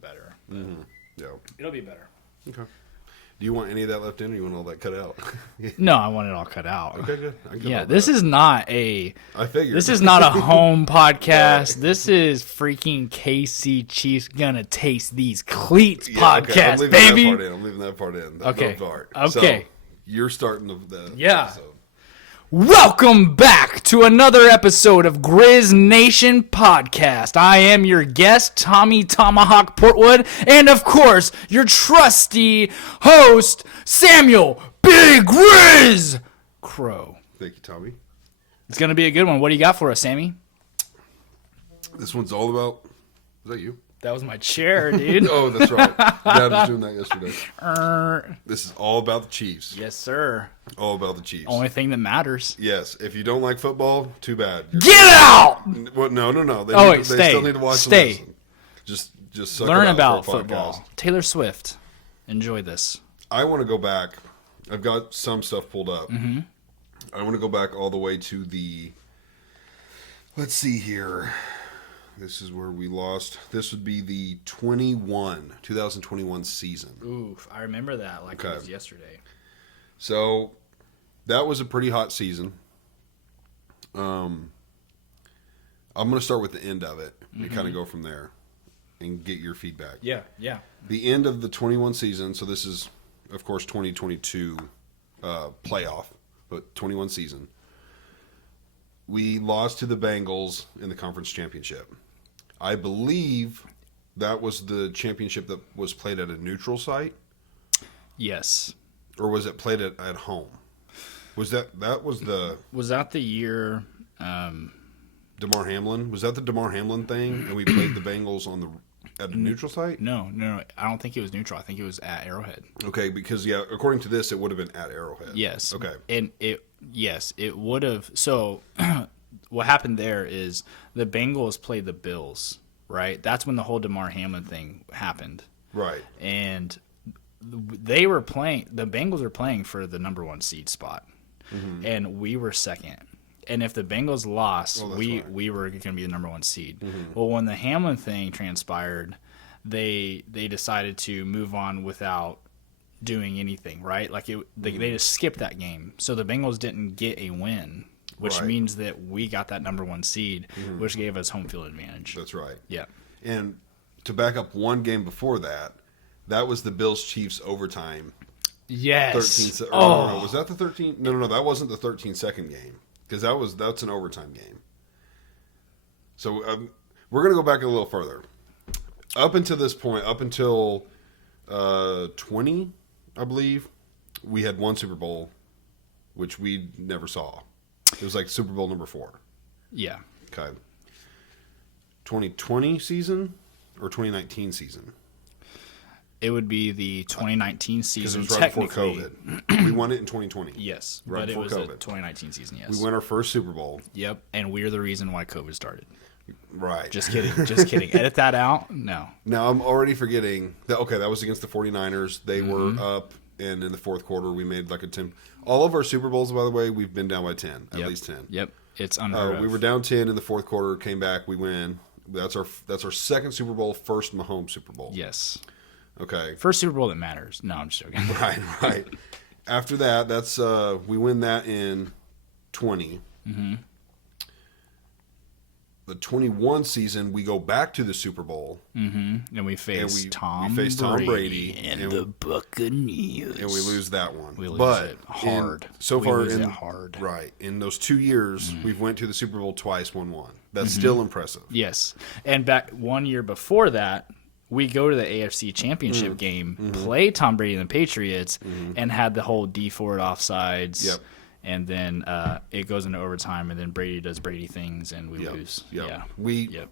it better. Mm-hmm. Yeah. It'll be better. Okay. Do you want any of that left in, or you want all that cut out? No, I want it all cut out. Okay, good. Yeah, this is not a. I figured. This is not a home podcast. This is freaking KC Chiefs gonna taste these cleats podcast, okay. baby. I'm leaving that part in. Okay. Part. Okay. So, you're starting the Yeah. episode. Welcome back to another episode of Grizz Nation Podcast. I am your guest, Tommy Tomahawk Portwood, and of course, your trusty host, Samuel Big Grizz Crow. Thank you, Tommy. It's going to be a good one. What do you got for us, Sammy? This one's all about... Is that you? That was my chair, dude. Oh, that's right. Dad was doing that yesterday. This is all about the Chiefs. Yes, sir. All about the Chiefs. Only thing that matters. Yes. If you don't like football, too bad. Get out! Well, no. They stay. still need to watch Stay. and listen. Just suck Learn it out about for a football. podcast. Taylor Swift. Enjoy this. I want to go back. I've got some stuff pulled up. Mm-hmm. I want to go back all the way to the... Let's see here. This is where we lost. This would be the 2021 season. Oof, I remember that like it was yesterday. So that was a pretty hot season. I'm going to start with the end of it and kind of go from there and get your feedback. Yeah. The end of the 21 season, so this is, of course, 2022 playoff, but 21 season. We lost to the Bengals in the conference championship. I believe that was the championship that was played at a neutral site. Yes. Or was it played at home? Was that the... Was that the year... DeMar Hamlin? Was that the DeMar Hamlin thing? And we played the Bengals at a neutral site? No. I don't think it was neutral. I think it was at Arrowhead. Okay, because, according to this, it would have been at Arrowhead. Yes. Okay. And it would have... So... What happened there is the Bengals played the Bills, right? That's when the whole DeMar Hamlin thing happened. Right. And they were playing, the Bengals were playing for the number one seed spot. Mm-hmm. And we were second. And if the Bengals lost, we were going to be the number one seed. Mm-hmm. Well, when the Hamlin thing transpired, they decided to move on without doing anything, right? Like they just skipped that game. So the Bengals didn't get a win, which means that we got that number one seed, which gave us home field advantage. That's right. Yeah. And to back up one game before that, that was the Bills-Chiefs overtime. Yes. 13. No, was that the 13? No, that wasn't the 13-second game because that's an overtime game. So we're going to go back a little further. Up until this point, up until 20, I believe, we had one Super Bowl, which we never saw. It was like Super Bowl number 4. Yeah. Okay. 2020 season or 2019 season? It would be the 2019 season. Because it was right before COVID. We won it in 2020. Yes. Right but before it was COVID. the 2019 season, yes. We won our first Super Bowl. Yep. And we're the reason why COVID started. Right. Just kidding. Edit that out. No. Now, I'm already forgetting that, that was against the 49ers. They were up, and in the fourth quarter, we made like a 10. All of our Super Bowls, by the way, we've been down by 10, at least 10. Yep. It's unheard of. We were down 10 in the fourth quarter, came back, we win. That's our second Super Bowl, first Mahomes Super Bowl. Yes. Okay. First Super Bowl that matters. No, I'm just joking. Right. After that, that's we win that in 20. Mm-hmm. The 21 season, we go back to the Super Bowl. Mm-hmm. And we face Tom Brady and the Buccaneers. And we lose that one. We lose it hard. Hard. Right. In those 2 years, we've went to the Super Bowl twice, won one. That's still impressive. Yes. And back 1 year before that, we go to the AFC Championship game, play Tom Brady and the Patriots, and had the whole D Ford offsides. Yep. And then it goes into overtime, and then Brady does Brady things, and we lose. Yep. Yeah.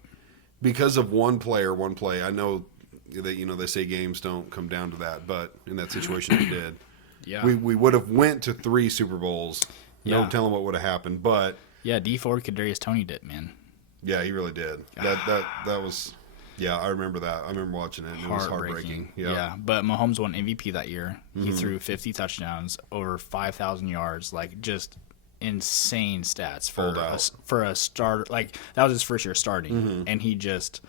Because of one play. I know that they say games don't come down to that, but in that situation it did. Yeah. We would have went to 3 Super Bowls. No telling what would have happened, but yeah, D Ford Kadarius Toney did, man. Yeah, he really did. That was. Yeah, I remember that. I remember watching it. It was heartbreaking. Yeah, but Mahomes won MVP that year. He threw 50 touchdowns, over 5,000 yards, like just insane stats for a starter. Like that was his first year starting, and he just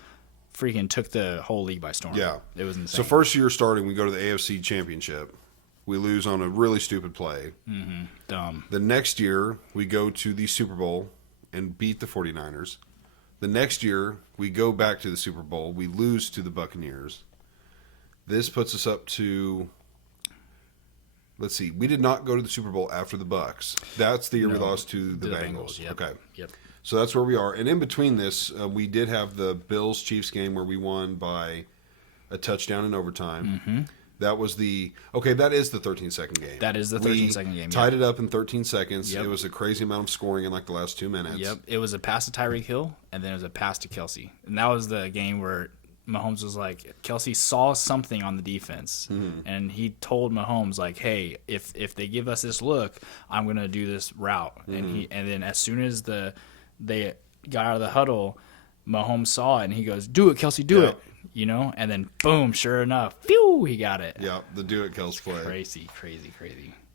freaking took the whole league by storm. Yeah. It was insane. So first year starting, we go to the AFC Championship. We lose on a really stupid play. Dumb. The next year, we go to the Super Bowl and beat the 49ers. The next year, we go back to the Super Bowl. We lose to the Buccaneers. This puts us up to, let's see, we did not go to the Super Bowl after the Bucs. That's the year we lost to the Bengals. Yep. Okay. Yep. So that's where we are. And in between this, we did have the Bills-Chiefs game where we won by a touchdown in overtime. That was that is the 13-second game. That is the 13-second game. Tied it up in 13 seconds. Yep. It was a crazy amount of scoring in like the last 2 minutes. Yep. It was a pass to Tyreek Hill, and then it was a pass to Kelsey. And that was the game where Mahomes was like, Kelsey saw something on the defense, and he told Mahomes, like, hey, if they give us this look, I'm going to do this route. And then as soon as they got out of the huddle, Mahomes saw it, and he goes, do it, Kelsey, do it. You know, and then boom, sure enough, phew, he got it. Yeah, the do it Kels play. Crazy.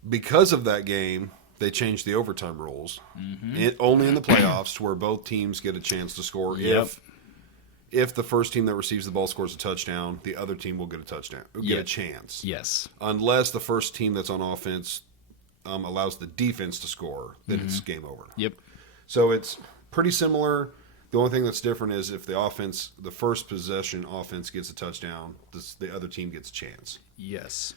Because of that game, they changed the overtime rules. Only in the playoffs, where both teams get a chance to score. Yep. If the first team that receives the ball scores a touchdown, the other team will get a touchdown, get a chance. Yes. Unless the first team that's on offense allows the defense to score, then it's game over. Yep. So it's pretty similar. The only thing that's different is if the first possession offense gets a touchdown, the other team gets a chance. Yes.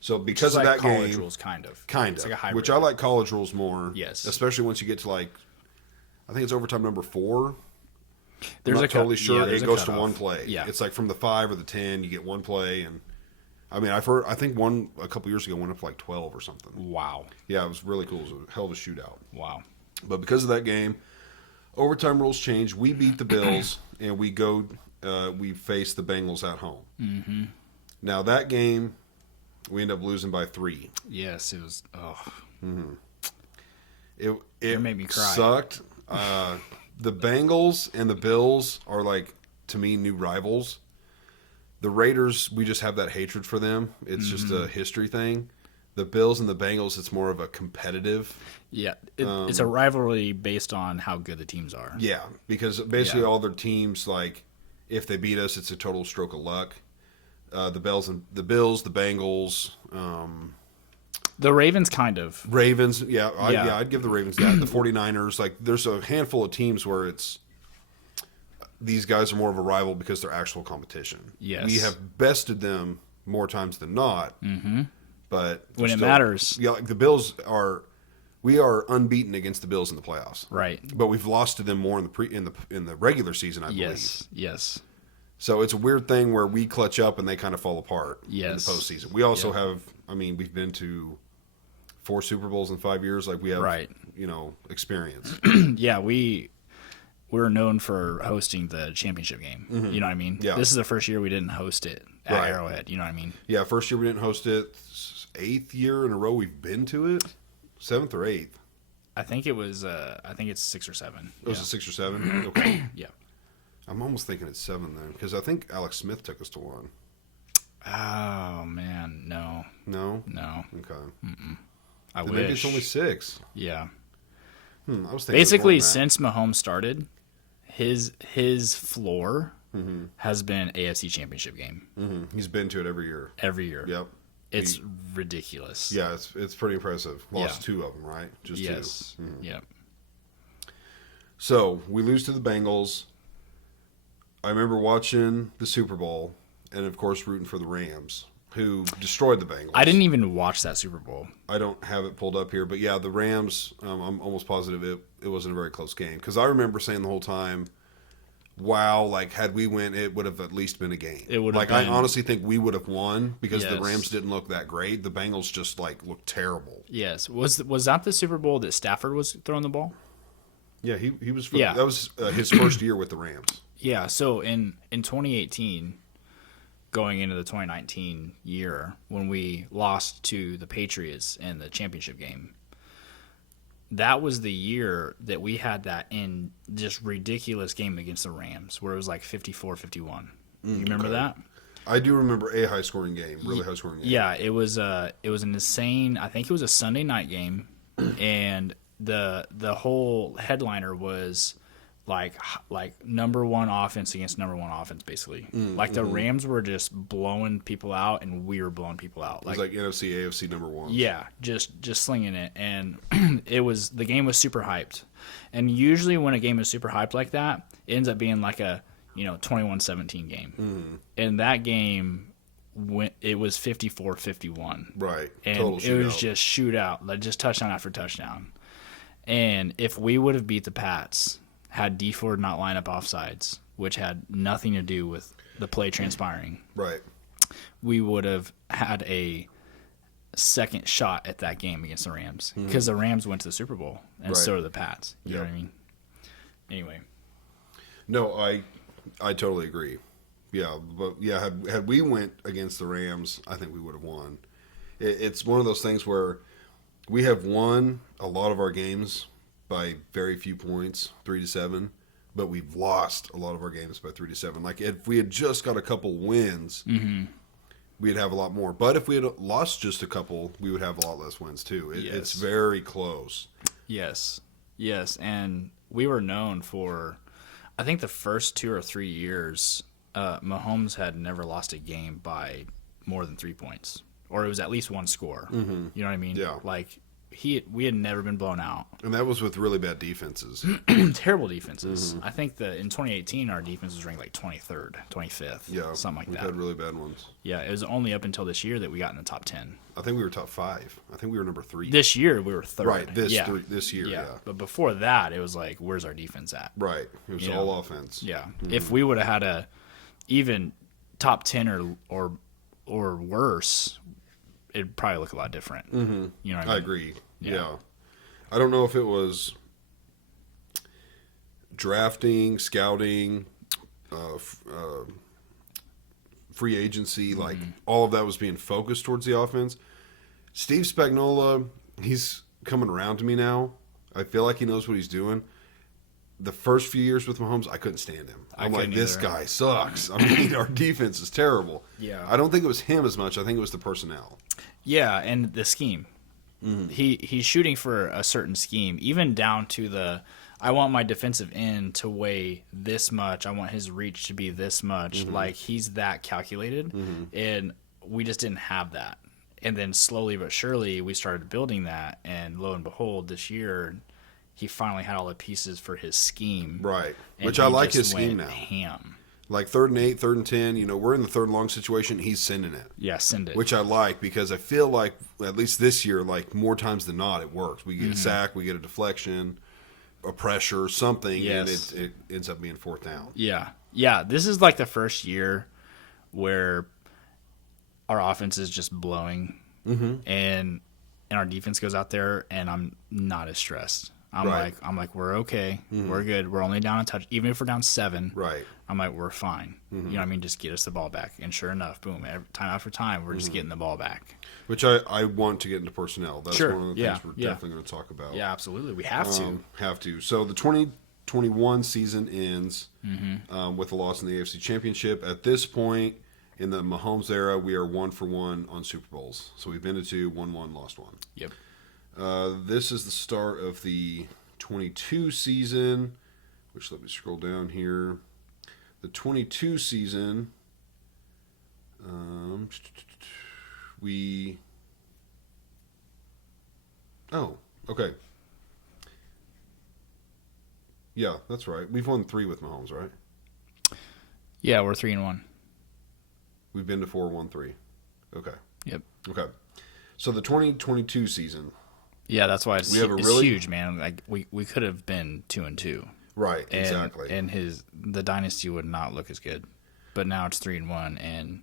So because of like that college game, rules, kind of. It's like a hybrid. which I like college rules more. Yes. Especially once you get to I think it's overtime number 4. There's I'm not totally sure. it goes to one play. Yeah. It's like from the 5 or the 10, you get one play, and I mean, I think one a couple years ago went up to like 12 or something. Wow. Yeah, it was really cool. It was a hell of a shootout. Wow. But because of that game, overtime rules change. We beat the Bills, and we go. We face the Bengals at home. Now that game, we end up losing by 3. Yes, it was. Oh. It made me cry. Sucked. The Bengals and the Bills are to me, new rivals. The Raiders, we just have that hatred for them. It's just a history thing. The Bills and the Bengals, it's more of a competitive. Yeah, it's a rivalry based on how good the teams are. Yeah, because basically all their teams, if they beat us, it's a total stroke of luck. The Bills, the Bengals, the Ravens, kind of. Ravens, I'd give the Ravens that. The 49ers, there's a handful of teams where it's these guys are more of a rival because they're actual competition. Yes. We have bested them more times than not. But when it matters. Yeah, the Bills we are unbeaten against the Bills in the playoffs. Right. But we've lost to them more in the regular season, I believe. Yes. So it's a weird thing where we clutch up and they kind of fall apart in the postseason. We also have, we've been to 4 Super Bowls in 5 years. We have, experience. Yeah, we're known for hosting the championship game. You know what I mean? Yeah. This is the first year we didn't host it at Arrowhead. You know what I mean? Yeah, first year we didn't host it. 8th year in a row we've been to it. 7th or 8th? I think it was. I think it's 6 or 7. It was a 6 or 7. Okay. Yeah. I'm almost thinking it's 7 then, because I think Alex Smith took us to one. Oh man, no. No. Okay. I then wish. Maybe it's only 6. Yeah. I was thinking basically since Mahomes started, his floor has been AFC Championship game. He's been to it every year. Every year. Yep. It's ridiculous. Yeah, it's pretty impressive. Lost 2 of them, right? Just 2. Yep. So we lose to the Bengals. I remember watching the Super Bowl and, of course, rooting for the Rams, who destroyed the Bengals. I didn't even watch that Super Bowl. I don't have it pulled up here, but yeah, the Rams. I'm almost positive it wasn't a very close game because I remember saying the whole time, "Wow, had we win, it would have at least been a game." It would have. I honestly think we would have won because the Rams didn't look that great. The Bengals just looked terrible. Yes, was that the Super Bowl that Stafford was throwing the ball? Yeah, he was. That was his first year with the Rams. Yeah, so in 2018, going into the 2019 year, when we lost to the Patriots in the championship game, that was the year that we had that in just ridiculous game against the Rams, where it was 54-51. You remember that? I do remember a high-scoring game, really high-scoring game. Yeah, it was an insane. I think it was a Sunday night game, and the whole headliner was like number one offense against number one offense, basically. Like the Rams were just blowing people out, and we were blowing people out. It was like NFC, AFC number one. Yeah, just slinging it, and the game was super hyped. And usually when a game is super hyped like that, it ends up being like a 21-17 game. And that game, it was 54-51. Right, and total it was just shootout, like just touchdown after touchdown. And if we would have beat the Pats, had D Ford not line up offsides, which had nothing to do with the play transpiring, right, we would have had a second shot at that game against the Rams, because the Rams went to the Super Bowl, and so did the Pats. You know what I mean? Anyway. No, I totally agree. Yeah, but yeah, had we went against the Rams, I think we would have won. It's one of those things where we have won a lot of our games by very few points, 3-7, but we've lost a lot of our games by 3-7. Like if we had just got a couple wins, we'd have a lot more. But if we had lost just a couple, we would have a lot less wins too. It's very close. Yes, and we were known for, I think the first 2 or 3 years, Mahomes had never lost a game by more than 3 points, or it was at least one score. You know what I mean? Yeah. Like we had never been blown out, and that was with really bad defenses. Terrible defenses. I think in 2018 our defense was ranked like 23rd, 25th, something like that. We had really bad ones. Yeah, it was only up until this year that we got in the top 10. I think we were top 5. I think we were number 3. This year we were 3rd. Right. This year. Yeah. But before that, it was like, where's our defense at? Right. It was all offense. Yeah. If we would have had a even top 10 or worse, it'd probably look a lot different. You know what I mean? I agree. Yeah. I don't know if it was drafting, scouting, free agency, like all of that was being focused towards the offense. Steve Spagnuolo, he's coming around to me now. I feel like he knows what he's doing. The first few years with Mahomes, I couldn't stand him. I'm like, this guy sucks. I mean, our defense is terrible. Yeah. I don't think it was him as much. I think it was the personnel. Yeah, and the scheme. He's shooting for a certain scheme, even down to I want my defensive end to weigh this much. I want his reach to be this much. Like, he's that calculated, and we just didn't have that. And then slowly but surely, we started building that, and lo and behold, this year, he finally had all the pieces for his scheme. Right, which I like his scheme now. Ham. Like 3rd and 8, 3rd and 10, we're in the 3rd and long situation. He's sending it. Yeah, send it. Which I like, because I feel like, at least this year, like more times than not, it works. We get a sack, we get a deflection, a pressure, something, and it ends up being 4th down. Yeah. Yeah, this is like the first year where our offense is just blowing, and our defense goes out there, and I'm not as stressed. I'm like, we're okay. We're good. We're only down a touch. Even if we're down 7, right? I'm like, we're fine. You know what I mean? Just get us the ball back. And sure enough, boom, time after time, we're just getting the ball back. Which I want to get into personnel. That's one of the things we're definitely going to talk about. Yeah, absolutely. We have to. So the 2021 season ends with a loss in the AFC Championship. At this point in the Mahomes era, we are 1-for-1 on Super Bowls. So we've been to 2, won 1, lost 1. Yep. This is the start of the 22 season, which, let me scroll down here. The 22 season, okay. Yeah, that's right. We've won 3 with Mahomes, right? Yeah, we're 3-1. We've been to 4, won 3. Okay. Yep. Okay. So the 2022 season. Yeah, that's why it's huge, man. Like we could have been 2-2. Right, exactly. And the dynasty would not look as good. But now it's 3-1, and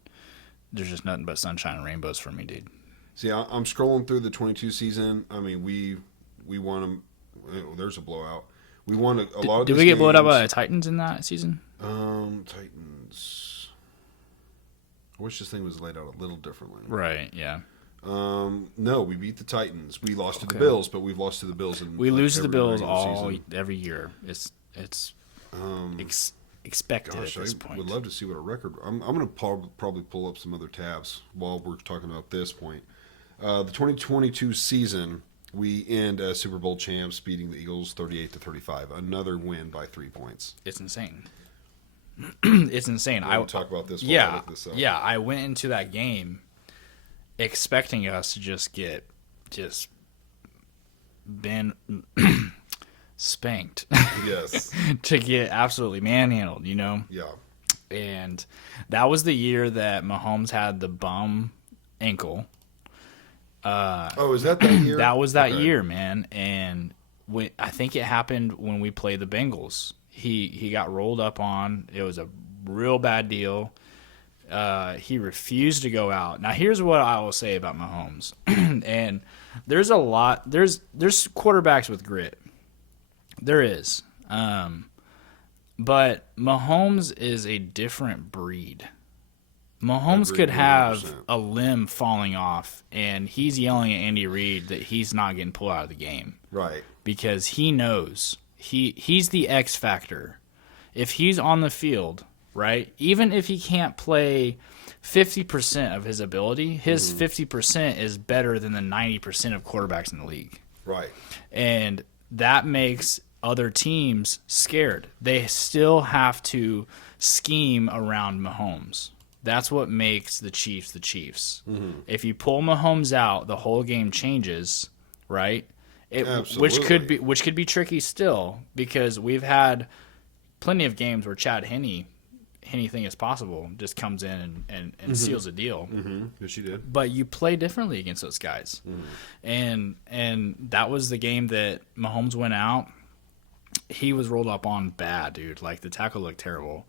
there's just nothing but sunshine and rainbows for me, dude. See, I'm scrolling through the 22 season. I mean, we won them. There's a blowout. We won a lot of. Did we get blown out by the Titans in that season? Titans. I wish this thing was laid out a little differently. Right. Yeah. No, we beat the Titans. We lost to the Bills, but we've lost to the Bills. We lose to the Bills every year. It's expected at this point. I would love to see what a record. I'm going to probably pull up some other tabs while we're talking about this point. The 2022 season, we end as Super Bowl champs, beating the Eagles 38-35. Another win by 3 points. It's insane. It's insane. I will talk about this. Yeah, I look this up. yeah. I went into that game expecting us to just been spanked. Yes. To get absolutely manhandled, you know? Yeah. And that was the year that Mahomes had the bum ankle. Is that year? That was that year, man. And I think it happened when we played the Bengals. He got rolled up on. It was a real bad deal. He refused to go out. Now, here's what I will say about Mahomes. And there's a lot. There's quarterbacks with grit. There is. But Mahomes is a different breed. Mahomes could have 100%. a limb falling off, and he's yelling at Andy Reid that he's not getting pulled out of the game. Right. Because he knows he's the X factor. If he's on the field, right, even if he can't play 50% of his ability, his 50% is better than the 90% of quarterbacks in the league. Right. And that makes other teams scared. They still have to scheme around Mahomes. That's what makes the Chiefs the Chiefs. Mm-hmm. If you pull Mahomes out, the whole game changes, right? Absolutely. Which could be tricky still, because we've had plenty of games where Chad anything is possible, just comes in and seals the deal. Mm-hmm. Yes, you did. But you play differently against those guys. Mm-hmm. And that was the game that Mahomes went out. He was rolled up on bad, dude. Like, the tackle looked terrible.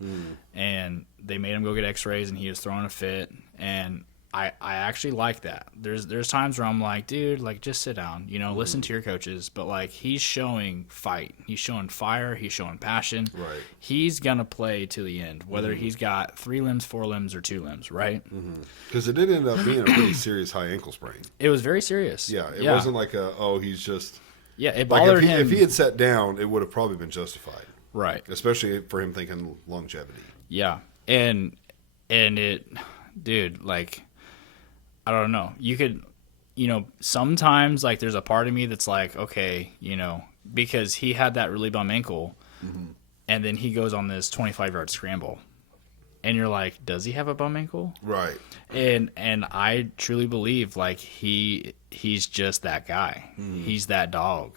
And they made him go get x-rays, and he was throwing a fit. And I actually like that. There's times where I'm like, dude, like, just sit down. You know, listen to your coaches. But, like, he's showing fight. He's showing fire. He's showing passion. Right. He's going to play to the end, whether he's got 3 limbs, 4 limbs, or 2 limbs, right? Because it did end up being a pretty serious high ankle sprain. It was very serious. Yeah. It wasn't like he's just... Yeah, it bothered him. If he had sat down, it would have probably been justified. Right. Especially for him thinking longevity. Yeah. And it, dude, like, I don't know. You could, sometimes, like, there's a part of me that's like, okay, because he had that really bum ankle, and then he goes on this 25-yard scramble. And you're like, does he have a bum ankle? Right. And I truly believe, like, he's just that guy. He's that dog.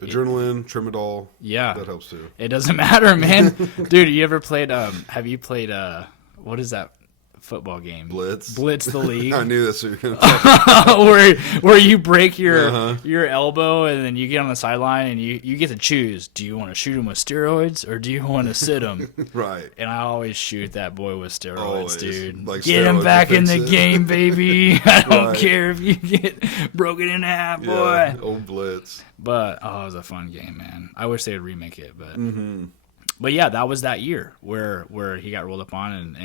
Adrenaline, Tramadol. Yeah. That helps too. It doesn't matter, man. Dude, you ever played, have you played, what is that football game? Blitz the League. I knew that's what you were going to where you break your elbow and then you get on the sideline and you get to choose. Do you want to shoot him with steroids or do you want to sit him? Right. And I always shoot that boy with steroids, always. Dude. Like, get him back in the game, baby. I don't care if you get broken in half, boy. Yeah, old Blitz. But, it was a fun game, man. I wish they would remake it, but... But yeah, that was that year where he got rolled up on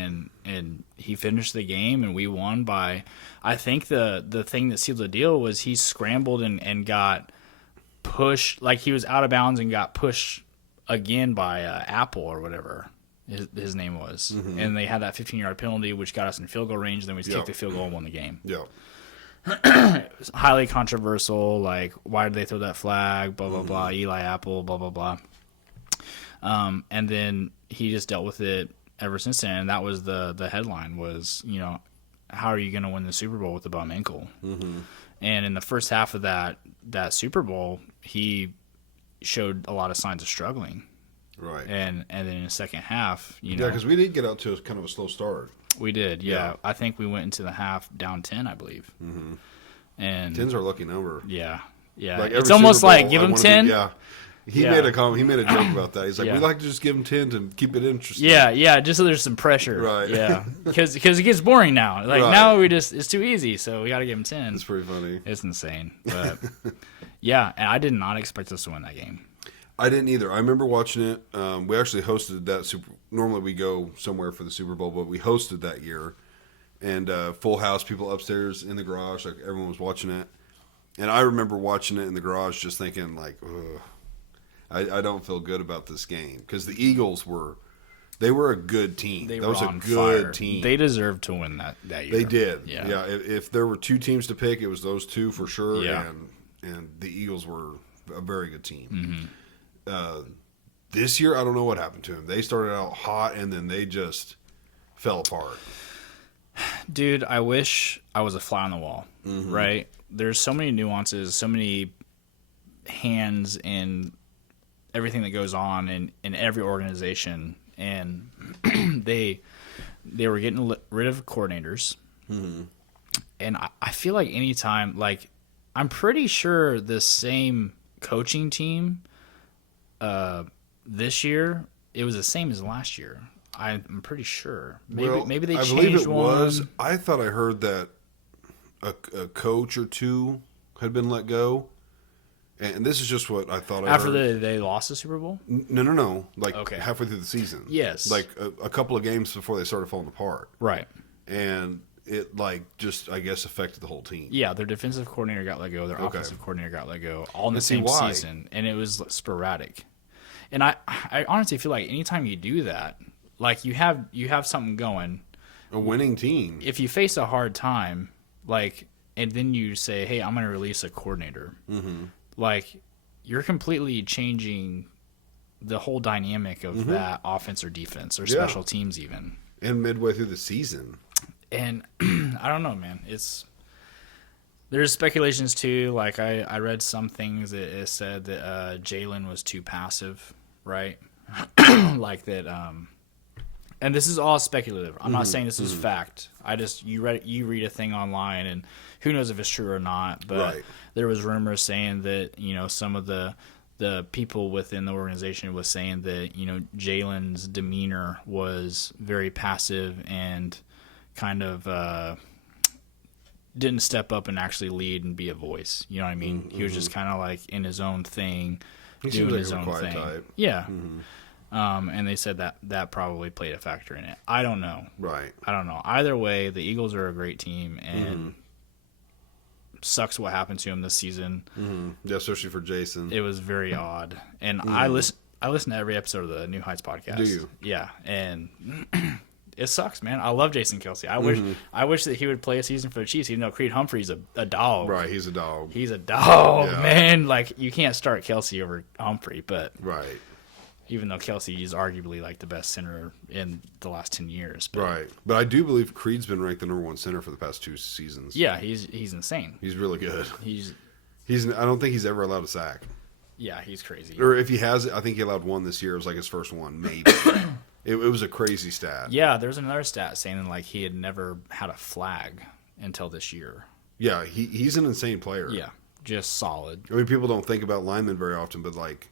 and he finished the game and we won by, I think the thing that sealed the deal was he scrambled and got pushed, like he was out of bounds and got pushed again by Apple or whatever his name was. And they had that 15-yard penalty, which got us in field goal range. Then we kicked the field goal and won the game. Yeah. It was highly controversial. Like, why did they throw that flag? Blah, blah, blah. Eli Apple, blah, blah, blah. And then he just dealt with it ever since then. And that was the headline was, how are you going to win the Super Bowl with a bum ankle? And in the first half of that Super Bowl, he showed a lot of signs of struggling. Right. And then in the second half, Yeah, because we did get out to kind of a slow start. We did, yeah. I think we went into the half down 10, I believe. And 10's our lucky number. Yeah. Yeah. Like it's almost Bowl, like give him 10. He made a comment. He made a joke about that. He's like, we like to just give him 10 to keep it interesting. Yeah, just so there's some pressure. Right. Yeah, because it gets boring now. Like now it's too easy, so we got to give him 10. It's pretty funny. It's insane, but yeah, and I did not expect us to win that game. I didn't either. I remember watching it. We actually hosted that Super. Normally we go somewhere for the Super Bowl, but we hosted that year, and full house, people upstairs in the garage, like everyone was watching it, and I remember watching it in the garage, just thinking like, ugh. I don't feel good about this game because the Eagles were a good team. That was a good team. They deserved to win that year. They did. Yeah. If there were 2 teams to pick, it was those 2 for sure. Yeah. and the Eagles were a very good team. This year, I don't know what happened to them. They started out hot, and then they just fell apart. Dude, I wish I was a fly on the wall, right? There's so many nuances, so many hands in everything that goes on in every organization, and they were getting rid of coordinators. And I feel like anytime, like, I'm pretty sure the same coaching team this year, it was the same as last year. I'm pretty sure. Maybe they changed one. I believe it was. I thought I heard that a coach or two had been let go. And this is just what I thought I heard. After they lost the Super Bowl? No. Like halfway through the season. Yes. Like a couple of games before they started falling apart. Right. And it just, I guess, affected the whole team. Yeah, their defensive coordinator got let go. Their offensive coordinator got let go. All in the same season. And it was sporadic. And I honestly feel like anytime you do that, like you have something going. A winning team. If you face a hard time, like, and then you say, hey, I'm going to release a coordinator. Like, you're completely changing the whole dynamic of that offense or defense or special teams even. And midway through the season. And I don't know, man. There's speculations too. Like I read some things that it said that Jalen was too passive, right? Like that. And this is all speculative. I'm not saying this is fact. You read a thing online, and who knows if it's true or not. But there was rumors saying that some of the people within the organization was saying that Jalen's demeanor was very passive and kind of didn't step up and actually lead and be a voice. You know what I mean? He was just kind of like in his own thing, doing his own thing. Type. Yeah. And they said that probably played a factor in it. I don't know. Right. I don't know. Either way, the Eagles are a great team, and sucks what happened to him this season. Yeah, especially for Jason. It was very odd. And I listen to every episode of the New Heights podcast. Do you? Yeah, and it sucks, man. I love Jason Kelce. I wish that he would play a season for the Chiefs, even though Creed Humphrey's a dog. Right, he's a dog. He's a dog, man. Like, you can't start Kelce over Humphrey, but right. Even though Kelce is arguably like the best center in the last 10 years. But, right. But I do believe Creed's been ranked the number one center for the past 2 seasons. Yeah, he's insane. He's really good. He's I don't think he's ever allowed a sack. Yeah, he's crazy. Or if he has, I think he allowed one this year. It was like his first one, maybe. It was a crazy stat. Yeah, there's another stat saying that, like, he had never had a flag until this year. Yeah, he's an insane player. Yeah, just solid. I mean, people don't think about linemen very often, but, like,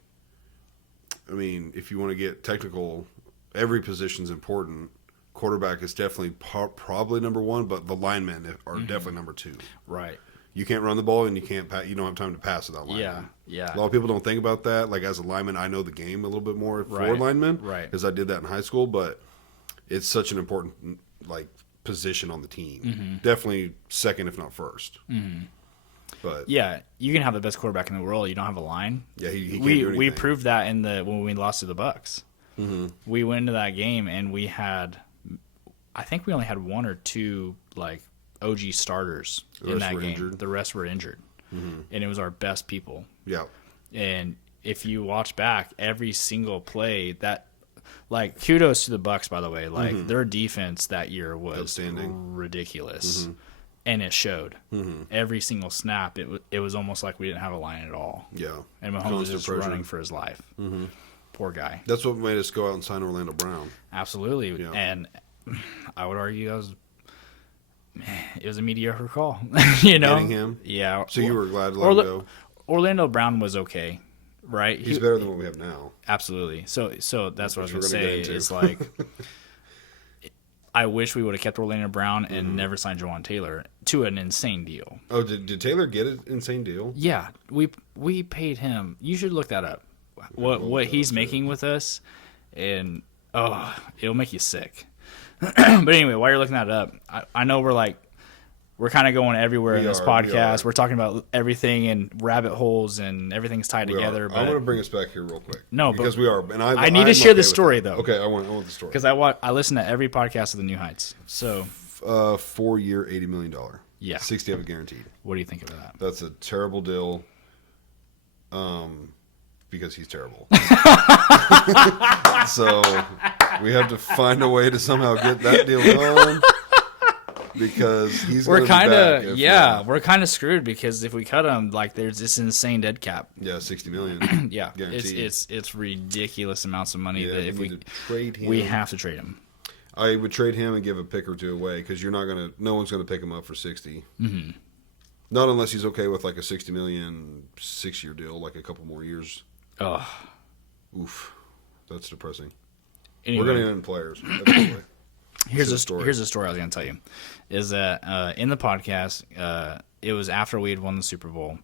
I mean, if you want to get technical, every position's important. Quarterback is definitely probably number one, but the linemen are definitely number 2. Right. You can't run the ball, and you don't have time to pass without linemen. Yeah. A lot of people don't think about that. Like, as a lineman, I know the game a little bit more for linemen, right? Because I did that in high school. But it's such an important position on the team. Definitely second, if not first. But yeah, you can have the best quarterback in the world. You don't have a line. Yeah, he can't do anything. We proved that when we lost to the Bucks. We went into that game and I think we only had 1 or 2 OG starters in that game. Injured. The rest were injured, and it was our best people. Yeah. And if you watch back, every single play kudos to the Bucks, by the way. Their defense that year was outstanding, ridiculous. And it showed. Every single snap, it was almost like we didn't have a line at all. Yeah. And Mahomes was just running for his life. Poor guy. That's what made us go out and sign Orlando Brown. Absolutely. Yeah. And I would argue it was a mediocre call. Getting him? Yeah. So you were glad to let him go? Orlando Brown was okay, right? He's better than what we have now. Absolutely. So that's what I was going to say. Is I wish we would have kept Orlando Brown and never signed Jawan Taylor to an insane deal. Oh, did Taylor get an insane deal? Yeah, we paid him. You should look that up. What he's making with us, and it'll make you sick. But anyway, while you're looking that up, I know we're kind of going everywhere in this podcast. We're talking about everything and rabbit holes and everything's tied together. But I want to bring us back here real quick. No, because we are, and I need to share the story though. Okay, I want the story because I listen to every podcast of the New Heights. So 4-year, $80 million. Yeah, 60 of it guaranteed. What do you think of that? That's a terrible deal. because he's terrible. So we have to find a way to somehow get that deal going. Because he's we're kind of screwed because if we cut him, like there's this insane dead cap. Yeah, $60 million. Yeah, it's ridiculous amounts of money that if we trade him, we have to trade him. I would trade him and give a pick or two away because no one's gonna pick him up for 60. Mm-hmm. Not unless he's okay with like a $60 million 6-year deal, like a couple more years. Oh, oof, that's depressing. Anyway. We're gonna end players. Eventually. Here's a story I was going to tell you. Is that in the podcast, it was after we had won the Super Bowl,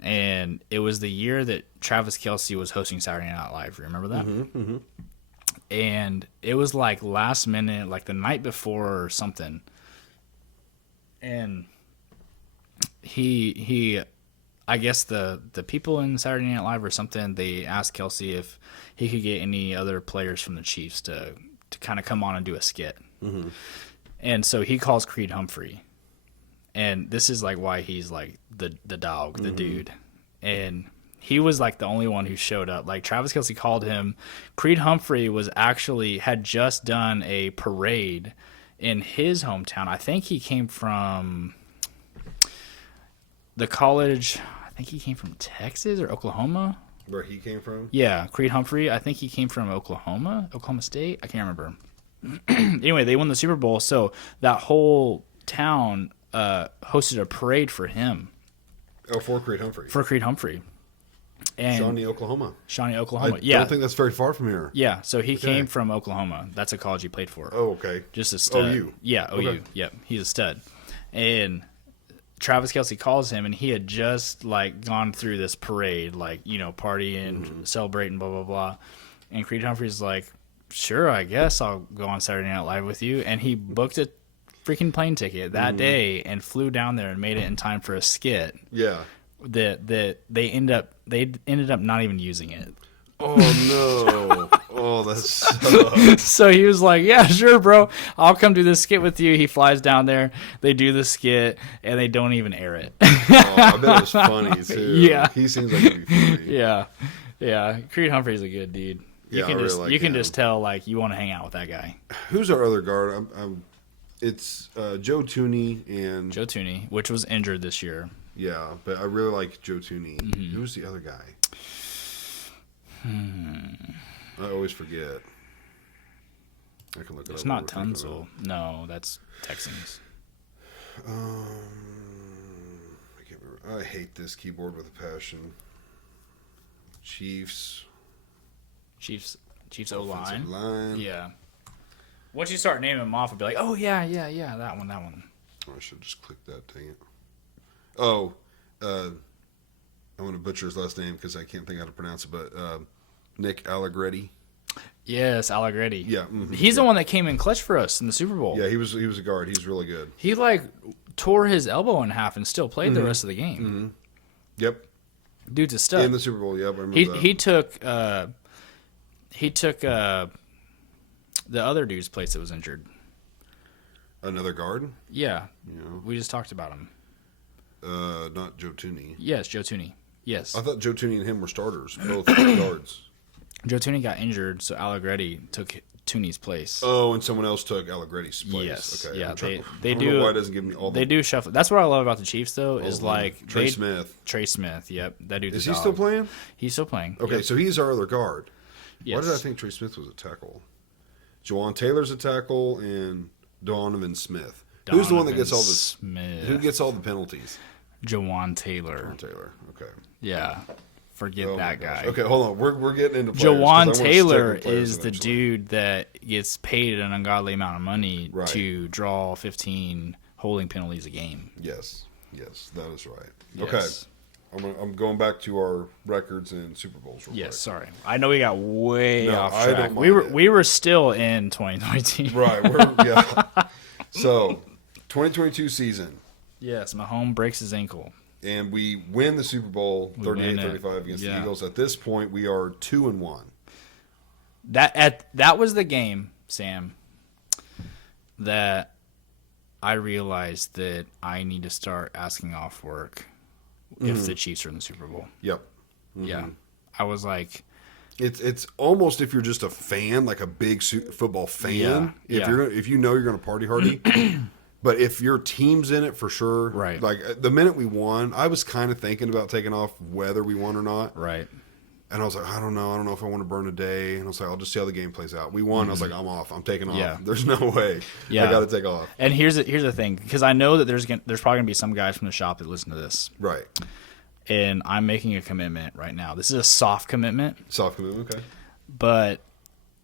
and it was the year that Travis Kelce was hosting Saturday Night Live. Remember that? Mm-hmm, mm-hmm. And it was like last minute, like the night before or something. And he I guess the people in Saturday Night Live or something, they asked Kelce if he could get any other players from the Chiefs to kind of come on and do a skit. Mm-hmm. And so he calls Creed Humphrey. And this is like why he's like the dog, the dude. And he was like the only one who showed up. Like Travis Kelce called him. Creed Humphrey had just done a parade in his hometown. I think he came from the college. I think he came from Texas or Oklahoma. Where he came from? Yeah, Creed Humphrey. I think he came from Oklahoma State. I can't remember. Anyway, they won the Super Bowl, so that whole town hosted a parade for him. Oh, for Creed Humphrey. And Shawnee, Oklahoma. I don't think that's very far from here. Yeah, so he came from Oklahoma. That's a college he played for. Oh, okay. Just a stud. OU. Yeah, OU. Okay. Yep, he's a stud. And Travis Kelce calls him, and he had just like gone through this parade, like, you know, partying, celebrating, blah, blah, blah. And Creed Humphrey's like, sure, I guess I'll go on Saturday Night Live with you. And he booked a freaking plane ticket that day and flew down there and made it in time for a skit. Yeah. That they ended up not even using it. Oh no! Oh, that sucks. So he was like, "Yeah, sure, bro. I'll come do this skit with you." He flies down there. They do the skit, and they don't even air it. Oh, I bet it was funny too. Yeah, he seems like it'd be funny. Yeah. Creed Humphrey's a good dude. You can just tell like you want to hang out with that guy. Who's our other guard? It's Joe Thuney, which was injured this year. Yeah, but I really like Joe Thuney. Mm-hmm. Who's the other guy? I always forget. I can look it up. It's not Tunsil. No, that's Texans. I can't remember. I hate this keyboard with a passion. Chiefs O-line. Yeah. Once you start naming them off, it'll be like, oh yeah, that one. Oh, I should just click that. Dang it. Oh, I want to butcher his last name because I can't think how to pronounce it, but Nick Allegretti. Yes, Allegretti. Yeah. He's the one that came in clutch for us in the Super Bowl. Yeah, he was a guard. He's really good. He like tore his elbow in half and still played the rest of the game. Mm-hmm. Yep. Dude's a stud. In the Super Bowl, yeah, I remember that. He took the other dude's place that was injured. Another guard? Yeah. We just talked about him. Not Joe Thuney. Yes, Joe Thuney. Yes. I thought Joe Thuney and him were starters, both guards. Joe Thuney got injured, so Allegretti took Thuney's place. Oh, and someone else took Allegretti's place. Yes. Okay. Yeah. They do. Why it doesn't give me all. They do shuffle. That's what I love about the Chiefs, though, is like Trey Smith. Trey Smith. Yep. That dude's. Is he still playing? He's still playing. Okay, so he's our other guard. Yes. Why did I think Trey Smith was a tackle? Jawan Taylor's a tackle, and Donovan Smith. Who's the one that gets all the Smith? Who gets all the penalties? Jawan Taylor. Okay. Yeah. Forget that guy. Okay, hold on. We're getting into players. Jawan Taylor is the dude that gets paid an ungodly amount of money to draw 15 holding penalties a game. Yes, that is right. Yes. Okay, I'm going back to our records and Super Bowls. Real quick. Sorry. I know we got way off track. I don't mind we were still in 2022. Right. So, 2022 season. Yes, Mahomes breaks his ankle. And we win the Super Bowl 38-35 against the Eagles. At this point, we are 2-1. That was the game, Sam, that I realized that I need to start asking off work if the Chiefs are in the Super Bowl. Yep. Yeah. I was like, it's almost if you're just a fan, like a big football fan. If you know you're going to party hardy. But if your team's in it for sure, right? Like the minute we won, I was kind of thinking about taking off whether we won or not, right? And I was like, I don't know if I want to burn a day. And I was like, I'll just see how the game plays out. We won. I was like, I'm off. I'm taking off. Yeah. There's no way. I got to take off. And here's the thing, because I know that there's probably gonna be some guys from the shop that listen to this, right? And I'm making a commitment right now. This is a soft commitment. Okay. But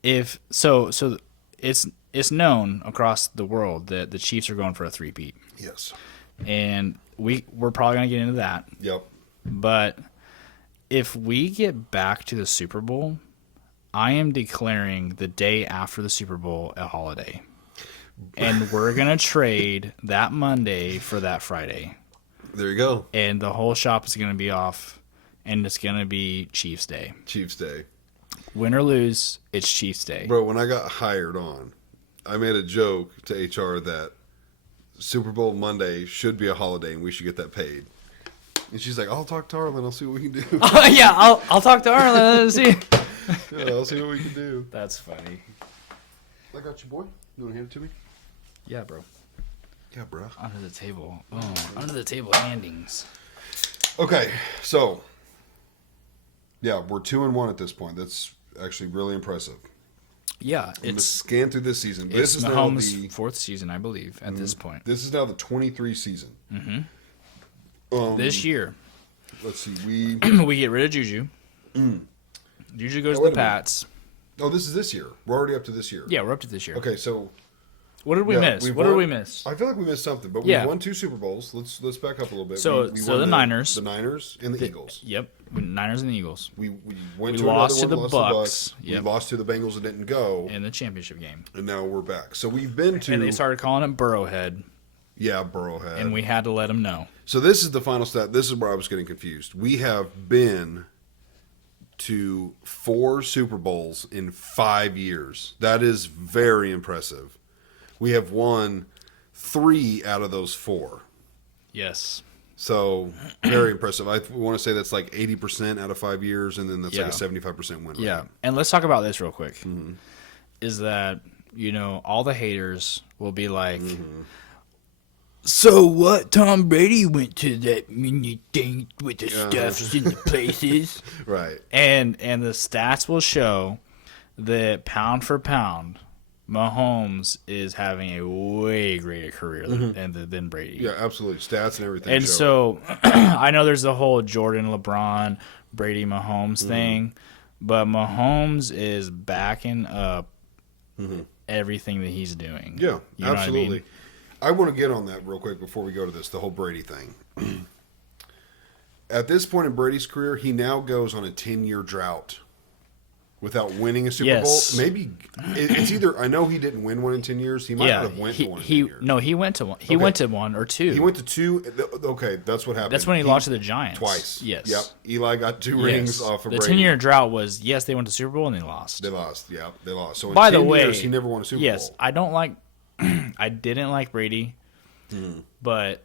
if so it's known across the world that the Chiefs are going for a three-peat. Yes. And we're probably going to get into that. Yep. But if we get back to the Super Bowl, I am declaring the day after the Super Bowl a holiday. And we're going to trade that Monday for that Friday. There you go. And the whole shop is going to be off, and it's going to be Chiefs Day. Chiefs Day. Win or lose, it's Chiefs Day. Bro, when I got hired on, I made a joke to HR that Super Bowl Monday should be a holiday and we should get that paid. And she's like, I'll talk to Arlen. I'll see what we can do. Yeah, I'll talk to Arlen and see. Yeah, I'll see what we can do. That's funny. I got you, boy. You want to hand it to me? Yeah, bro. Yeah, bro. Under the table. Oh, under the table handings. Okay, so yeah, we're 2-1 at this point. That's actually really impressive. Yeah, it's scan through this season. This is Mahomes' now the fourth season, I believe, at this point. This is now the 23 season. Mm-hmm. This year, let's see, we get rid of Juju. Juju goes to the Pats. Oh, this is this year. We're already up to this year. Yeah, we're up to this year. Okay, so what did we miss? What did we miss? I feel like we missed something, but we won 2 Super Bowls. Let's back up a little bit. So the Niners, the Niners, and the Eagles. Yep, Niners and the Eagles. We went to lost to another the one, Bucks. We lost to the Bengals and didn't go in the championship game, and now we're back. So we've been to, and they started calling it Burrowhead. Yeah, Burrowhead, and we had to let them know. So this is the final stat. This is where I was getting confused. We have been to 4 Super Bowls in 5 years. That is very impressive. We have won 3 out of those 4. Yes. So, very impressive. I want to say that's like 80% out of 5 years, and then that's like a 75% win rate. Yeah. And let's talk about this real quick. Mm-hmm. Is that, all the haters will be like, so what? Tom Brady went to that mini thing with the stuffs in the places. Right. And the stats will show that pound for pound, Mahomes is having a way greater career than Brady. Yeah, absolutely. Stats and everything. And so I know there's the whole Jordan, LeBron, Brady, Mahomes thing, but Mahomes is backing up everything that he's doing. Yeah, you know absolutely. What I mean? I want to get on that real quick before we go to this, the whole Brady thing. At this point in Brady's career, he now goes on a 10-year drought without winning a Super Bowl. Maybe it's either, I know he didn't win one in 10 years. He might not have went to one in 10 years. No, he went to one. He went to 1 or 2. He went to 2. Okay, that's what happened. That's when he lost to the Giants. Twice. Yes. Yep. Eli got 2 rings off of Brady. The 10-year drought was, yes, they went to Super Bowl and they lost. They lost. Yeah, they lost. So in By 10 the way, years, he never won a Super Bowl. Yes, I didn't like Brady, but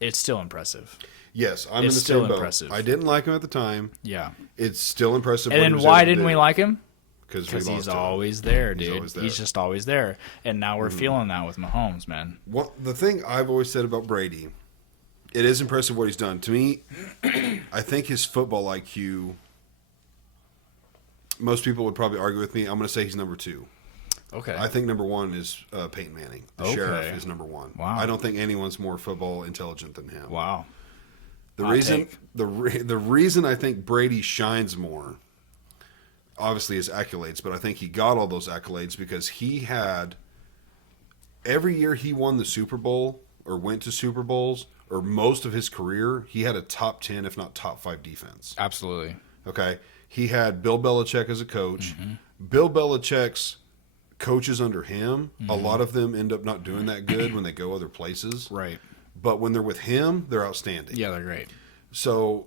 it's still impressive. Yes, I'm in the same boat. Impressive. I didn't like him at the time. Yeah. It's still impressive. And then why didn't we like him? Because he's always there, dude. He's just always there. And now we're feeling that with Mahomes, man. The thing I've always said about Brady, it is impressive what he's done. To me, I think his football IQ, most people would probably argue with me. I'm going to say he's number 2. Okay. I think number 1 is Peyton Manning. The Sheriff is number 1. Wow. I don't think anyone's more football intelligent than him. Wow. The reason I think Brady shines more, obviously his accolades, but I think he got all those accolades because he had, every year he won the Super Bowl or went to Super Bowls, or most of his career, he had a top 10, if not top 5 defense. Absolutely. Okay. He had Bill Belichick as a coach. Bill Belichick's coaches under him, a lot of them end up not doing that good when they go other places. Right. But when they're with him, they're outstanding. Yeah, they're great. So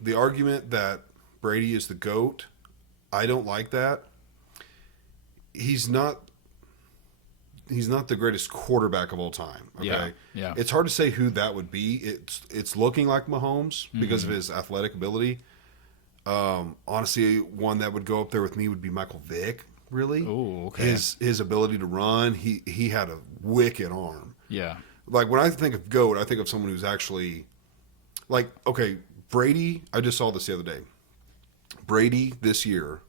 the argument that Brady is the GOAT, I don't like that. He's not the greatest quarterback of all time. Okay? Yeah. It's hard to say who that would be. It's looking like Mahomes because of his athletic ability. Honestly, one that would go up there with me would be Michael Vick. Really? Oh, okay. His ability to run, he had a wicked arm. Yeah. Like when I think of GOAT, I think of someone who's actually like, okay, Brady. I just saw this the other day. Brady this year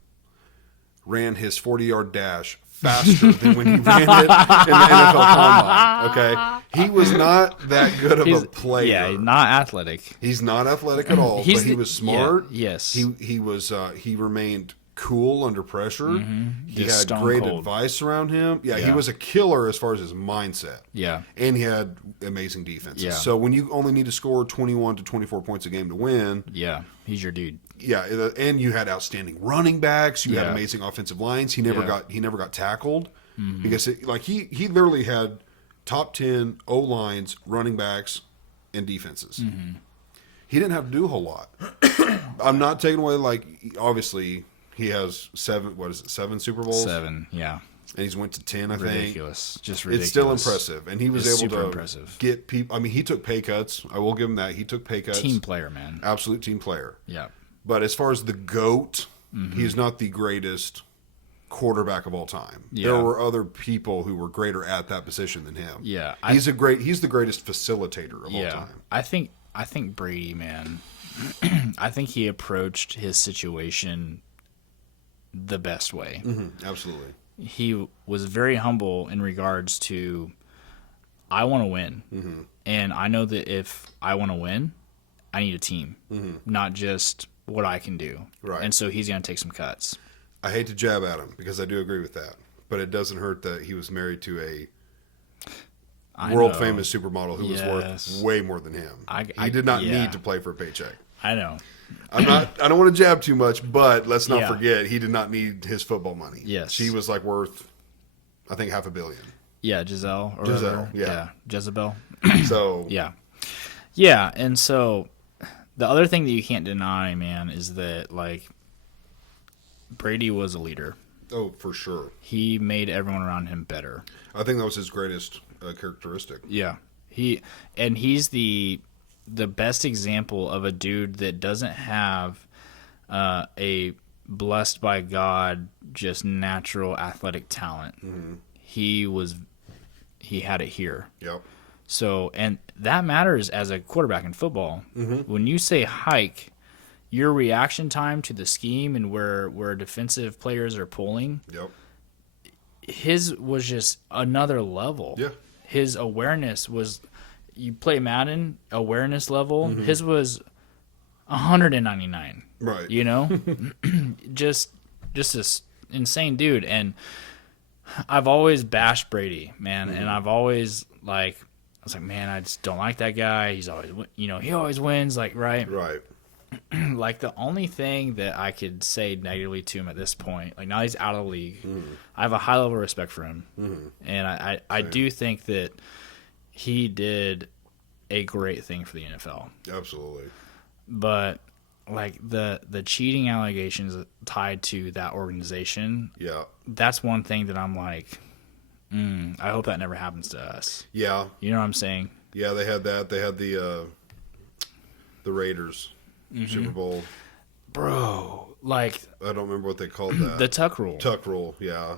ran his 40-yard dash faster than when he ran it in the NFL Combine. Okay, he was not that good of a player. Yeah, he's not athletic. He's not athletic at all. But he was smart. Yeah, yes, he remained cool under pressure. Mm-hmm. He had great advice around him. Yeah, he was a killer as far as his mindset. Yeah, and he had amazing defenses. Yeah. So when you only need to score 21 to 24 points a game to win, yeah, he's your dude. Yeah, and you had outstanding running backs. You had amazing offensive lines. He never got tackled because he literally had top 10 O lines, running backs, and defenses. Mm-hmm. He didn't have to do a whole lot. I'm not taking away obviously he has 7 Super Bowls? 7, yeah. And he's went to 10, I think. Ridiculous. Just ridiculous. It's still impressive. And he was able to impressive. Get people. I mean, he took pay cuts. I will give him that. He took pay cuts. Team player, man. Absolute team player. Yeah. But as far as the GOAT, he's not the greatest quarterback of all time. Yeah. There were other people who were greater at that position than him. Yeah. He's the greatest facilitator of all time. I think Brady, man, I think he approached his situation the best way. Mm-hmm. Absolutely. He was very humble in regards to, I want to win. Mm-hmm. And I know that if I want to win, I need a team, not just what I can do. Right. And so he's going to take some cuts. I hate to jab at him because I do agree with that. But it doesn't hurt that he was married to a world-famous supermodel who was worth way more than him. He did not need to play for a paycheck. I know. I don't want to jab too much, but let's not forget he did not need his football money. Yes. She was worth, I think, $500 million. Yeah, Giselle. Jezebel. So. Yeah. Yeah, and so the other thing that you can't deny, man, is that, Brady was a leader. Oh, for sure. He made everyone around him better. I think that was his greatest characteristic. Yeah. He's the best example of a dude that doesn't have a blessed by God just natural athletic talent. Mm-hmm. He had it here. Yep. So, and that matters as a quarterback in football. Mm-hmm. When you say hike, your reaction time to the scheme and where defensive players are pulling, his was just another level. Yeah. His awareness was, you play Madden, awareness level, his was 199. Right. You know? just this insane dude. And I've always bashed Brady, man. And I've always, I was like, man, I just don't like that guy. He's always, he always wins, right? Right. The only thing that I could say negatively to him at this point, now he's out of the league, I have a high level of respect for him. And I do think that he did a great thing for the NFL. Absolutely. But, the cheating allegations tied to that organization, that's one thing that I'm like, I hope that never happens to us. Yeah. You know what I'm saying? Yeah, they had that. They had the Raiders Super Bowl. Bro, I don't remember what they called that. The tuck rule. Tuck rule, yeah.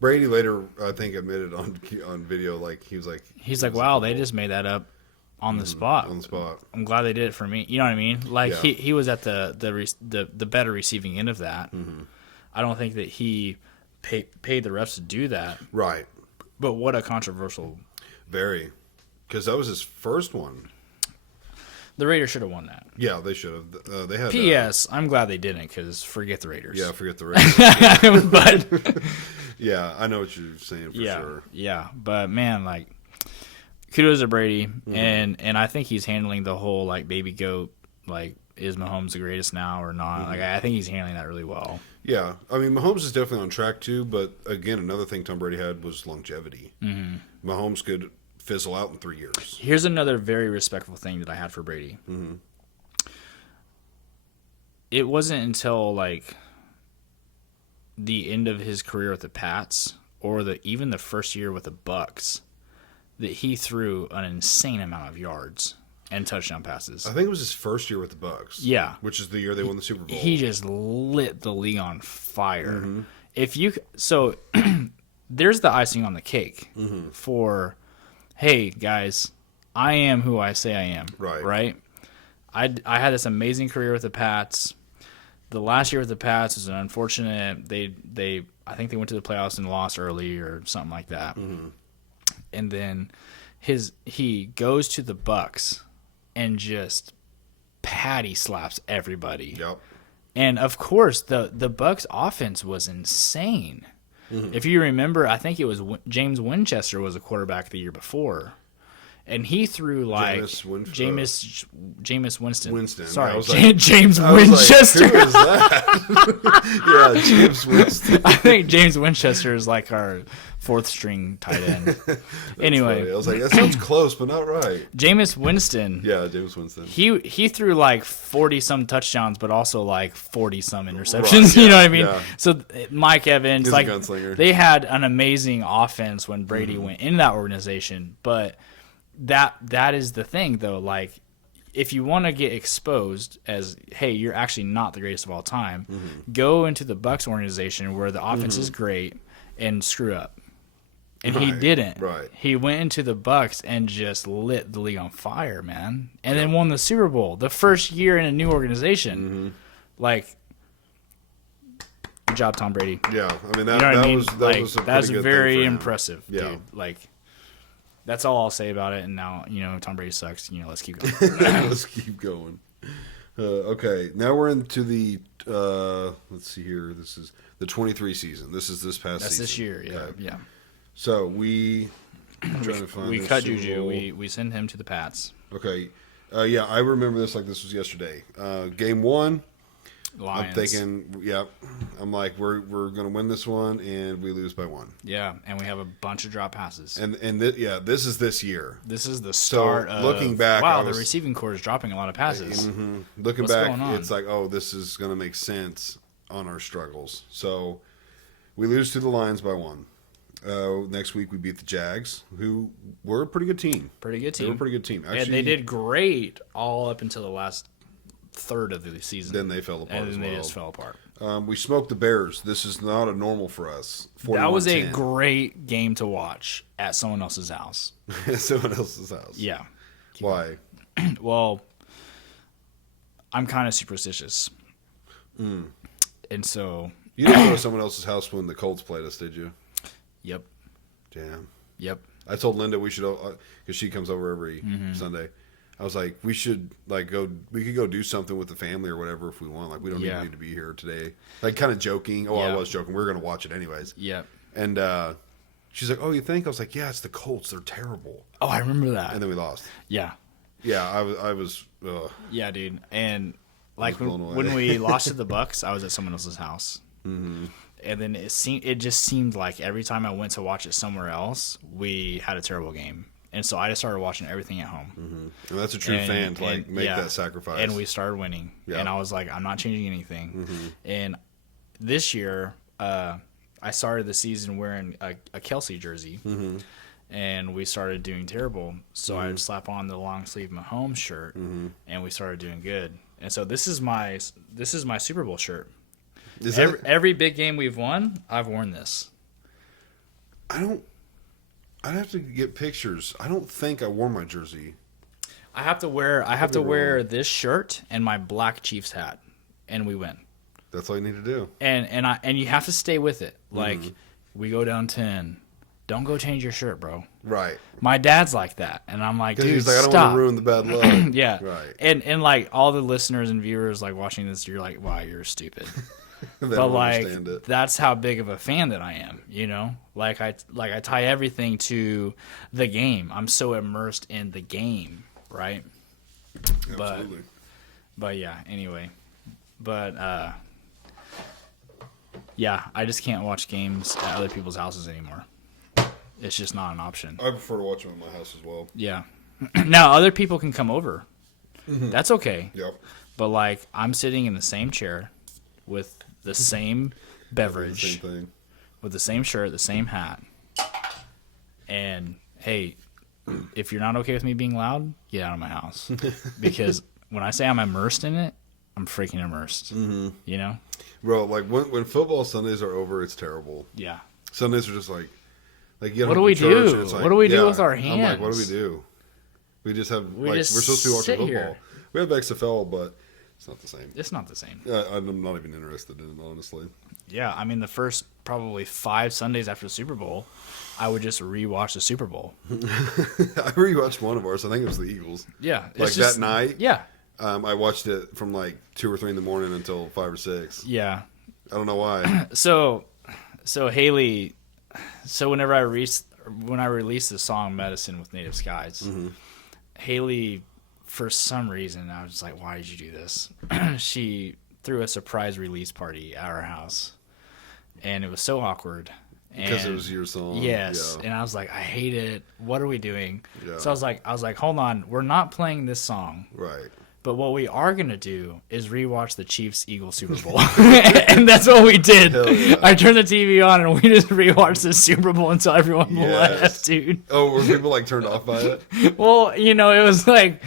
Brady later, I think, admitted on video, he's like, wow, they just made that up on the spot. On the spot. I'm glad they did it for me. You know what I mean? He was at the better receiving end of that. I don't think that he paid the refs to do that. Right. But what a controversial. Very. Because that was his first one. The Raiders should have won that. Yeah, they should have. They had. P.S. I'm glad they didn't, because forget the Raiders. Yeah, forget the Raiders. But yeah, I know what you're saying for sure. Yeah, but man, kudos to Brady, and I think he's handling the whole baby goat, is Mahomes the greatest now or not? I think he's handling that really well. Yeah, I mean Mahomes is definitely on track too, but again, another thing Tom Brady had was longevity. Mahomes could fizzle out in 3 years. Here's another very respectful thing that I had for Brady. It wasn't until the end of his career with the Pats, or even the first year with the Bucks, that he threw an insane amount of yards. and touchdown passes. I think it was his first year with the Bucs. Yeah. Which is the year they won the Super Bowl. He just lit the league on fire. So there's the icing on the cake for, hey, guys, I am who I say I am. Right? I had this amazing career with the Pats. The last year with the Pats was an unfortunate. I think they went to the playoffs and lost early or something like that. And then he goes to the Bucs and just patty slaps everybody. Yep. And of course, the Bucs offense was insane. If you remember, I think it was James Winchester was a quarterback the year before. And he threw like Jameis Winston. Sorry, James Winchester. Like, who is that? Yeah, James Winston. I think James Winchester is like our fourth string tight end. Anyway, funny. I was like, that sounds close, but not right. Jameis Winston. Yeah, James Winston. He threw like 40-some touchdowns, but also like 40-some interceptions. Right, yeah, you know what I mean? Yeah. So Mike Evans, He's like a gunslinger. They had an amazing offense when Brady went in that organization, but that is the thing though. Like, if you want to get exposed as, hey, you're actually not the greatest of all time, go into the Bucs organization where the offense is great and screw up. And he didn't. Right. He went into the Bucs and just lit the league on fire, man. And then won the Super Bowl the first year in a new organization. Like, good job, Tom Brady. Yeah, I mean that, You know what I mean? was That's good very thing for him. impressive, Yeah. dude. Like, that's all I'll say about it. And now, Tom Brady sucks. Let's keep going. Let's keep going. Okay, now we're into the let's see here. This is the 23 season. This is this past That's season. this year, yeah, Okay. yeah. So we trying to find We this cut Super Juju. Bowl. We send him to the Pats. Okay, yeah, I remember this like this was yesterday. Game 1. Lions. I'm thinking, yeah. I'm like, we're gonna win this one, and we lose by 1. Yeah, and we have a bunch of drop passes. And this is this year. This is the start of, looking back, wow, the receiving core is dropping a lot of passes. Looking What's back, going on? it's like, oh, this is gonna make sense on our struggles. So we lose to the Lions by 1. Next week we beat the Jags, who were a pretty good team. Pretty good team. They were a pretty good team. Actually, And they did great all up until the last third of the season. Then they fell apart. And then as they well. just fell apart. We smoked the Bears. This is not a normal for us. That was a 41-10. great game to watch at someone else's house. Someone else's house. Yeah. Why? Well, I'm kind of superstitious. And so, You didn't go to someone else's house when the Colts played us, did you? yep. Damn. Yep. I told Linda we should, because she comes over every Sunday. I was like, we should go. We could go do something with the family or whatever if we want. Like, we don't even need to be here today. Like, kind of joking. Oh, Yeah. I was joking. We were gonna watch it anyways. Yep. And she's like, "Oh, you think?" I was like, "Yeah, it's the Colts. They're terrible." Oh, I remember that. And then we lost. Yeah. Yeah, I was. Yeah, dude. And like blown away. when we lost to the Bucks, I was at someone else's house. And then it just seemed like every time I went to watch it somewhere else, we had a terrible game. And so I just started watching everything at home. And that's a true fan to make that sacrifice. And we started winning. Yeah. And I was like, I'm not changing anything. And this year, I started the season wearing a Kelsey jersey. And we started doing terrible. So I'd slap on the long sleeve Mahomes shirt, and we started doing good. And so this is my Super Bowl shirt. Every big game we've won, I've worn this. I'd have to get pictures. I don't think I wore my jersey. I have to wear this shirt and my black Chiefs hat, and we win. That's all you need to do. And you have to stay with it. Like, we go down 10. Don't go change your shirt, bro. Right. My dad's like that, and I'm like, dude, he's like, I don't stop. want to ruin the bad luck. Yeah. Right. And like all the listeners and viewers like watching this, you're like, wow, you're stupid. They But don't like understand it. that's how big of a fan that I am, you know? Like I tie everything to the game. I'm so immersed in the game, right? Absolutely. But yeah, anyway. But yeah, I just can't watch games at other people's houses anymore. It's just not an option. I prefer to watch them at my house as well. Yeah. Now other people can come over. That's okay. Yep. But like I'm sitting in the same chair with the same beverage, Same thing. with the same shirt, the same hat. And hey, if you're not okay with me being loud, get out of my house. Because when I say I'm immersed in it, I'm freaking immersed. Mm-hmm. You know? Bro, like when football Sundays are over, it's terrible. Yeah. Sundays are just like you get what home do we from church do? and it's like, What do we do with our hands? I'm like, what do we do? We just have We we're just supposed to be watching sit football. here. We have XFL, but it's not the same. It's not the same. I'm not even interested in it, honestly. Yeah, I mean, the first probably 5 Sundays after the Super Bowl, I would just rewatch the Super Bowl. I rewatched one of ours. I think it was the Eagles. Yeah. Like that night. Yeah. I watched it from like 2 or 3 in the morning until 5 or 6. Yeah. I don't know why. So Haley, whenever when I released the song "Medicine" with Native Skies, Haley, for some reason, I was just like, "Why did you do this?" She threw a surprise release party at our house, and it was so awkward. Because it was your song. Yes, yeah. and I was like, I hate it. What are we doing? Yeah. So I was like, hold on, we're not playing this song. Right. But what we are gonna do is rewatch the Chiefs-Eagles Super Bowl, and that's what we did. Hell yeah. I turned the TV on and we just rewatched the Super Bowl until everyone left, dude. Oh, were people like turned off by it? Well, you know, it was like,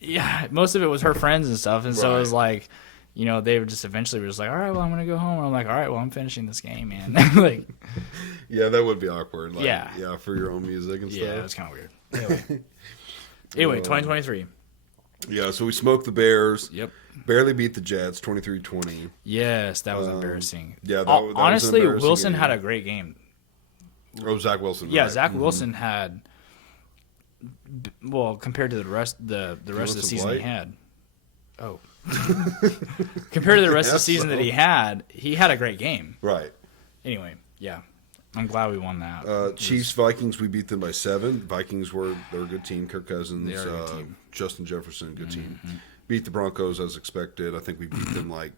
yeah, most of it was her friends and stuff, and so it was like, you know, they would just eventually were just like, all right, well, I'm gonna go home. And I'm like, all right, well, I'm finishing this game, man. Like, yeah, that would be awkward. Like, yeah, for your own music and stuff. Yeah, it was kind of weird. Anyway, 2023. Yeah, so we smoked the Bears. Yep. Barely beat the Jets, 23-20. Yes, that was embarrassing. Yeah, that honestly, was an embarrassing Wilson game. had a great game. Oh, Zach Wilson. Yeah, right. Zach Wilson had, well, compared to the rest of the season he had. Oh. Compared to the rest of the season that he had a great game. Right. Anyway, yeah. I'm glad we won that. Chiefs, Vikings, we beat them by 7. Vikings they're a good team. Kirk Cousins, They are a good team. Justin Jefferson, good team. Beat the Broncos as expected. I think we beat them like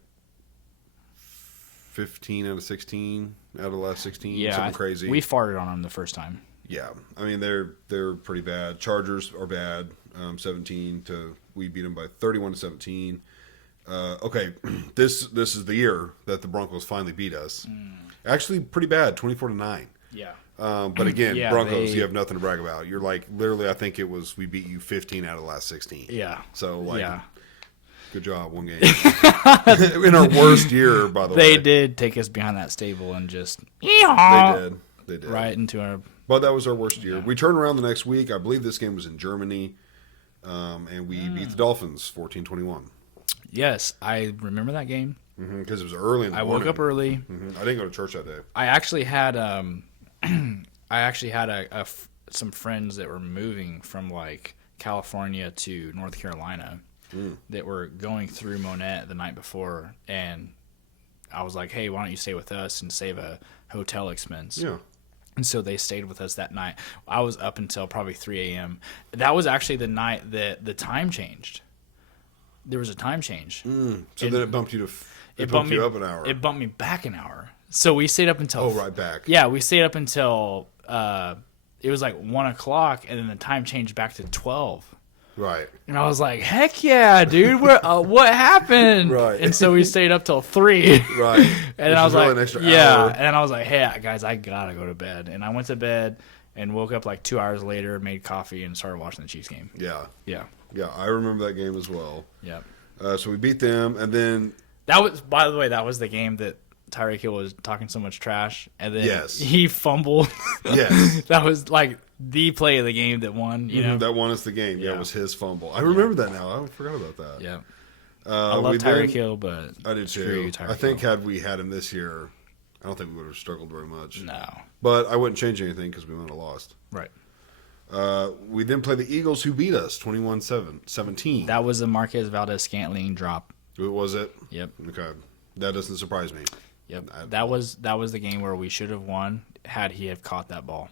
15 out of 16 out of the last 16. Yeah, something crazy. We farted on them the first time. Yeah, I mean they're pretty bad. Chargers are bad. 17 to we beat them by 31-17. Okay, this is the year that the Broncos finally beat us. Actually, pretty bad, 24-9. Yeah. But again, Yeah, Broncos, you have nothing to brag about. You're like literally, I think it was we beat you 15 out of the last 16. Yeah. So like, yeah. Good job, one game in our worst year, by the way. They did take us behind that stable and just They did right into our. But that was our worst year. We turned around the next week. I believe this game was in Germany, and we beat the Dolphins 14-21. Yes, I remember that game. Because it was early in the morning. I woke up early. I didn't go to church that day. I actually had some friends that were moving from like California to North Carolina that were going through Monette the night before, and I was like, hey, why don't you stay with us and save a hotel expense? Yeah. And so they stayed with us that night. I was up until probably 3 a.m. That was actually the night that the time changed. There was a time change. So then it bumped you to It bumped you me up an hour. It bumped me back an hour. So we stayed up until. Oh, right back. Yeah, we stayed up until it was like 1 o'clock, and then the time changed back to 12. Right. And I was like, "Heck yeah, dude! What happened?" Right. And so we stayed up till 3. Right. And I was really like, an extra "Yeah." hour. And then I was like, "Hey, guys, I gotta go to bed." And I went to bed and woke up like 2 hours later, made coffee, and started watching the Chiefs game. Yeah. Yeah. Yeah, I remember that game as well. Yeah. So we beat them, and then That was, by the way, that was the game that Tyreek Hill was talking so much trash, and then Yes. he fumbled. Yes. That was like the play of the game that won. You know. that won us the game. Yeah, Yeah. it was his fumble. I remember that now. I forgot about that. Yeah. I love Tyreek Hill, but I did screw too. you, Tyreek I think Hill. had we had him this year, I don't think we would have struggled very much. No. But I wouldn't change anything because we wouldn't have lost. Right. We then play the Eagles, who beat us 21-17. That was the Marquez Valdez-Scantling drop. What was it? Yep. Okay. That doesn't surprise me. Yep. That was the game where we should have won had he have caught that ball.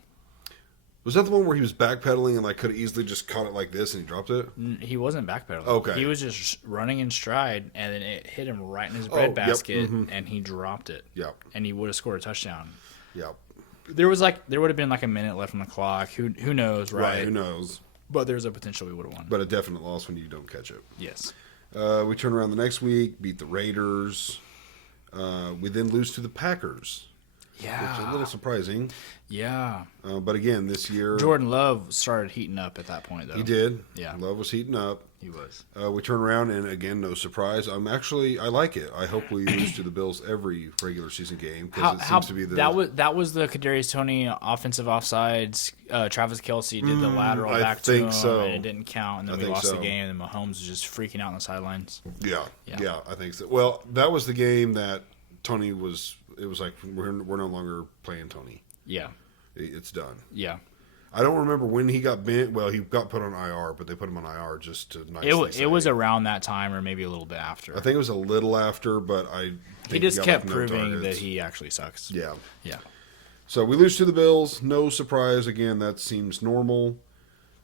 Was that the one where he was backpedaling and like could have easily just caught it like this and he dropped it? He wasn't backpedaling. Okay. He was just running in stride, and then it hit him right in his breadbasket, and he dropped it. Yep. And he would have scored a touchdown. Yep. There would have been like a minute left on the clock. Who knows, right? Who knows? But there's a potential we would have won. But a definite loss when you don't catch it. Yes. We turn around the next week, beat the Raiders. We then lose to the Packers. Yeah. Which is a little surprising. Yeah. But again, this year... Jordan Love started heating up at that point, though. He did. Yeah. Love was heating up. He was. We turn around, and again, no surprise. I like it. I hope we lose to the Bills every regular season game because it seems to be the... That was the Kadarius Toney offensive offsides. Travis Kelce did the lateral back to him, so. And it didn't count, and then we lost the game, and Mahomes was just freaking out on the sidelines. Yeah, I think so. Well, that was the game that Toney was... It was like, we're no longer playing Toney. Yeah. It's done. Yeah. I don't remember when he got bent. Well, he got put on IR, but they put him on IR just to nicely say. It was around that time or maybe a little bit after. I think it was a little after, but I think he just kept like proving that he actually sucks. Yeah. Yeah. So we lose to the Bills. No surprise. Again, that seems normal.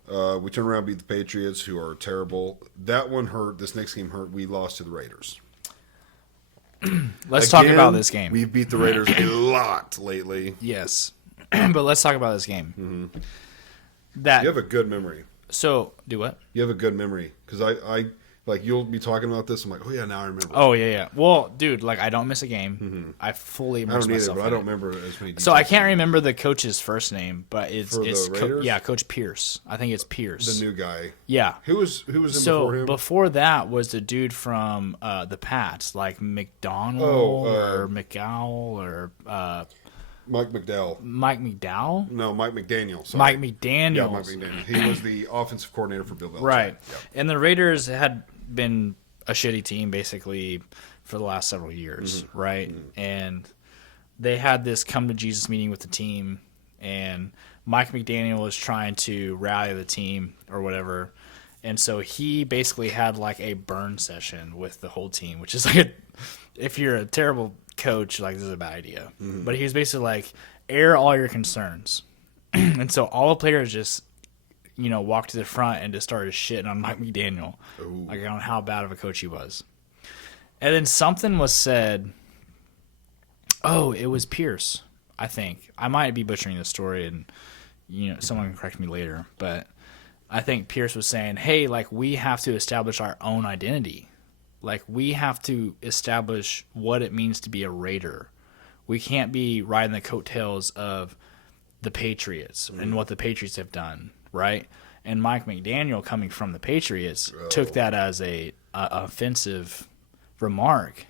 We turn around and beat the Patriots, who are terrible. That one hurt. This next game hurt. We lost to the Raiders. Let's talk about this game. We've beat the Raiders a lot lately. Yes. But let's talk about this game. Mm-hmm. That you have a good memory. So, do what? You have a good memory. Because I like, you'll be talking about this. I'm like, oh, yeah, now I remember. Oh, yeah. Well, dude, like, I don't miss a game. Mm-hmm. I fully immerse myself but I don't remember as many details. So, I can't remember the coach's first name, but it's the Raiders? Coach Pierce. I think it's Pierce. The new guy. Yeah. Who was in before him? Before that was the dude from the Pats, like McDonald or McGowell or Mike McDowell. Mike McDowell? No, Mike McDaniel. Sorry. Mike McDaniel. Yeah, Mike McDaniel. He was the offensive coordinator for Bill Belichick. Right. Yep. And the Raiders had been a shitty team basically for the last several years, right? Mm-hmm. And they had this come to Jesus meeting with the team, and Mike McDaniel was trying to rally the team or whatever. And so he basically had like a burn session with the whole team, which is like if you're a terrible coach, like, this is a bad idea. Mm-hmm. But he was basically like, air all your concerns. And so all the players just, walked to the front and just started shitting on Mike McDaniel. Ooh. Like, on how bad of a coach he was. And then something was said. Oh, it was Pierce, I think. I might be butchering the story, and someone can correct me later. But I think Pierce was saying, hey, like, we have to establish our own identity. Like, we have to establish what it means to be a Raider. We can't be riding the coattails of the Patriots and what the Patriots have done, right? And Mike McDaniel, coming from the Patriots, took that as a offensive remark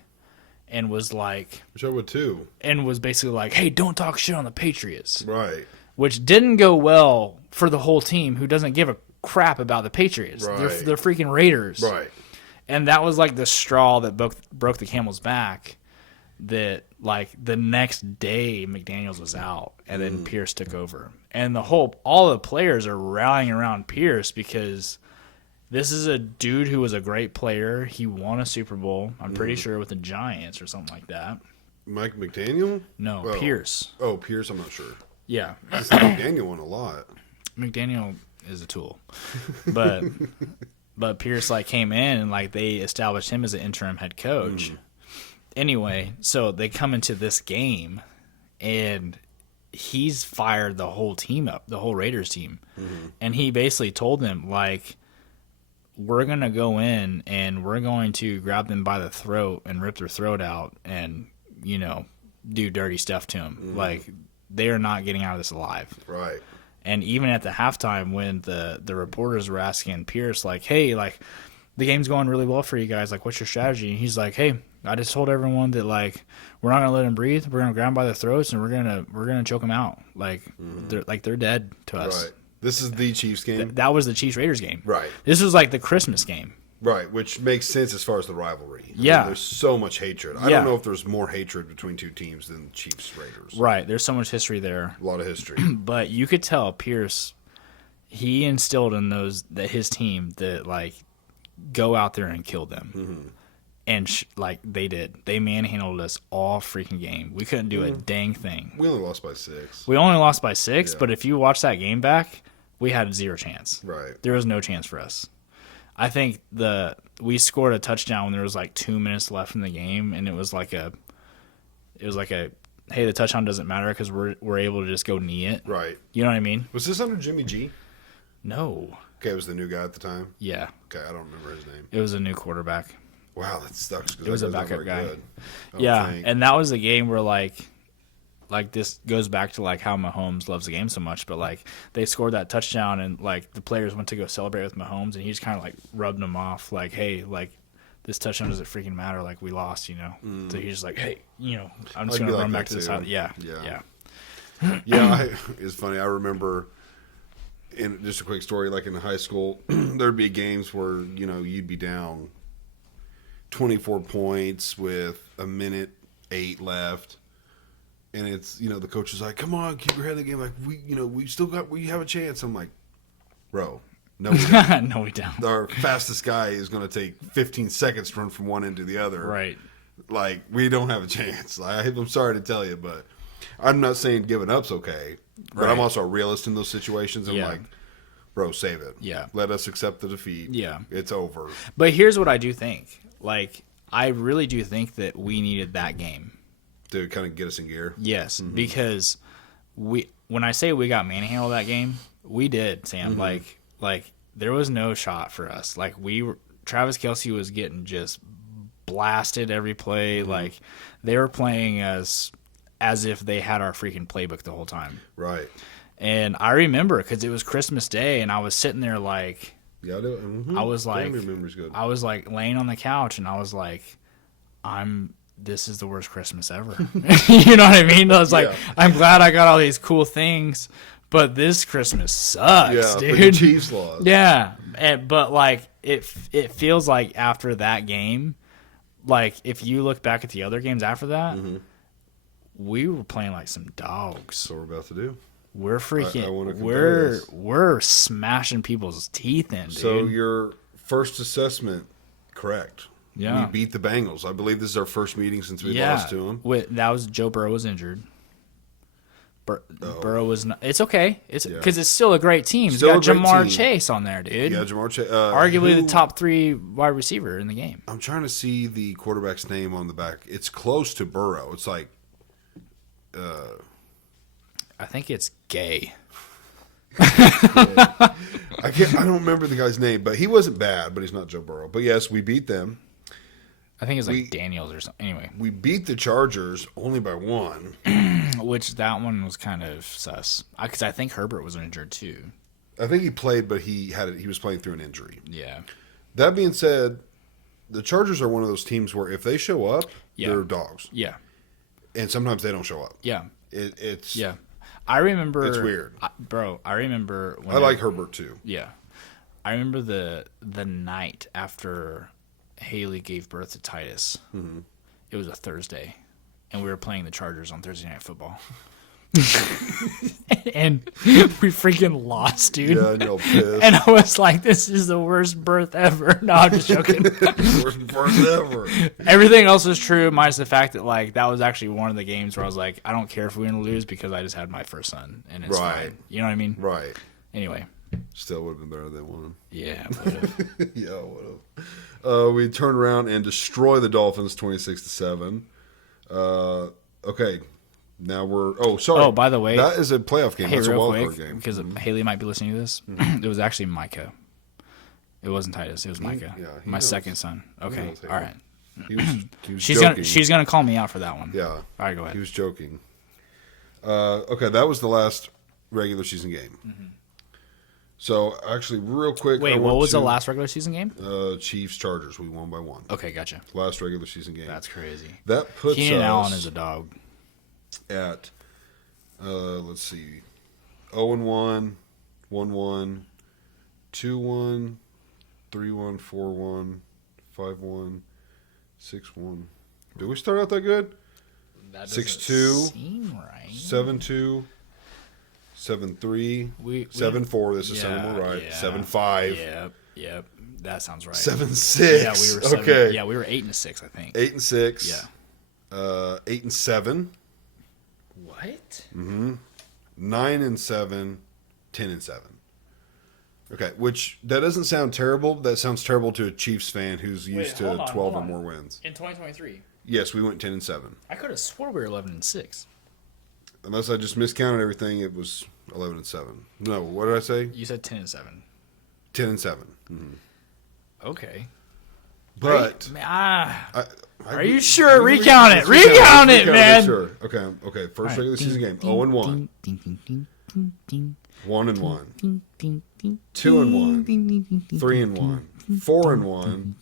and was like... Which I would too. And was basically like, hey, don't talk shit on the Patriots. Right. Which didn't go well for the whole team, who doesn't give a crap about the Patriots. Right. They're freaking Raiders. Right. And that was like the straw that broke the camel's back, that like the next day McDaniels was out and then Pierce took over. And all the players are rallying around Pierce because this is a dude who was a great player. He won a Super Bowl, I'm pretty sure, with the Giants or something like that. Mike McDaniel? No, Pierce. Oh, Pierce, I'm not sure. Yeah. McDaniel won a lot. McDaniel is a tool. But Pierce came in and they established him as an interim head coach. Anyway, so they come into this game and he's fired the whole team up, the whole Raiders team. And he basically told them, we're going to go in and we're going to grab them by the throat and rip their throat out and, do dirty stuff to them. They are not getting out of this alive. Right. And even at the halftime, when the reporters were asking Pierce, hey, the game's going really well for you guys. What's your strategy? And he's like, hey, I just told everyone that we're not gonna let them breathe. We're gonna grab them by the throats and we're gonna choke them out. They're dead to us. Right. This is the Chiefs game. That was the Chiefs Raiders game. Right. This was the Christmas game. Right, which makes sense as far as the rivalry. I mean, there's so much hatred. I don't know if there's more hatred between two teams than Chiefs Raiders. Right. There's so much history there. A lot of history. But you could tell Pierce, he instilled in his team that go out there and kill them. And they did. They manhandled us all freaking game. We couldn't do a dang thing. We only lost by 6. We only lost by 6, but if you watch that game back, we had 0 chance. Right. There was no chance for us. I think we scored a touchdown when there was 2 minutes left in the game, and it was like a hey, the touchdown doesn't matter because we're able to just go knee it. Right. You know what I mean? Was this under Jimmy G? No. Okay, it was the new guy at the time? Yeah. Okay, I don't remember his name. It was a new quarterback. Wow, that sucks. It was a backup guy. Good. Yeah, and that was a game where like this goes back to like how Mahomes loves the game so much, but like they scored that touchdown and like the players went to go celebrate with Mahomes and he just kind of like rubbed them off like, hey, like this touchdown doesn't freaking matter, like we lost, you know. So he's just like, hey, you know, I'm just gonna run back to this house. Yeah. It's funny. I remember, in just a quick story, like in high school, there'd be games where you'd be down 24 points with 1:08 left. And it's, the coach is like, come on, keep your head in the game. Like, we have a chance. I'm like, bro, no, we don't. No, we don't. Our fastest guy is going to take 15 seconds to run from one end to the other. Right. Like, we don't have a chance. I'm sorry to tell you, but I'm not saying giving up's okay. But I'm also a realist in those situations. I'm like, bro, save it. Yeah. Let us accept the defeat. Yeah. It's over. But here's what I do think. Like, I really do think that we needed that game. To kind of get us in gear? Yes, because when I say we got manhandled that game, we did, Sam. Like there was no shot for us. Like Travis Kelce was getting just blasted every play. Like they were playing as if they had our freaking playbook the whole time. Right. And I remember because it was Christmas Day, and I was sitting there like, yeah, I do. Mm-hmm. I was like, good. I was like laying on the couch, and I was like, this is the worst Christmas ever. You know what I mean? I was like, I'm glad I got all these cool things, but this Christmas sucks, dude. The Chiefs lost. Yeah, but like it feels like after that game, like if you look back at the other games after that, we were playing like some dogs. That's what we're about to do. We're freaking. We're smashing people's teeth in, dude. So your first assessment, correct? Yeah. We beat the Bengals. I believe this is our first meeting since we lost to them. That was Joe Burrow was injured. Burrow was not. It's okay. It's because it's still a great team. It's got Jamar Chase on there, dude. Yeah, Jamar Chase. Arguably the top 3 wide receiver in the game. I'm trying to see the quarterback's name on the back. It's close to Burrow. It's like, I think it's Gay. I don't remember the guy's name, but he wasn't bad. But he's not Joe Burrow. But yes, we beat them. I think it's like Daniels or something. Anyway, we beat the Chargers only by 1. Which that one was kind of sus. Because I think Herbert was injured too. I think he played, but he was playing through an injury. Yeah. That being said, the Chargers are one of those teams where if they show up, they're dogs. Yeah. And sometimes they don't show up. Yeah. It's I remember. It's weird, bro. I remember. I like Herbert too. Yeah. I remember the night after Haley gave birth to Titus. Mm-hmm. It was a Thursday, and we were playing the Chargers on Thursday Night Football. And we freaking lost, dude. Yeah, and you're all pissed. And I was like, this is the worst birth ever. No, I'm just joking. Worst birth ever. Everything else was true, minus the fact that like that was actually one of the games where I was like, I don't care if we win or lose because I just had my first son, and it's fine. You know what I mean? Right. Anyway. Still would have been better than 1. Yeah, would have. Yeah, would have. We turn around and destroy the Dolphins 26-7. Okay. Now we're... Oh, sorry. Oh, by the way... That is a playoff game. Hey, that's a real wild card quick, game. because Haley might be listening to this. It was actually Micah. It wasn't Titus. It was Micah. My second son. Okay. All right. He was joking. She's gonna call me out for that one. Yeah. All right, go ahead. He was joking. Okay, that was the last regular season game. Mm-hmm. So, actually, real quick... Wait, what was the last regular season game? Chiefs-Chargers. We won by 1. Okay, gotcha. Last regular season game. That's crazy. That puts Keenan us... Allen is a dog. At... let's see, 0-1, 1-1, 2-1, 3-1, 4-1, 5-1, 6-1. Did we start out that good? That 6-2, seem right. 7-2, 7-3, 7-4. This is sounding more right. 7-5. Yep. That sounds right. 7-6. Yeah, we were 7, okay. Yeah, we were 8-6, I think. 8-6. Yeah. 8-7. What? 9-7, 10-7. Okay, which that doesn't sound terrible. That sounds terrible to a Chiefs fan who's used to 12 or more wins. In 2023. Yes, we went 10-7. I could have swore we were 11-6. Unless I just miscounted everything, it was 11-7. No, what did I say? You said 10-7. 10-7. Mm-hmm. Okay. But are you sure? Recount it. Recount it, man. Sure. Okay. First regular season game. 0-1. 1-1. 2-1. 3-1. 4-1.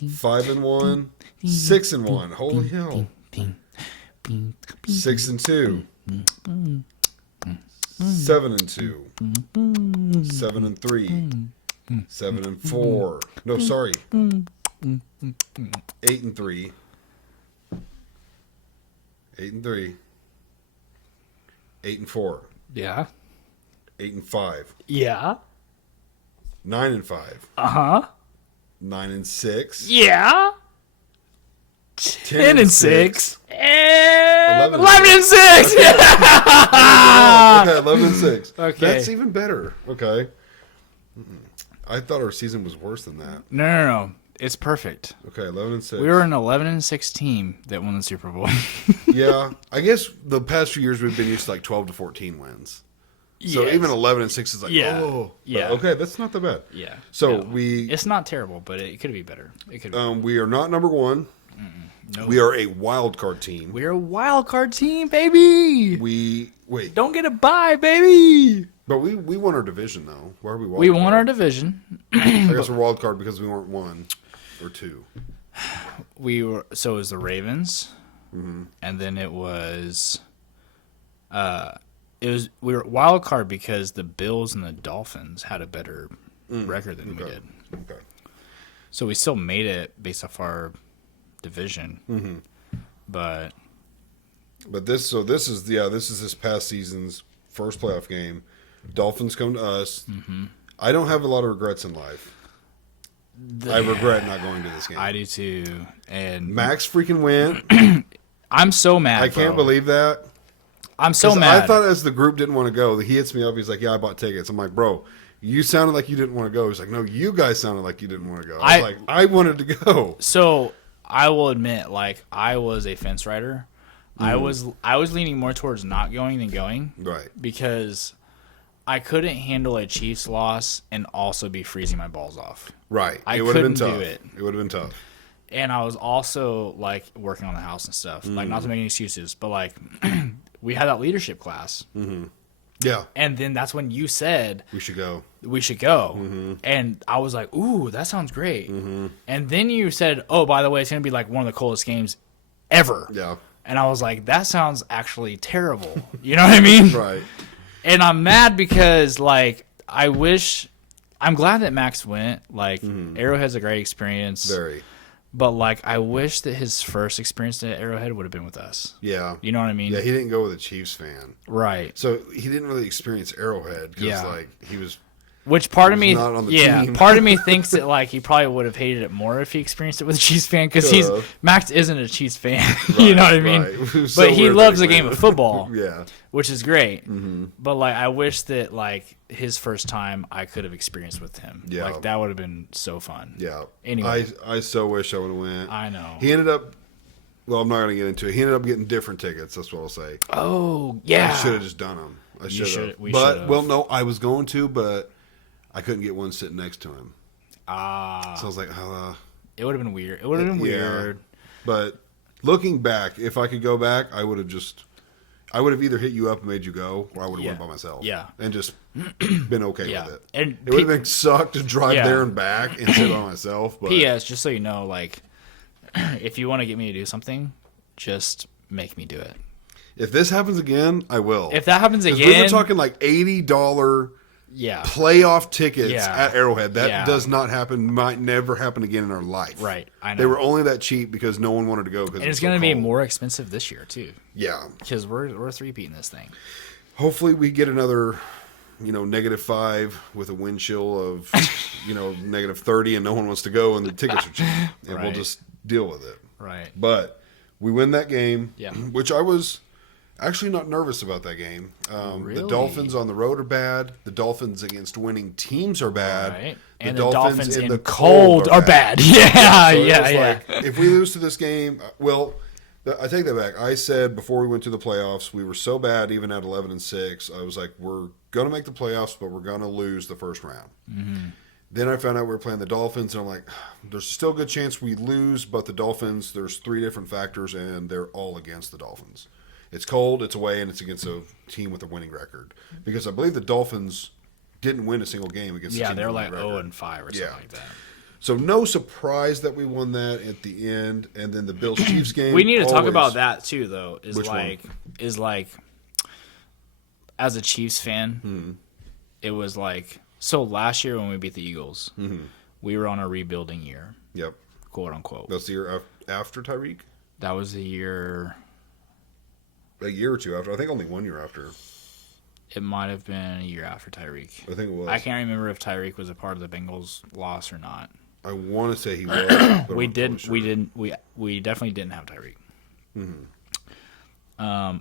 5-1. 6-1. Holy hell. 6-2. 7-2. 7-3. 7-4. No, sorry. 8-3. 8-3. 8-4. Yeah. 8-5. Yeah. 9-5. 9-6. Yeah. 10-6. And 11-6. Okay, 11-6. Okay. That's even better. Okay. I thought our season was worse than that. No. It's perfect. Okay, 11-6. We were an 11-6 team that won the Super Bowl. Yeah, I guess the past few years we've been used to like 12 to 14 wins. So even 11-6 is like, oh. Yeah. But okay, that's not that bad. Yeah. So it's not terrible, but it could be better. It could. We are not number one. No. We are a wild card team. We're a wild card team, baby. Wait. Don't get a bye, baby. But we won our division though. Why are we wild We card? won our division. I guess we're wild card because we weren't 1 or 2. So it was the Ravens, and then it was we were wild card because the Bills and the Dolphins had a better record than we did. Okay. So we still made it based off our division, but this is this past season's first playoff game. Dolphins come to us. I don't have a lot of regrets in life. I regret not going to this game. I do too. And Max freaking went. I'm so mad. I can't believe that. I'm so mad. I thought as the group didn't want to go, he hits me up. He's like, "Yeah, I bought tickets." I'm like, "Bro, you sounded like you didn't want to go." He's like, "No, you guys sounded like you didn't want to go." I was like, "I wanted to go." So I will admit, like, I was a fence rider. I was leaning more towards not going than going. Right. Because I couldn't handle a Chiefs loss and also be freezing my balls off. Right. I It would have been couldn't tough. do it. It would have been tough. And I was also, like, working on the house and stuff. Like, not to make any excuses, but, like, we had that leadership class. Yeah. And then that's when you said We should go. And I was like, ooh, that sounds great. And then you said, oh, by the way, it's going to be, like, one of the coldest games ever. Yeah. And I was like, that sounds actually terrible. You know what I mean? Right. And I'm mad because, like, I'm glad that Max went. Like, Arrowhead's a great experience. Very. But, like, I wish that his first experience at Arrowhead would have been with us. Yeah. You know what I mean? Yeah, he didn't go with a Chiefs fan. Right. So he didn't really experience Arrowhead because, Yeah. like, he was... Which part of me, not on the team. part of me thinks that, like, he probably would have hated it more if he experienced it with a Chiefs fan because Max isn't a Chiefs fan. You know what I mean? Right. But he loves the game of football. Yeah. Which is great. But, like, I wish that, like, his first time I could have experienced with him. Yeah. Like, that would have been so fun. Yeah. Anyway. I so wish I would have went. I know. He ended up... Well, I'm not going to get into it. He ended up getting different tickets. That's what I'll say. Oh, yeah. I should have just done them. I should have. We But, should've. well, no, I was going to, but I couldn't get one sitting next to him. So I was like, it would have been weird. It would have been weird. But looking back, if I could go back, I would have either hit you up and made you go, or I would have went by myself. Yeah. And just been okay with it. And it would have been sucked to drive there and back and sit by myself. But P.S. Just so you know, like, if you want to get me to do something, just make me do it. If this happens again, I will. If that happens again, we were talking like $80 playoff tickets at Arrowhead. That does not happen. Might never happen again in our life. Right. I know. They were only that cheap because no one wanted to go. And it's going to be more expensive this year too. Yeah. Because we're three-peating this thing. Hopefully we get another, -5 with a wind chill of, -30 and no one wants to go and the tickets are cheap. And we'll just deal with it. Right. But we win that game, yeah. which I was actually not nervous about that game. Really? The Dolphins on the road are bad. The Dolphins against winning teams are bad. Right. The and Dolphins in the cold are bad. Yeah, so yeah. Like, if we lose to this game, well, I take that back. I said before we went to the playoffs, we were so bad, even at 11-6. I was like, we're going to make the playoffs, but we're going to lose the first round. Then I found out we were playing the Dolphins, and I'm like, there's still a good chance we lose, but the Dolphins, there's 3 different factors, and they're all against the Dolphins. It's cold, it's away, and it's against a team with a winning record. Because I believe the Dolphins didn't win a single game against the team. Yeah, they're like 0-5 or something like that. So no surprise that we won that at the end, and then the Bills-Chiefs game. We need to talk about that too, though. Is like as a Chiefs fan, it was like, so last year when we beat the Eagles, we were on a rebuilding year. Yep. Quote unquote. That's the year after Tyreek? That was the year. A year or two after. I think only 1 year after. It might have been a year after Tyreek. I think it was. I can't remember if Tyreek was a part of the Bengals loss or not. I want to say he was. We definitely didn't have Tyreek.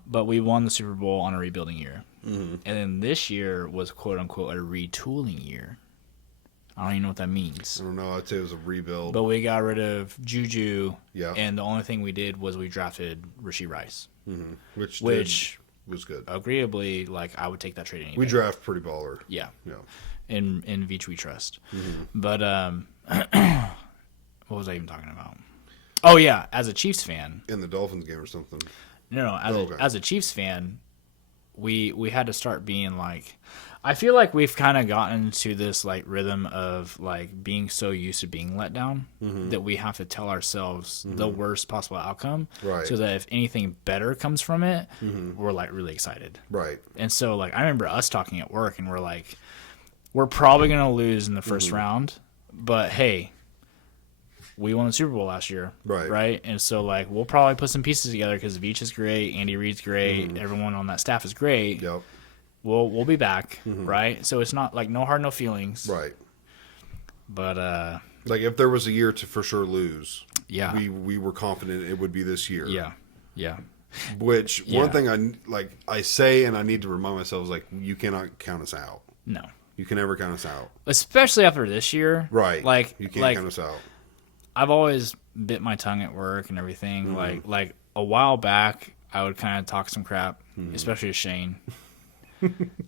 But we won the Super Bowl on a rebuilding year. And then this year was quote unquote a retooling year. I don't even know what that means. I don't know. I'd say it was a rebuild. But we got rid of Juju. Yeah. And the only thing we did was we drafted Rashee Rice. Which was good. Agreeably, like, I would take that trade any We day. draft pretty baller. Yeah. Yeah. In Veach we trust. But what was I even talking about? Oh yeah, as a Chiefs fan. In the Dolphins game or something. No. As a Chiefs fan, we had to start being like, I feel like we've kind of gotten into this like rhythm of like being so used to being let down that we have to tell ourselves the worst possible outcome, right? So that if anything better comes from it, we're like really excited, right? And so like I remember us talking at work, and we're like, we're probably gonna lose in the first round, but hey, we won the Super Bowl last year, right? And so like we'll probably put some pieces together because Veach is great, Andy Reid's great, everyone on that staff is great. Yep. We'll be back, right? So it's not like no hard, no feelings, right? But like if there was a year to for sure lose, yeah, we were confident it would be this year. Yeah. Which one thing I say and I need to remind myself is like you cannot count us out. No, you can never count us out, especially after this year, right? Like you can't count us out. I've always bit my tongue at work and everything. Like a while back, I would kind of talk some crap, especially to Shane.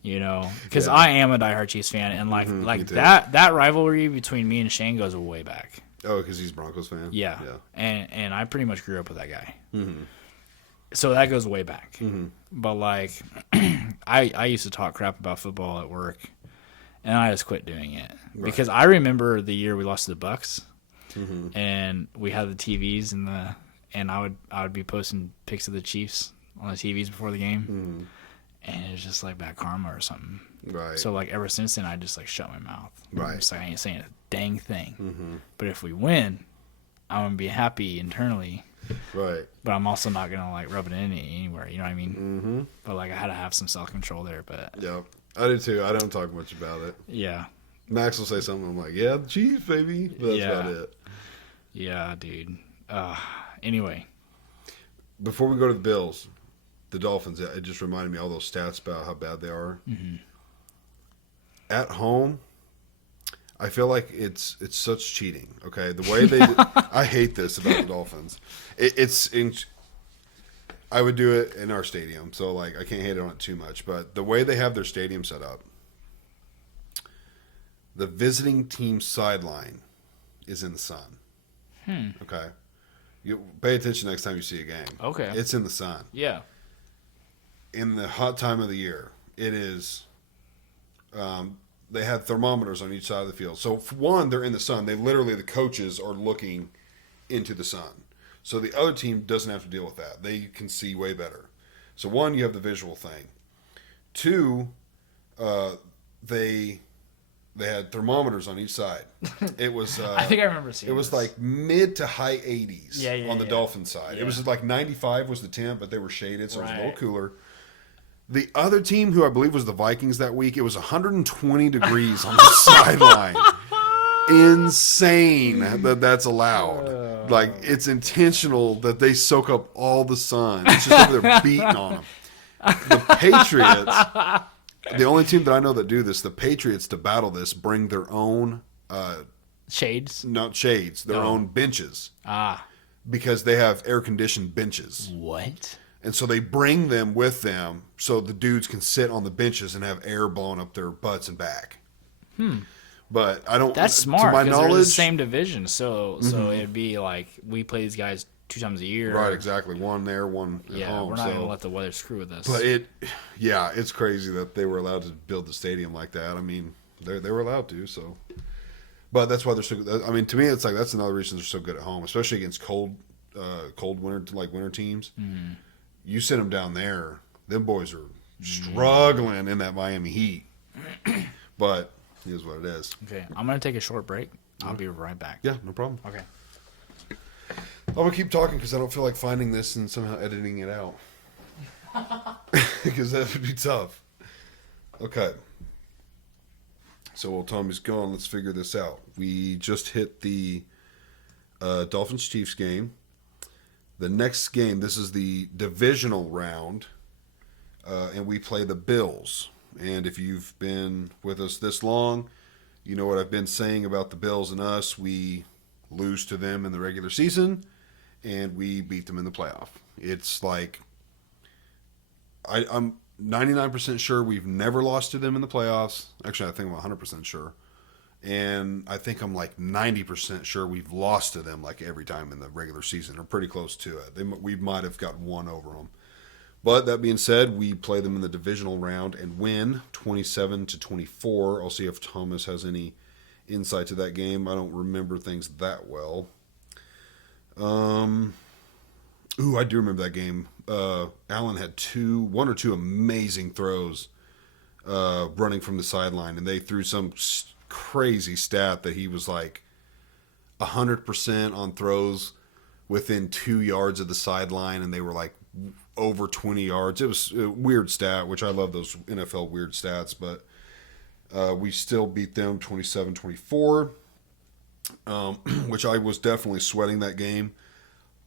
You know, because I am a diehard Chiefs fan, and like that rivalry between me and Shane goes way back. Oh, because he's Broncos fan. Yeah. And I pretty much grew up with that guy. So that goes way back. But like, I used to talk crap about football at work, and I just quit doing it because I remember the year we lost to the Bucks, and we had the TVs and I would be posting pics of the Chiefs on the TVs before the game. And it was just like bad karma or something. Right. So like ever since then, I just like shut my mouth. Right. I'm just like, I ain't saying a dang thing. But if we win, I'm gonna be happy internally. Right. But I'm also not gonna like rub it in anywhere. You know what I mean? But like I had to have some self control there. But yeah, I do too. I don't talk much about it. Yeah. Max will say something. I'm like, yeah, the Chiefs, baby. But that's about it. Yeah, dude. Anyway. Before we go to the Bills. The Dolphins, it just reminded me all those stats about how bad they are. At home, I feel like it's such cheating. Okay, the way they, I hate this about the Dolphins. I would do it in our stadium, so like I can't hate on it too much. But the way they have their stadium set up, the visiting team sideline is in the sun. Okay, you pay attention next time you see a game. Okay, it's in the sun. Yeah. In the hot time of the year, it is. They had thermometers on each side of the field. So for one, they're in the sun. The coaches are looking into the sun. So the other team doesn't have to deal with that. They can see way better. So one, you have the visual thing. Two, they had thermometers on each side. It was. I think I remember seeing. It was like mid to high 80s on the Dolphin side. Yeah. It was like 95 was the temp, but they were shaded, so it was a little cooler. The other team, who I believe was the Vikings that week, it was 120 degrees on the sideline. Insane that's allowed. Like, it's intentional that they soak up all the sun. It's just over there beating on them. The Patriots, the only team that I know that do this, the Patriots, to battle this, bring their own... shades? Not shades. Their own benches. Because they have air-conditioned benches. What? And so they bring them with them so the dudes can sit on the benches and have air blowing up their butts and back. But I don't. That's smart. To my Because they're knowledge, the same division, so it'd be like we play these guys 2 times a year. right? Exactly. One there, one at home. We're not going to let the weather screw with us. But it's crazy that they were allowed to build the stadium like that. I mean, they were allowed to. So, but that's why they're so. I mean, to me, it's like that's another reason they're so good at home, especially against cold winter teams. Mm-hmm. You send them down there, them boys are struggling in that Miami heat. But it is what it is. Okay, I'm going to take a short break. I'll be right back. Yeah, no problem. Okay. I'm going to keep talking because I don't feel like finding this and somehow editing it out. Because that would be tough. Okay. So while Tommy's gone, let's figure this out. We just hit the Dolphins-Chiefs game. The next game, this is the divisional round, and we play the Bills. And if you've been with us this long, you know what I've been saying about the Bills and us. We lose to them in the regular season, and we beat them in the playoff. It's like I'm 99% sure we've never lost to them in the playoffs. Actually, I think I'm 100% sure. And I think I'm like 90% sure we've lost to them like every time in the regular season, or pretty close to it. We might have got one over them. But that being said, we play them in the divisional round and win 27-24. I'll see if Thomas has any insight to that game. I don't remember things that well. I do remember that game. Allen had one or two amazing throws running from the sideline, and they threw some crazy stat that he was like 100% on throws within 2 yards of the sideline, and they were like over 20 yards. It was a weird stat, which I love those NFL weird stats, but we still beat them 27-24, which I was definitely sweating that game.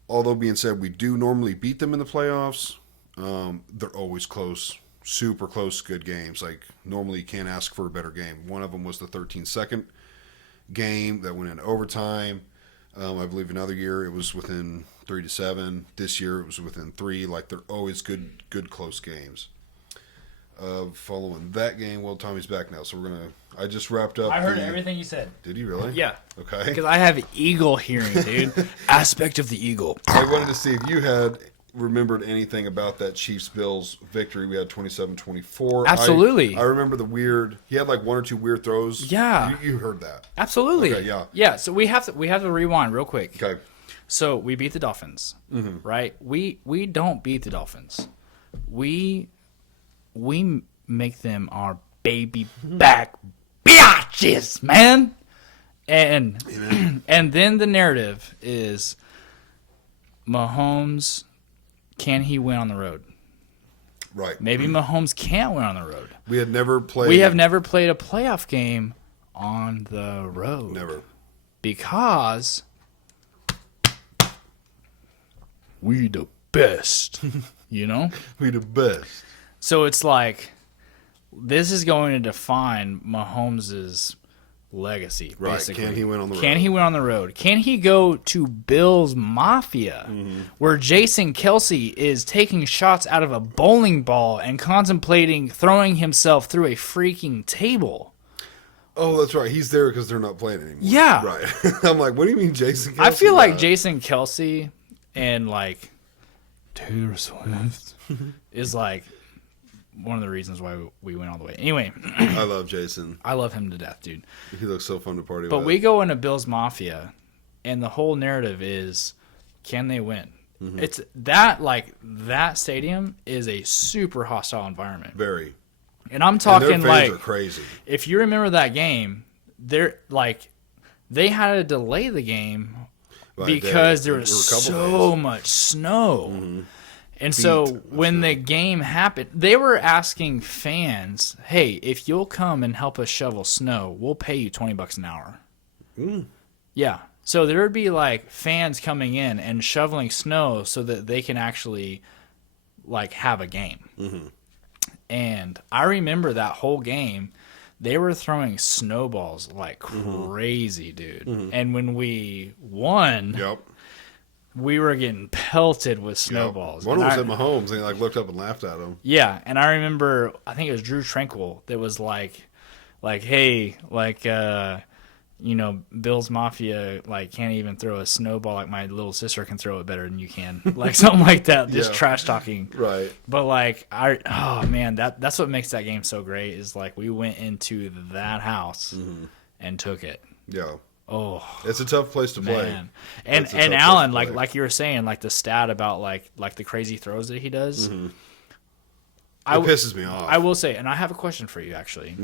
Although being said, we do normally beat them in the playoffs. They're always close, super close, good games. Like normally you can't ask for a better game. One of them was the 13-second game that went into overtime. I believe another year it was within 3-7. This year it was within 3. Like they're always good close games. Following that game, well, Tommy's back now, so I just wrapped up. I heard everything you said. Did you really? Yeah. Okay. Because I have eagle hearing, dude. Aspect of the eagle. I wanted to see if you had remembered anything about that Chiefs-Bills victory. We had 27-24. Absolutely. I remember he had like one or two weird throws. Yeah. You heard that. Absolutely. Okay, yeah. Yeah, so we have to rewind real quick. Okay. So we beat the Dolphins, right? We don't beat the Dolphins. We make them our baby back biatches, man. And and then the narrative is Mahomes, can he win on the road? Right. Maybe Mahomes can't win on the road. We have never played a playoff game on the road. Never. Because we the best. You know? We the best. So it's like this is going to define Mahomes' legacy, right. Basically. Can he win on the road? Can he win on the road? Can he go to Bills Mafia, where Jason Kelsey is taking shots out of a bowling ball and contemplating throwing himself through a freaking table? Oh, that's right. He's there because they're not playing anymore. Yeah. Right. I'm like, what do you mean Jason Kelsey? I feel like Jason Kelsey and like Taylor Swift is like one of the reasons why we went all the way. Anyway. I love Jason. I love him to death, dude. He looks so fun to party with. But we go into Bills Mafia, and the whole narrative is, can they win? It's that stadium is a super hostile environment. Very. And I'm talking and their fans are crazy. If you remember that game, they had to delay the game because there was so much snow. And so when the game happened, they were asking fans, hey, if you'll come and help us shovel snow, we'll pay you $20 an hour. Yeah. So there would be like fans coming in and shoveling snow so that they can actually like have a game. And I remember that whole game, they were throwing snowballs like crazy, dude. And when we won... Yep. We were getting pelted with snowballs. One was at Mahomes, and he like looked up and laughed at him. Yeah, and I remember, I think it was Drew Tranquil that was like like, hey, like, you know, Bill's Mafia, like, can't even throw a snowball like my little sister can throw it better than you can. Like, something like that. Just trash talking. Right. But, like, oh, man, that's what makes that game so great is, like, we went into that house and took it. Yeah. Oh. It's a tough place to play. Man. And Allen, like you were saying, like, the stat about, like the crazy throws that he does. It pisses me off. I will say, and I have a question for you, actually.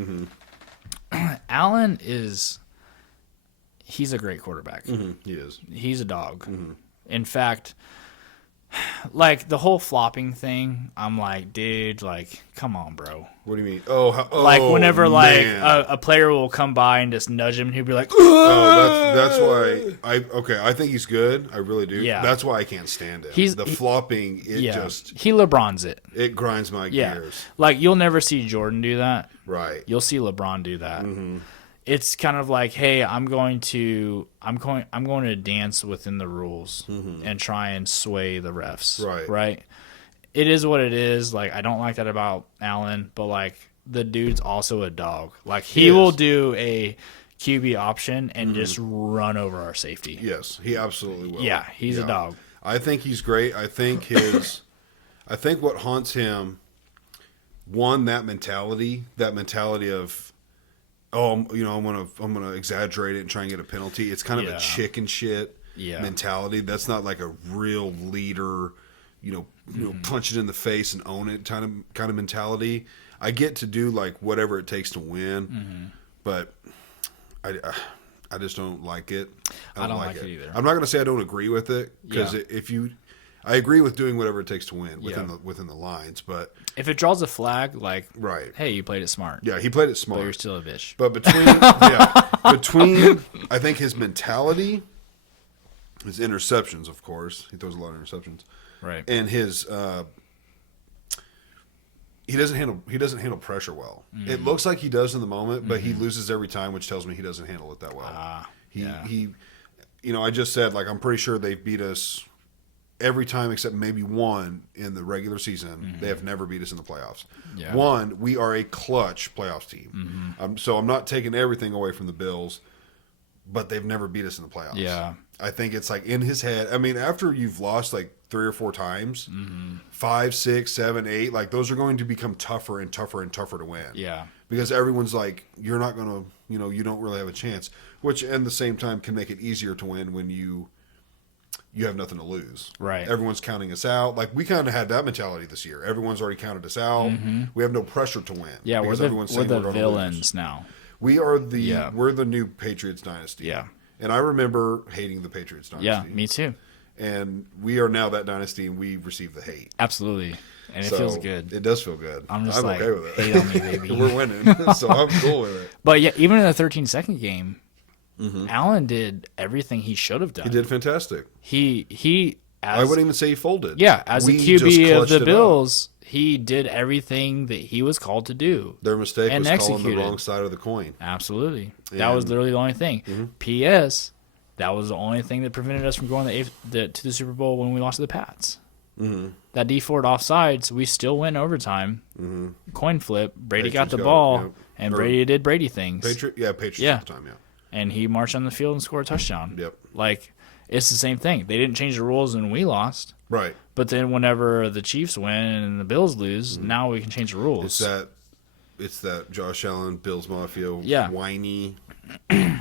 Allen he's a great quarterback. He is. He's a dog. In fact, like the whole flopping thing, I'm like, dude, like, come on, bro. What do you mean? Like whenever like man. a player will come by and just nudge him, and he'll be like, that's why I think he's good. I really do. Yeah. That's why I can't stand it. Flopping, he LeBron's it. It grinds my gears. Like you'll never see Jordan do that. Right. You'll see LeBron do that. It's kind of like, hey, I'm going to dance within the rules and try and sway the refs. Right. It is what it is. Like, I don't like that about Allen, but like the dude's also a dog. Like he will do a QB option and just run over our safety. Yes, he absolutely will. Yeah, he's a dog. I think he's great. I think what haunts him, one, that mentality of, oh, you know, I'm gonna exaggerate it and try and get a penalty. It's kind of a chicken shit mentality. That's not like a real leader, you know, punch it in the face and own it kind of mentality. I get to do like whatever it takes to win, but I just don't like it. I don't like it either. I'm not going to say I don't agree with it because I agree with doing whatever it takes to win within the lines, but if it draws a flag, like, right, hey, you played it smart. Yeah, he played it smart. But you're still a bitch. But between I think his mentality, his interceptions, of course, he throws a lot of interceptions, right, and his he doesn't handle pressure well. It looks like he does in the moment, but he loses every time, which tells me he doesn't handle it that well. He you know, I just said, like, I'm pretty sure they've beat us every time except maybe one in the regular season. They have never beat us in the playoffs. Yeah. One, we are a clutch playoffs team. So I'm not taking everything away from the Bills, but they've never beat us in the playoffs. Yeah. I think it's like in his head. I mean, after you've lost like 3 or 4 times, 5, 6, 7, 8, like those are going to become tougher and tougher and tougher to win. Yeah. Because everyone's like, you're not going to, you know, you don't really have a chance, which at the same time can make it easier to win when you have nothing to lose. Right. Everyone's counting us out. Like, we kind of had that mentality this year. Everyone's already counted us out. We have no pressure to win. Yeah, we're the villains now. We are we're the new Patriots dynasty. Yeah. And I remember hating the Patriots dynasty. Yeah, me too. And we are now that dynasty, and we receive the hate. Absolutely. And it feels good. It does feel good. I'm like, okay with it. Hate on me, baby. We're winning, so I'm cool with it. But yeah, even in the 13-second game, Allen did everything he should have done. He did fantastic. I wouldn't even say he folded. Yeah, as a QB of the Bills, he did everything that he was called to do. Their mistake was calling the wrong side of the coin. Absolutely. That was literally the only thing. P.S. That was the only thing that prevented us from going to the Super Bowl when we lost to the Pats. That D Ford offsides, we still went overtime. Coin flip. Brady got the ball, and Brady did Brady things. Patriots at the time, yeah. And he marched on the field and scored a touchdown. Yep. Like, it's the same thing. They didn't change the rules when we lost. Right. But then whenever the Chiefs win and the Bills lose, now we can change the rules. It's that Josh Allen, Bills Mafia, whiny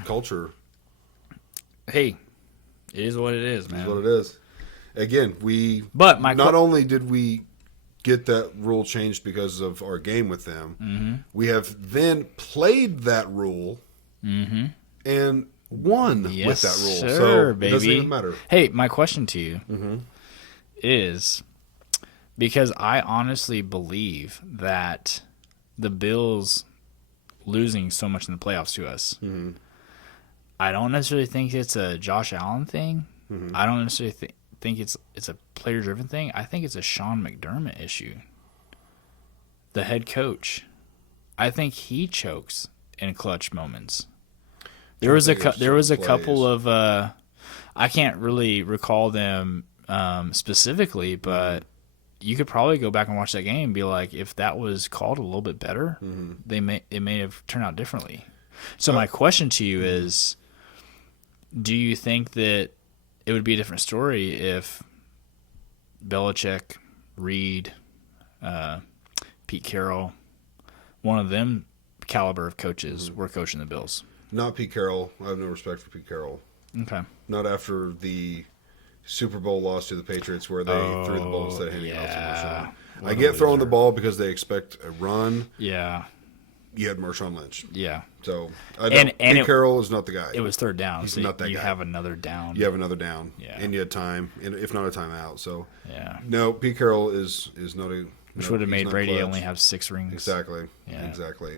culture. Hey, it is what it is, man. It is what it is. Again, not only did we get that rule changed because of our game with them, we have then played that rule and won with that rule. So baby. It doesn't even matter. Hey, my question to you is, because I honestly believe that the Bills losing so much in the playoffs to us, I don't necessarily think it's a Josh Allen thing. I don't necessarily think it's a player-driven thing. I think it's a Sean McDermott issue. The head coach. I think he chokes in clutch moments. There was a couple of I can't really recall them specifically, but you could probably go back and watch that game and be like, if that was called a little bit better, it may have turned out differently. So my question to you is, do you think that it would be a different story if Belichick, Reed, Pete Carroll, one of them caliber of coaches were coaching the Bills? Not Pete Carroll. I have no respect for Pete Carroll. Okay. Not after the Super Bowl loss to the Patriots where they threw the ball instead of handing it off to Marshawn. I get throwing the ball because they expect a run. Yeah. You had Marshawn Lynch. Yeah. So Pete Carroll is not the guy. It was third down. He's so not that guy. You have another down. You have another down. Yeah. And you had time, if not a timeout. So yeah. No, Pete Carroll is not a. Which would have made Brady only have 6 rings. Exactly. Yeah. Exactly.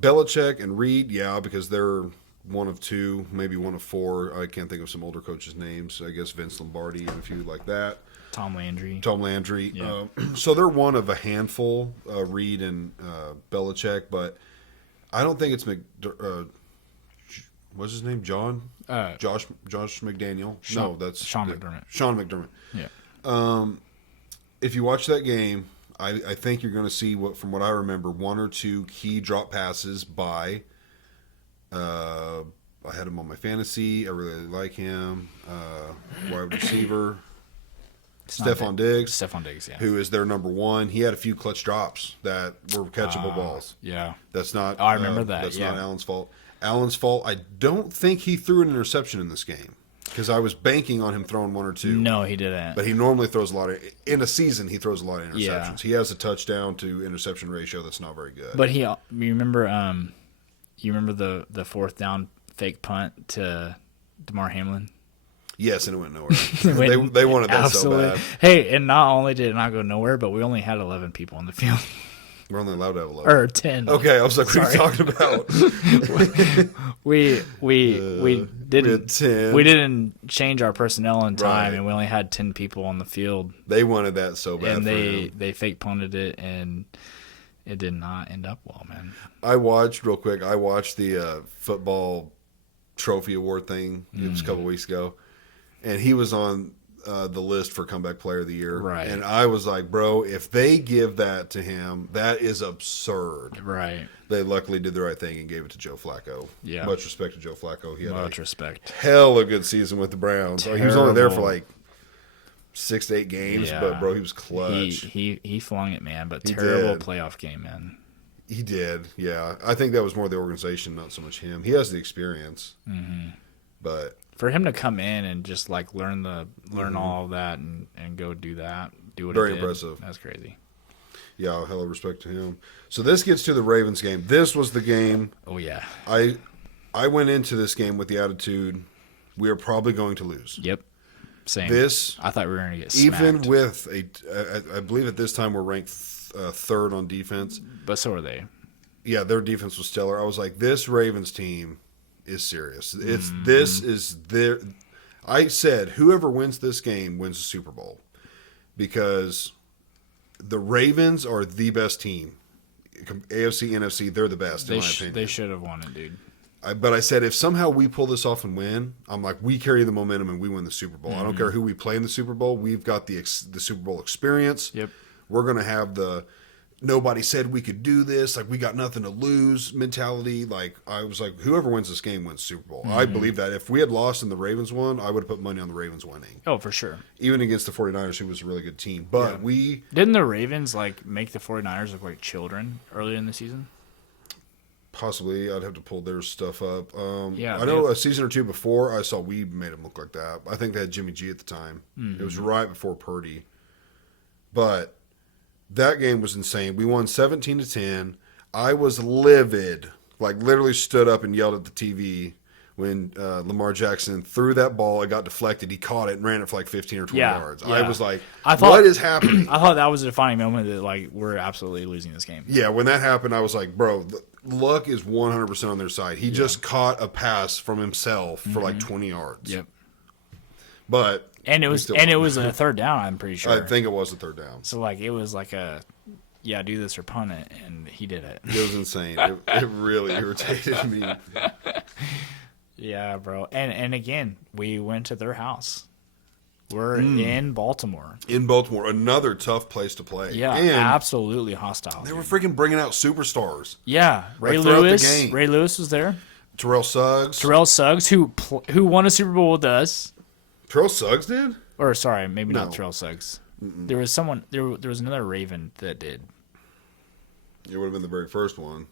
Belichick and Reed, because they're one of 2, maybe one of 4. I can't think of some older coaches' names. I guess Vince Lombardi and a few like that. Tom Landry. Yeah. So they're one of a handful, Reed and Belichick, but I don't think it's what's his name? Josh McDaniel. Sean, no, that's Sean McDermott. Sean McDermott. Yeah. If you watch that game, I think you're going to see from what I remember, 1 or 2 key drop passes by. I had him on my fantasy. I really like him. Wide receiver. Stephon Diggs, yeah. Who is their number 1. He had a few clutch drops that were catchable balls. Yeah. That's not. I remember that. That's not Allen's fault. I don't think he threw an interception in this game because I was banking on him throwing 1 or 2. No, he didn't. But he normally throws a lot of. In a season, he throws a lot of interceptions. Yeah. He has a touchdown to interception ratio that's not very good. But you remember the 4th down fake punt to DeMar Hamlin? Yes, and it went nowhere. they wanted that so bad. Hey, and not only did it not go nowhere, but we only had 11 people on the field. We're only allowed to have 11. Or 10. Okay, I was like, what are you talking about? we didn't 10. We didn't change our personnel in time, Right. and we only had 10 people on the field. They wanted that so bad. And they fake punted it, and it did not end up well, man. I watched the football trophy award thing. It was a couple weeks ago. And he was on the list for comeback player of the year. Right. And I was like, bro, if they give that to him, that is absurd. Right. They luckily did the right thing and gave it to Joe Flacco. Yeah. Much respect to Joe Flacco. He had Much respect. hell of a good season with the Browns. He was only there for like 6 to 8 games, but bro, he was clutch. He flung it, man, but He terrible did. playoff game, man. He did, yeah. I think that was more the organization, not so much him. He has the experience. Mm-hmm. But for him to come in and just like learn all of that and go do what Very he did, impressive. That's crazy. Yeah, hell of respect to him. So this gets to the Ravens game. This was the game. Oh yeah. I went into this game with the attitude we are probably going to lose. Yep. Same. I thought we were going to get even smacked. with I believe at this time we're ranked 3rd on defense. But so are they. Yeah, their defense was stellar. I was like, this Ravens team is serious. I said whoever wins this game wins the Super Bowl because the Ravens are the best team. AFC, NFC, they're the best in my opinion. They should have won it, dude. But I said if somehow we pull this off and win, I'm like, we carry the momentum and we win the Super Bowl. I don't care who we play in the Super Bowl. We've got the Super Bowl experience. Yep. We're going to have the nobody said we could do this. Like, we got nothing to lose mentality. Like, I was like, whoever wins this game wins Super Bowl. I believe that. If we had lost and the Ravens won, I would have put money on the Ravens winning. Oh, for sure. Even against the 49ers, who was a really good team. But Didn't the Ravens, like, make the 49ers look like children earlier in the season? Possibly. I'd have to pull their stuff up. Yeah, I know a season or two before, I saw we made them look like that. I think they had Jimmy G at the time. It was right before Purdy. But that game was insane. We won 17-10. I was livid. Like, literally stood up and yelled at the TV when Lamar Jackson threw that ball. It got deflected. He caught it and ran it for like 15 or 20 yards. Yeah. I was like, what is happening? I thought that was a defining moment that, like, we're absolutely losing this game. Yeah, when that happened, I was like, bro, luck is 100% on their side. He just caught a pass from himself for like 20 yards. Yep. But And it was a third down, I'm pretty sure. I think it was a third down. So, like, it was like do this or punt it, and he did it. It was insane. It really irritated me. Yeah, bro. And again, we went to their house. We're in Baltimore. In Baltimore, another tough place to play. Yeah, and absolutely hostile. They were freaking bringing out superstars. Yeah, Ray Lewis. Ray Lewis was there. Terrell Suggs. Who won a Super Bowl with us. Terrell Suggs did? Or sorry, maybe not Terrell Suggs. Mm-mm. There was someone. There was another Raven that did. It would have been the very first one.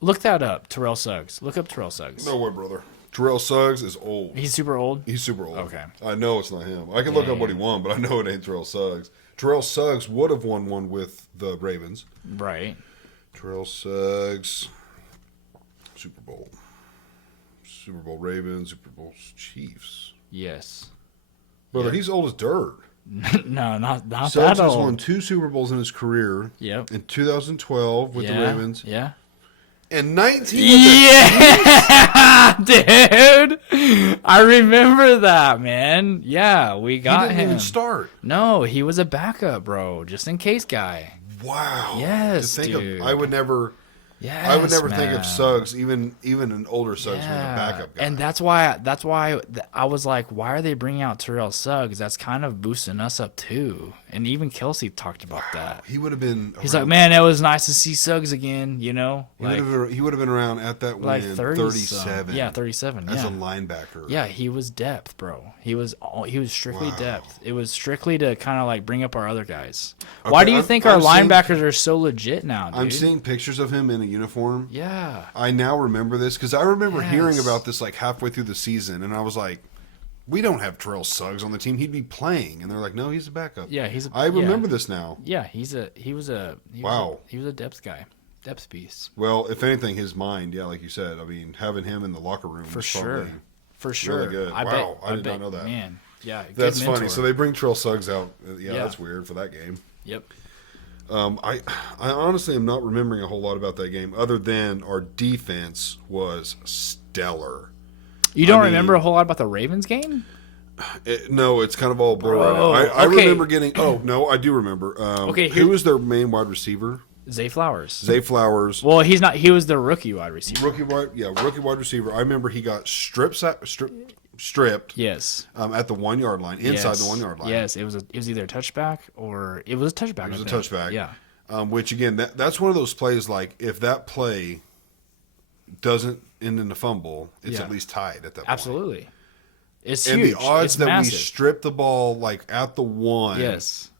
Look that up. Terrell Suggs. Look up Terrell Suggs. No way, brother. Terrell Suggs is old. He's super old? He's super old. Okay. I know it's not him. I can look up what he won, but I know it ain't Terrell Suggs. Terrell Suggs would have won one with the Ravens. Right. Terrell Suggs. Super Bowl. Super Bowl Ravens. Super Bowl Chiefs. Yes. Brother, he's old as dirt. No, not Suggs that old. Suggs has won 2 Super Bowls in his career. Yep. In 2012 with the Ravens. Yeah. And 19 Yeah, dude. I remember that, man. Yeah, we got him. He didn't even start. No, he was a backup, bro. Just in case guy. Wow. Yes, dude. I would never think of Suggs, even an older Suggs, being a backup guy. And that's why I was like, why are they bringing out Terrell Suggs? That's kind of boosting us up too. And even Kelsey talked about that. He would have been. He's like, man, it was nice to see Suggs again. You know, he would have been around at that like win, 37. Yeah, 37. As a linebacker. Yeah, he was depth, bro. He was strictly depth. It was strictly to kind of like bring up our other guys. Okay, why do you think our linebackers are so legit now, dude? I'm seeing pictures of him in a uniform. Yeah. I now remember this because I remember hearing about this like halfway through the season, and I was like, we don't have Terrell Suggs on the team. He'd be playing. And they're like, no, he's a backup. Yeah, I remember this now. Yeah, he was a depth guy. Depth piece. Well, if anything, his mind, like you said, I mean, having him in the locker room for sure. Really good. I did not know that. Man, yeah, that's funny. So they bring Terrell Suggs out. Yeah, that's weird for that game. Yep. I honestly am not remembering a whole lot about that game other than our defense was stellar. You don't remember a whole lot about the Ravens game? No, it's kind of all blurred. I remember getting. Oh no, I do remember. Who was their main wide receiver? Zay Flowers. Zay Flowers. Well, he's not. He was the rookie wide receiver. Rookie wide receiver. I remember he got stripped. Yes. At the 1 yard line, inside the 1 yard line. Yes, it was either a touchback or it was a touchback. It was a touchback. Yeah. Which again, that's one of those plays. Like if that play doesn't end in a fumble, it's at least tied at that point. Absolutely. It's huge. And the odds that massive. we strip the ball like at the 1,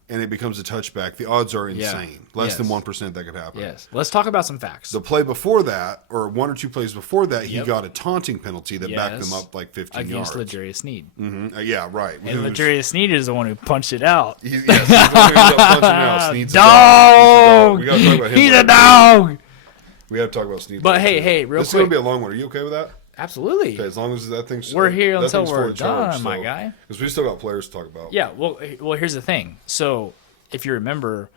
and it becomes a touchback, the odds are insane. Less than 1% that could happen. Yes. Let's talk about some facts. The play before that, or 1 or 2 plays before that, he got a taunting penalty that backed them up like 15 yards. Against L'Jarius Sneed. Mm-hmm. Yeah, right. And L'Jarius Sneed is the one who punched it out. He's the one who punched it out. Sneed's dog! We got to talk about him. He's a dog! We have to talk about Sneed. But hey, real quick. This is going to be a long one. Are you okay with that? Absolutely. Okay, as long as that thing's... We're here until we're done, my guy. Because we still got players to talk about. Yeah, well, here's the thing. So, if you remember,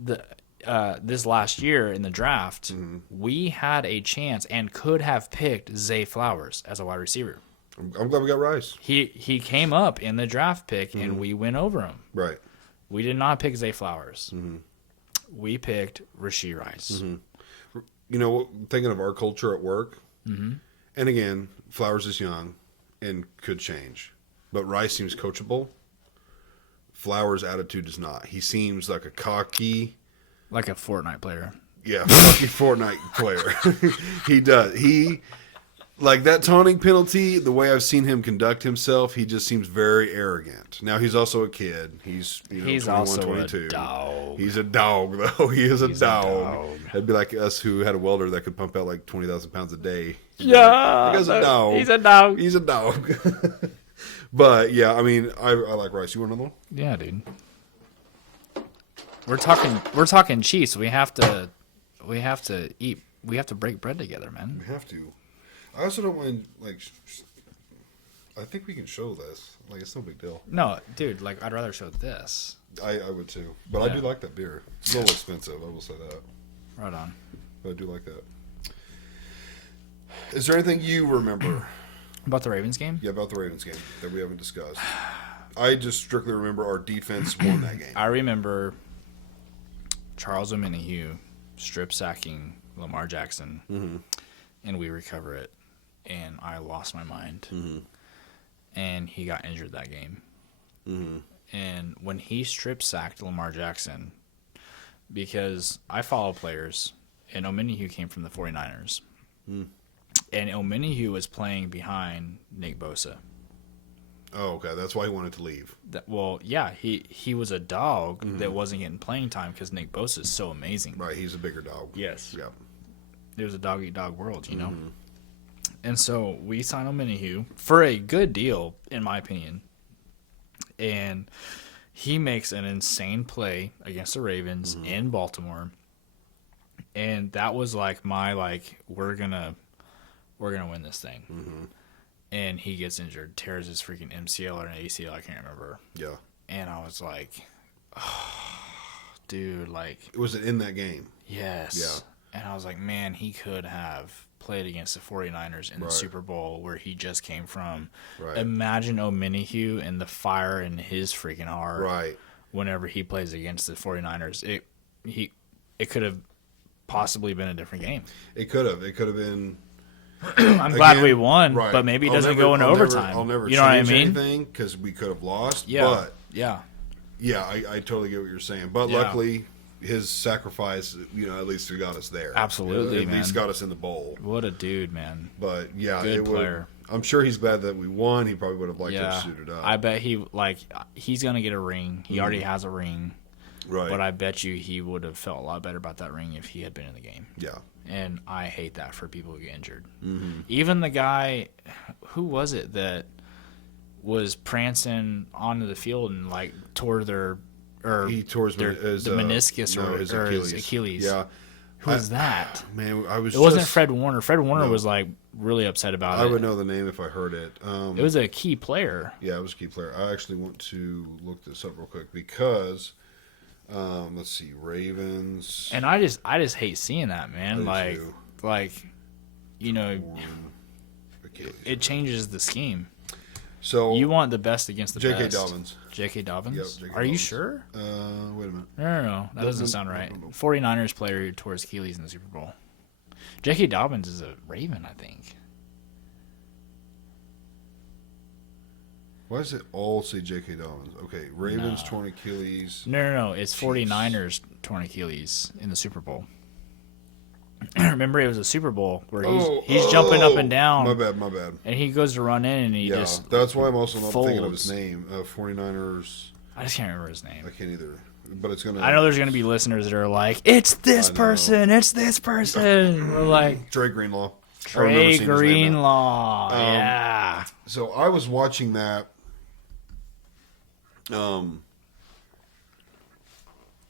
this last year in the draft, we had a chance and could have picked Zay Flowers as a wide receiver. I'm glad we got Rice. He came up in the draft pick, and we went over him. Right. We did not pick Zay Flowers. We picked Rashee Rice. You know, thinking of our culture at work, and again, Flowers is young and could change, but Rice seems coachable. Flowers' attitude does not. He seems like a cocky... Like a Fortnite player. Yeah, cocky Fortnite player. He does. Like that taunting penalty, the way I've seen him conduct himself, he just seems very arrogant. Now, he's also a kid. He's 21, also 22. A dog. He's a dog, though. He is a dog. That'd be like us who had a welder that could pump out like 20,000 pounds a day. Yeah. He's a dog. He's a dog. He's a dog. But, yeah, I mean, I like Rice. You want another one? Yeah, dude. We're talking Chiefs. We have to eat. We have to break bread together, man. We have to. I also don't mind, like, I think we can show this. Like, it's no big deal. No, dude, like, I'd rather show this. I would too. But I do like that beer. It's a little expensive, I will say that. Right on. But I do like that. Is there anything you remember? About the Ravens game? Yeah, about the Ravens game that we haven't discussed. I just strictly remember our defense won that game. I remember Charles Omenihu strip sacking Lamar Jackson, and we recover it. And I lost my mind. and he got injured that game. Mm-hmm. And when he strip sacked Lamar Jackson, because I follow players, and Omenihu came from the 49ers. And Omenihu was playing behind Nick Bosa. Oh, okay. That's why he wanted to leave. He was a dog that wasn't getting playing time because Nick Bosa is so amazing. Right, he's a bigger dog. Yes. Yeah. There's a dog-eat-dog world, you know? And so we signed Omenihu for a good deal, in my opinion. And he makes an insane play against the Ravens in Baltimore. And that was like we're gonna win this thing. And he gets injured, tears his freaking MCL or an ACL, I can't remember. Yeah. And I was like, oh, dude, like. Was it in that game? Yes. Yeah. And I was like, man, he could have played against the 49ers in the Super Bowl where he just came from. Right. Imagine Omenihu and the fire in his freaking heart. Right. Whenever he plays against the 49ers. It could have possibly been a different game. It could have. It could have been. I'm glad we won, but maybe it doesn't go into overtime. I'll never you know change what I mean? anything because we could have lost. Yeah. But yeah. Yeah, I totally get what you're saying. But luckily, his sacrifice, at least got us there. Absolutely, at least got us in the bowl. What a dude, man. But yeah, good player. I'm sure he's glad that we won. He probably would have liked to have suited up. I bet he's gonna get a ring. He already has a ring. Right. But I bet you he would have felt a lot better about that ring if he had been in the game. Yeah. And I hate that for people who get injured. Even the guy, who was it that was prancing onto the field and tore the meniscus or his Achilles. Yeah. Who was that? Man, it wasn't Fred Warner. Fred Warner was really upset about it. I would know the name if I heard it. It was a key player. Yeah, it was a key player. I actually want to look this up real quick because let's see, Ravens. And I just hate seeing that, man. It changes the scheme. So you want the best against the J.K. best. Dobbins. J.K. Dobbins? Yep, J.K. Are Dobbins. you sure? Wait a minute. No. That doesn't sound right. 49ers player who tore his Achilles in the Super Bowl. J.K. Dobbins is a Raven, I think. Why does it all say J.K. Dobbins? Okay, Ravens torn Achilles. No. It's 49ers torn Achilles in the Super Bowl. Remember, it was a Super Bowl where he's jumping up and down. My bad. And he goes to run in and he just that's why I'm also not folds. thinking of his name. 49ers. I just can't remember his name. I can't either. But it's gonna. I know there's gonna be listeners that are like, "It's this person. It's this person." We're like, Trey Greenlaw. Trey Greenlaw. Yeah. So I was watching that.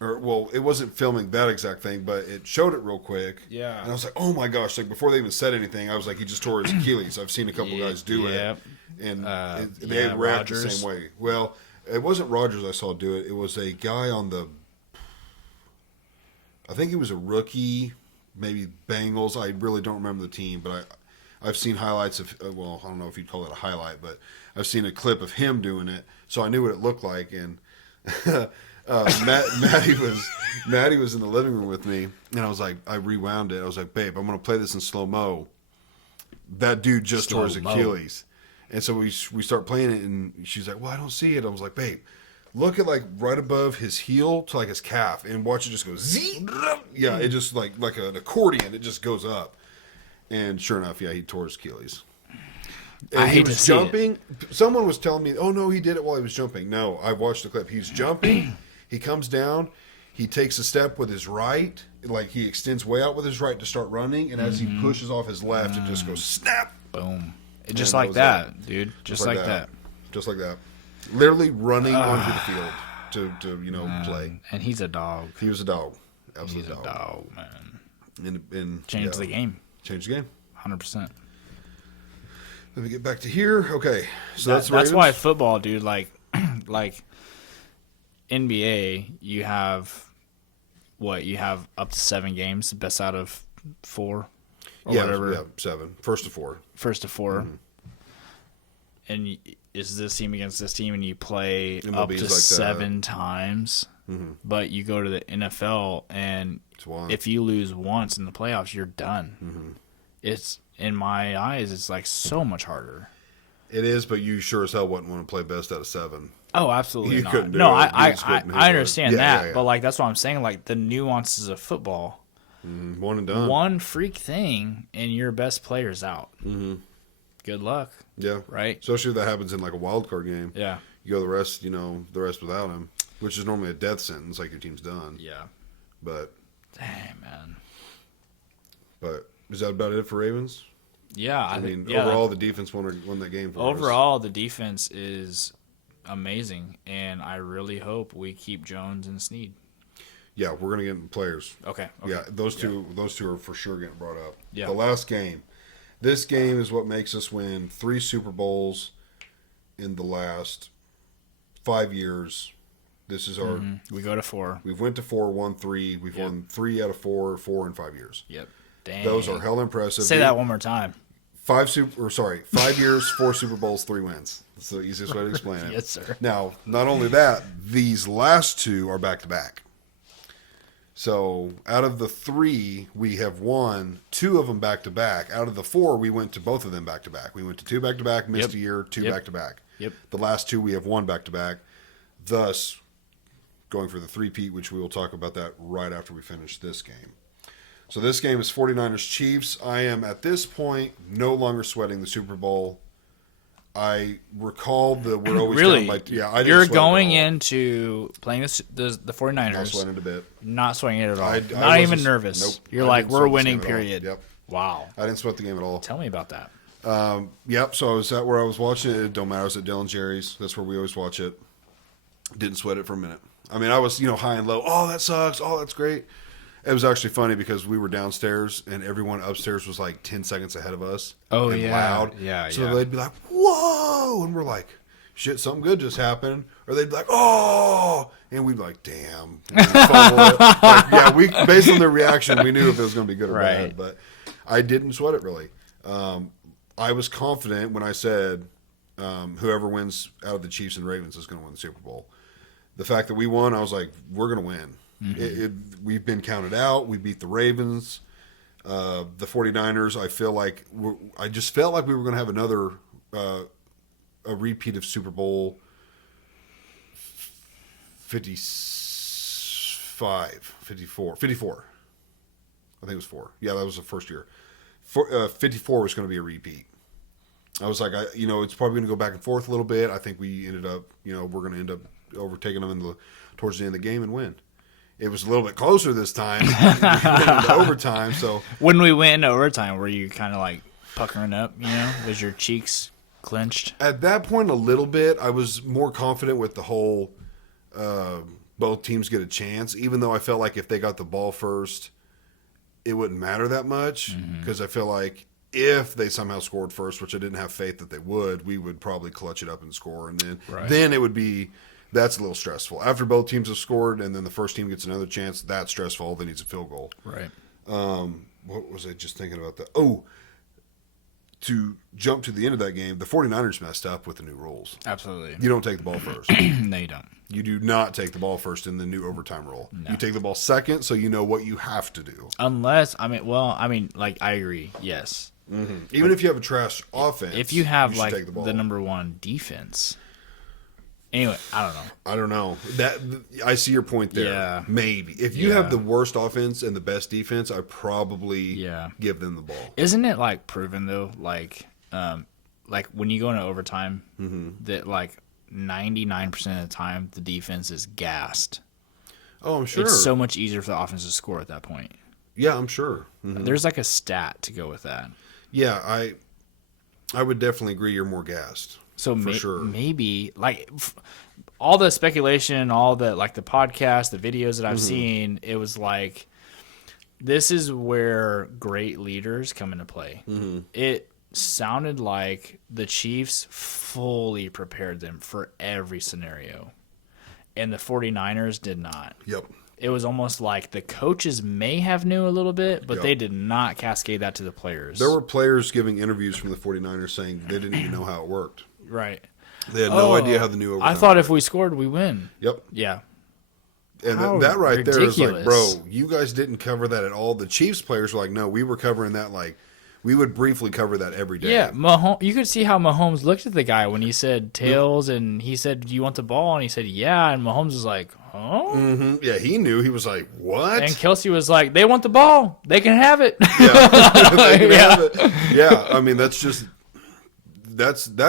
It wasn't filming that exact thing, but it showed it real quick. Yeah. And I was like, oh my gosh. Before they even said anything, I was like, he just tore his Achilles. I've seen a couple guys do it. And they react the same way. Well, it wasn't Rodgers I saw do it. It was a guy on I think he was a rookie, maybe Bengals. I really don't remember the team, but I've seen highlights of, I don't know if you'd call it a highlight, but I've seen a clip of him doing it. So I knew what it looked like. And Maddie was in the living room with me, and I was like, I rewound it. I was like, babe, I'm going to play this in slow-mo. That dude just tore his Achilles. And so we start playing it, and she's like, well, I don't see it. I was like, babe, look at right above his heel to his calf, and watch it just go zee. Yeah, it just like an accordion. It just goes up. And sure enough, he tore his Achilles. And he was jumping. Someone was telling me, oh, no, he did it while he was jumping. No, I watched the clip. He's jumping. He comes down. He takes a step with his right. He extends way out with his right to start running. And as he pushes off his left, it just goes snap. Boom. Just like that, dude. Just like that. Just like that. Literally running onto the field to play. And he's a dog. He was a dog. Absolutely He's a dog, man. And Changed the game. Changed the game. 100%. Let me get back to here. Okay, so that's why football, dude. Like NBA, you have up to 7 games, best out of 4 or whatever. Yeah, 7. First to 4. And is this team against this team, and you play up to 7 times. But you go to the NFL, and if you lose once in the playoffs, you're done. It's, in my eyes, it's so much harder. It is, but you sure as hell wouldn't want to play best out of 7. Oh, absolutely You not. couldn't do No, it. I understand that, Yeah. but like that's what I'm saying. Like the nuances of football. One and done. One freak thing, and your best player's out. Mm-hmm. Good luck. Yeah. Right. Especially if that happens in like a wild card game. Yeah. You go the rest without him, which is normally a death sentence, like your team's done. Yeah. But. Dang, man. But is that about it for Ravens? Yeah, I mean, overall, the defense won that game for us. Overall, the defense is amazing, and I really hope we keep Jones and Snead. Yeah, we're gonna get players. Okay. Yeah, those two are for sure getting brought up. Yeah. The last game. This game is what makes us win 3 Super Bowls in the last 5 years. This is our. We go to 4. We've went to 4, won 3. We've won 3 out of 4 in 5 years. Yep. Dang. Those are hell impressive. Say that one more time. 5 years, 4 Super Bowls, 3 wins. That's the easiest way to explain it. Yes, sir. Now, not only that, these last 2 are back to back. So out of the 3, we have won 2 of them back to back. Out of the 4, we went to both of them back to back. We went to 2 back to back, missed a year, 2 back to back. Yep. The last 2 we have won back to back. Thus, going for the three-peat, which we will talk about that right after we finish this game. So this game is 49ers Chiefs. I am at this point no longer sweating the Super Bowl. I recall that we're always really. down by, I didn't You're sweat going at all. into playing the 49ers. Not sweating it a bit. Not sweating it at all. I Not even wasn't- nervous. Nope. You're I like, didn't we're sweat this winning, game at all. period. Yep. Wow. I didn't sweat the game at all. Tell me about that. Yep. So I was at where I was watching it. It don't matter. I was at Dylan Jerry's. That's where we always watch it. Didn't sweat it for a minute. I mean, I was, high and low. Oh, that sucks. Oh, that's great. It was actually funny because we were downstairs and everyone upstairs was like 10 seconds ahead of us. Oh, and yeah. loud. Yeah, so yeah. they'd be like, whoa. And we're like, shit, something good just happened. Or they'd be like, oh. And we'd be like, damn. And we'd fumble it. Like, based on their reaction, we knew if it was going to be good or bad. But I didn't sweat it really. I was confident when I said whoever wins out of the Chiefs and Ravens is going to win the Super Bowl. The fact that we won, I was like, we're going to win. Mm-hmm. We've been counted out. We beat the Ravens. The 49ers, I just felt like we were going to have another a repeat of Super Bowl 54. I think it was 4. Yeah, that was the first year. 54 was going to be a repeat. I was like, it's probably going to go back and forth a little bit. I think we ended up, we're going to end up overtaking them towards the end of the game and win. It was a little bit closer this time. We went into overtime. So when we went into overtime, were you kind of like puckering up? Was your cheeks clenched? At that point, a little bit. I was more confident with the whole both teams get a chance, even though I felt like if they got the ball first, it wouldn't matter that much because I feel like if they somehow scored first, which I didn't have faith that they would, we would probably clutch it up and score, and then it would be. That's a little stressful. After both teams have scored and then the first team gets another chance, that's stressful. Then needs a field goal. Right. What was I just thinking about that? Oh, to jump to the end of that game, the 49ers messed up with the new rules. Absolutely. You don't take the ball first. No, you don't. You do not take the ball first in the new overtime rule. No. You take the ball second so you know what you have to do. Unless, I agree, yes. Mm-hmm. Even if you have a trash offense. If you have, you take the ball. the number one defense. Anyway, I don't know. That I see your point there. Yeah. Maybe. If you have the worst offense and the best defense, I probably give them the ball. Isn't it proven though, like when you go into overtime, that 99% of the time the defense is gassed. Oh, I'm sure. It's so much easier for the offense to score at that point. Yeah, I'm sure. Mm-hmm. There's a stat to go with that. Yeah, I would definitely agree. You're more gassed. So for sure. Maybe all the speculation, all the the podcast, the videos that I've seen, it was this is where great leaders come into play. Mm-hmm. It sounded like the Chiefs fully prepared them for every scenario, and the 49ers did not. Yep. It was almost like the coaches may have knew a little bit, but they did not cascade that to the players. There were players giving interviews from the 49ers saying they didn't even know how it worked. Right. They had no idea how the new overtime I thought worked. if we scored, we win. Yep. Yeah. And that right there is bro, you guys didn't cover that at all. The Chiefs players were like, no, we were covering that we would briefly cover that every day. Yeah, you could see how Mahomes looked at the guy when he said tails, and he said, "Do you want the ball?" And he said, "Yeah." And Mahomes was like, "Oh." Mm-hmm. Yeah, he knew. He was like, "What?" And Kelsey was like, "They want the ball. They can have it." Yeah, they can have it. Yeah. I mean, that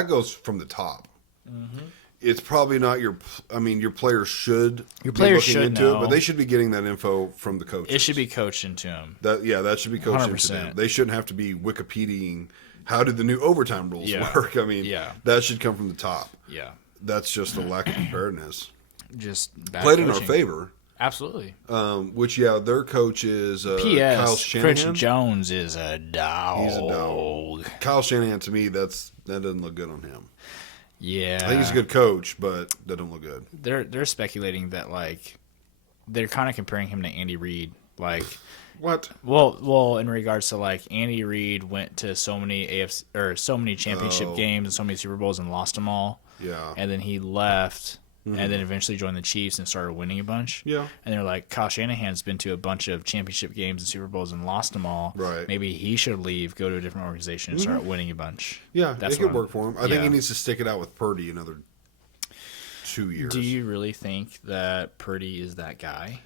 goes from the top. Mm-hmm. It's probably not your. I mean, your players should. Your players should know, it, but they should be getting that info from the coaches. It should be coached into them. That should be coached 100%. into them. They shouldn't have to be Wikipediaing how did the new overtime rules work. I mean, that should come from the top. Yeah, that's just a lack of preparedness. Just bad played coaching. In our favor. Absolutely. Which their coach is P.S. Kyle Shanahan. Fritz Jones is a dog. He's a dog. Kyle Shanahan, to me, that doesn't look good on him. Yeah, I think he's a good coach, but that don't look good. They're speculating that they're kind of comparing him to Andy Reid, what? Well, in regards to Andy Reid went to so many AFC or so many championship games and so many Super Bowls and lost them all. Yeah, and then he left. Mm-hmm. And then eventually joined the Chiefs and started winning a bunch. Yeah. And they're like, Kyle Shanahan's been to a bunch of championship games and Super Bowls and lost them all. Right. Maybe he should leave, go to a different organization, and start winning a bunch. Yeah, it could work for him. I think he needs to stick it out with Purdy another 2 years. Do you really think that Purdy is that guy?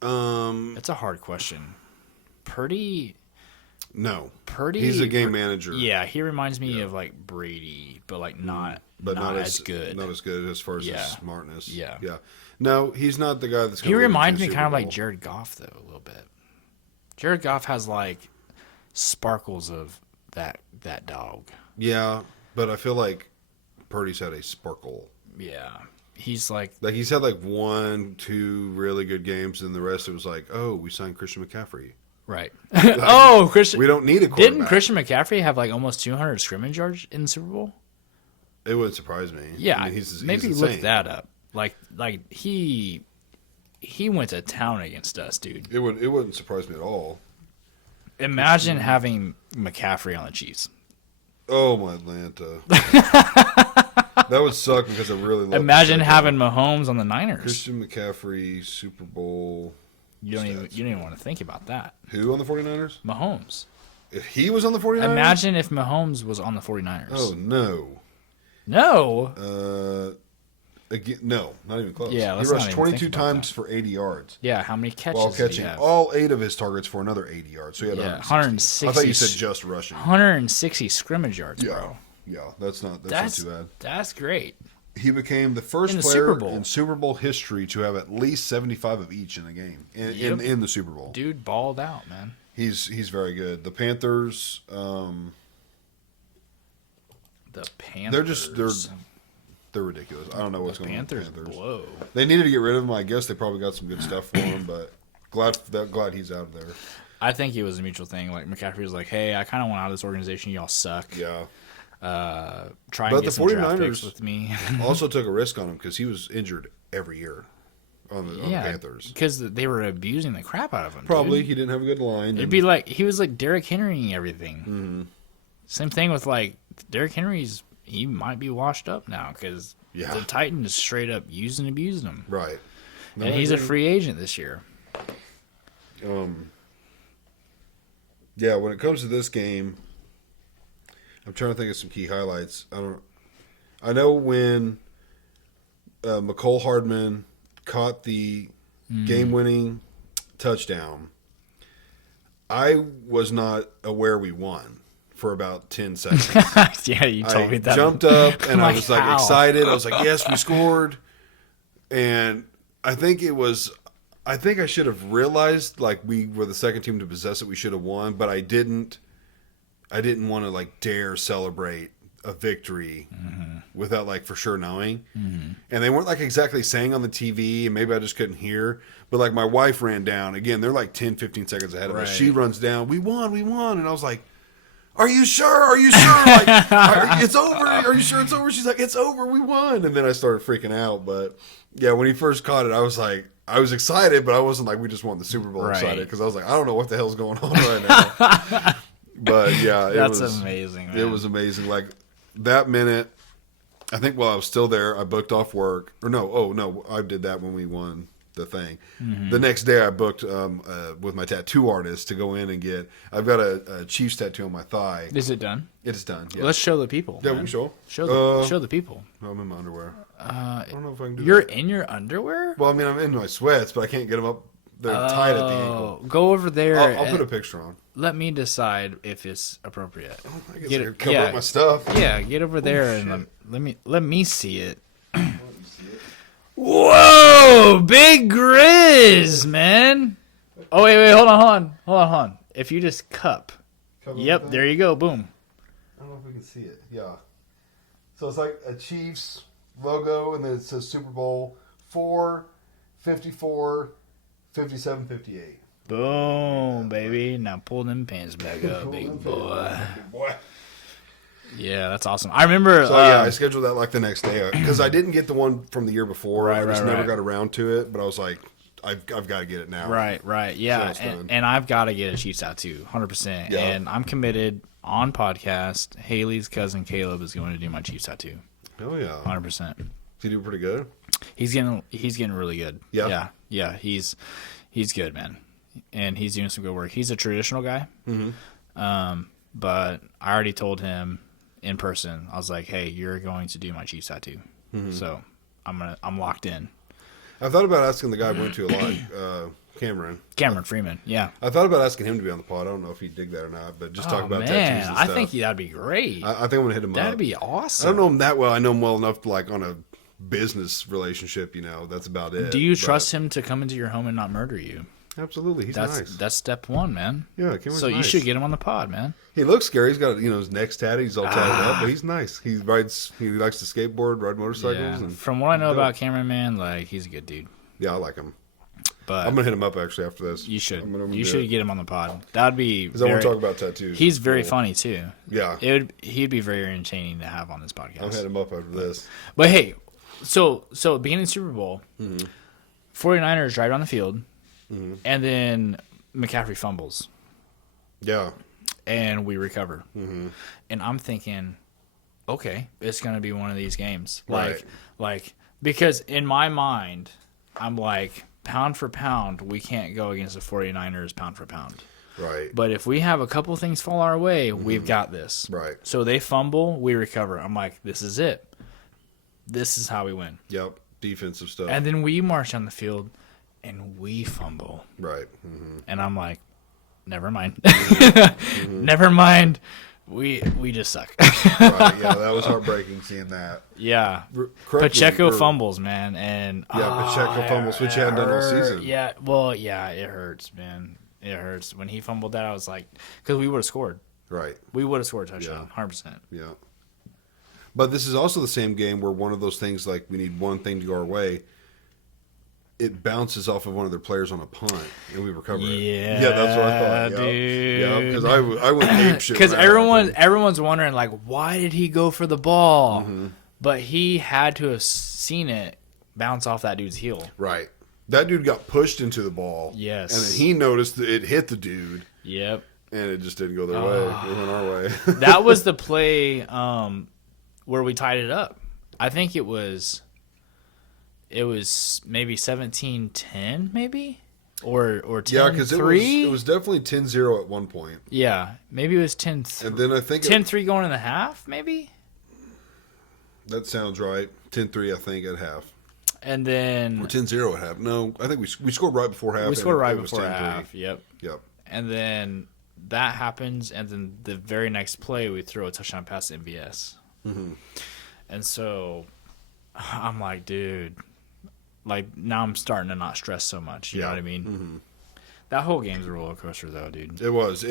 That's a hard question. Purdy... No. Purdy... He's a game manager. Yeah, he reminds me of Brady, but not... But not as good. Not as good as far as his smartness. Yeah. Yeah. No, he's not the guy that's going to He reminds me kind of like Jared Goff, though, a little bit. Jared Goff has, sparkles of that dog. Yeah, but I feel like Purdy's had a sparkle. Yeah. He's like... he's had, 1, 2 really good games, and the rest it was we signed Christian McCaffrey. Right. Christian... We don't need a quarterback. Didn't Christian McCaffrey have, almost 200 scrimmage yards in the Super Bowl? It wouldn't surprise me. Yeah, I mean, he's maybe look that up. He went to town against us, dude. It wouldn't surprise me at all. Imagine having McCaffrey on the Chiefs. Oh my Atlanta! That would suck because I really love. Imagine having Mahomes on the Niners. Christian McCaffrey, Super Bowl. You don't even want to think about that. Who on the 49ers? Mahomes. If he was on the 49ers? Imagine if Mahomes was on the 49ers. Oh no. No. Again, no, not even close. Yeah, he rushed 22 times for 80 yards. Yeah, how many catches? While catching all 8 of his targets for another 80 yards. So he had 160. I thought you said just rushing. 160 scrimmage yards, bro. Yeah, that's not too bad. That's great. He became the first player in Super Bowl history to have at least 75 of each in a game in the Super Bowl. Dude balled out, man. He's very good. The Panthers. They're ridiculous. I don't know what's going on with the Panthers. Blow. They needed to get rid of him. I guess they probably got some good stuff for him, but glad he's out of there. I think it was a mutual thing. McCaffrey was like, "Hey, I kind of want out of this organization. Y'all suck. Yeah. Try and get some draft picks with me." Also took a risk on him because he was injured every year on the Panthers because they were abusing the crap out of him. Probably dude. He didn't have a good line. It'd be like he was like Derrick Henry everything. Mm-hmm. Same thing with Derrick Henry's. He might be washed up now because the Titans straight up using and abusing him. Right. And he's a free agent this year. Yeah, when it comes to this game, I'm trying to think of some key highlights. I know when McCole Hardman caught the game-winning touchdown, I was not aware we won for about 10 seconds. Yeah, you told me that. I jumped up and I was excited. I was like, yes, we scored. And I think I should have realized we were the second team to possess it. We should have won, but I didn't want to dare celebrate a victory without for sure knowing. Mm-hmm. And they weren't exactly saying on the TV, and maybe I just couldn't hear. But my wife ran down. Again, they're 10, 15 seconds ahead of us. She runs down. We won. And I was like, are you sure? Are you sure? It's over. Are you sure it's over? She's like, it's over. We won. And then I started freaking out. But yeah, when he first caught it, I was excited, but I wasn't we just won the Super Bowl excited because I was I don't know what the hell's going on right now. But yeah, that's amazing. Man. It was amazing. That minute, I think while I was still there, I booked off work. Or no, I did that when we won. the thing. The next day, I booked with my tattoo artist to go in and get. I've got a Chiefs tattoo on my thigh. Is it done? It is done. Yeah. Let's show the people. Yeah, man. we can show. Show the people. I'm in my underwear. I don't know if I can do You're that. in your underwear? Well, I mean, I'm in my sweats, but I can't get them up. They're tight at the ankle. Go over there. I'll put a picture on. Let me decide if it's appropriate. I guess I could cover up my stuff. Yeah, get over there and let me see it. Whoa, big Grizz, man. Oh wait, hold on. If you just cup. Yep, there you go. Boom. I don't know if we can see it. Yeah. So it's like a Chiefs logo, and then it says Super Bowl 4, 54, 57, 58. Boom, baby. Now pull them pants back up, big boy. Yeah, that's awesome. I remember. So yeah, I scheduled that like the next day because I didn't get the one from the year before. I just never got around to it. But I was like, I've got to get it now. Right. Yeah, So and I've got to get a Chiefs tattoo, 100%. Yeah. And I'm committed on podcast. Haley's cousin Caleb is going to do my Chiefs tattoo. Oh yeah, 100%. Is he doing pretty good? He's getting really good. Yeah. Yeah. He's good, man, and he's doing some good work. He's a traditional guy, but I already told him in person. I was like, "Hey, you're going to do my Chiefs tattoo," so I'm locked in. I thought about asking the guy I went to a lot, Cameron Freeman. Yeah, I thought about asking him to be on the pod. I don't know if he'd dig that or not, but just talk about tattoos and stuff. I think that'd be great. I think I'm gonna hit him up. That'd be awesome. I don't know him that well. I know him well enough to like on a business relationship. That's about it. Do you trust him to come into your home and not murder you? Absolutely, he's nice. That's step one, man. Yeah, Cameron's so nice. You should get him on the pod, man. He looks scary. He's got his neck's tatted. He's all tatted up, but he's nice. He likes to skateboard, ride motorcycles. Yeah. And from what I know about Cameron, man, like he's a good dude. Yeah, I like him. But I'm gonna hit him up actually after this. You should. You should get him on the pod. That'd be. Because I want to talk about tattoos. He's very funny too. Yeah. He'd be very entertaining to have on this podcast. I'll hit him up after this. But hey, so beginning of the Super Bowl, 49ers drive down the field, and then McCaffrey fumbles. Yeah. And we recover. And I'm thinking, okay, it's gonna be one of these games. Like because in my mind, I'm like, pound for pound, we can't go against the 49ers pound for pound. Right. But if we have a couple things fall our way, we've got this. Right. So they fumble, we recover. I'm like, this is it. This is how we win. Yep. Defensive stuff. And then we march on the field, and we fumble. Right. And I'm like, never mind. Never mind. We just suck. Right. Yeah, that was heartbreaking seeing that. Yeah. Pacheco fumbles, man. And Pacheco fumbles, which he hadn't done all season. Yeah. Well, yeah, it hurts, man. It hurts. When he fumbled that, I was like, because we would have scored. Right. We would have scored a touchdown, 100%. Yeah. But this is also the same game where one of those things, like we need one thing to go our way, it bounces off of one of their players on a punt, and we recover it. Yeah, that's what I thought. Yep. Dude. Yeah, because I went ape shit. Because everyone's wondering, like, why did he go for the ball? But he had to have seen it bounce off that dude's heel. Right. That dude got pushed into the ball. Yes. And then he noticed that it hit the dude. Yep. And it just didn't go their way. It went our way. That was the play where we tied it up. I think it was maybe 17-10, maybe? Or 10-3? Yeah, because it was definitely 10-0 at one point. Yeah. Maybe it was 10-3. And then I think 10-3 going in the half, maybe? That sounds right. 10-3, I think, at half. And then... Or 10-0 at half. No, I think we scored right before half. We scored right before half, yep. Yep. And then that happens, and then the very next play, we throw a touchdown pass to MVS. And so I'm like, dude, like now I'm starting to not stress so much. You know what I mean? That whole game's a roller coaster, though, dude. It was.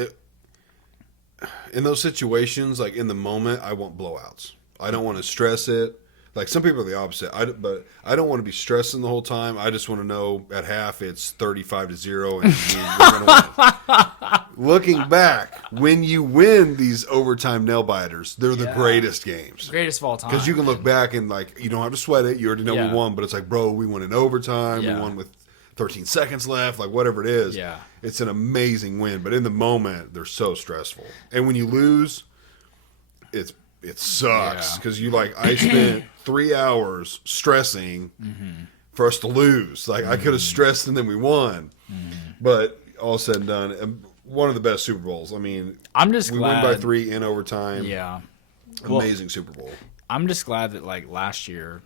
In those situations, like in the moment, I want blowouts. I don't want to stress it. Like some people are the opposite. But I don't want to be stressing the whole time. I just want to know at half it's 35-0 and we're going to win. Looking back, when you win these overtime nail biters, they're the greatest games. Greatest of all time. Because you can look back and like you don't have to sweat it. You already know we won, but it's like, bro, we won in overtime. We won with 13 seconds left. Like whatever it is. Yeah. It's an amazing win. But in the moment, they're so stressful. And when you lose, it sucks because I spent 3 hours stressing for us to lose. Like I could have stressed and then we won. But all said and done, one of the best Super Bowls. I mean, I'm just glad we win by 3 in overtime. Yeah. Amazing Super Bowl. I'm just glad that like last year,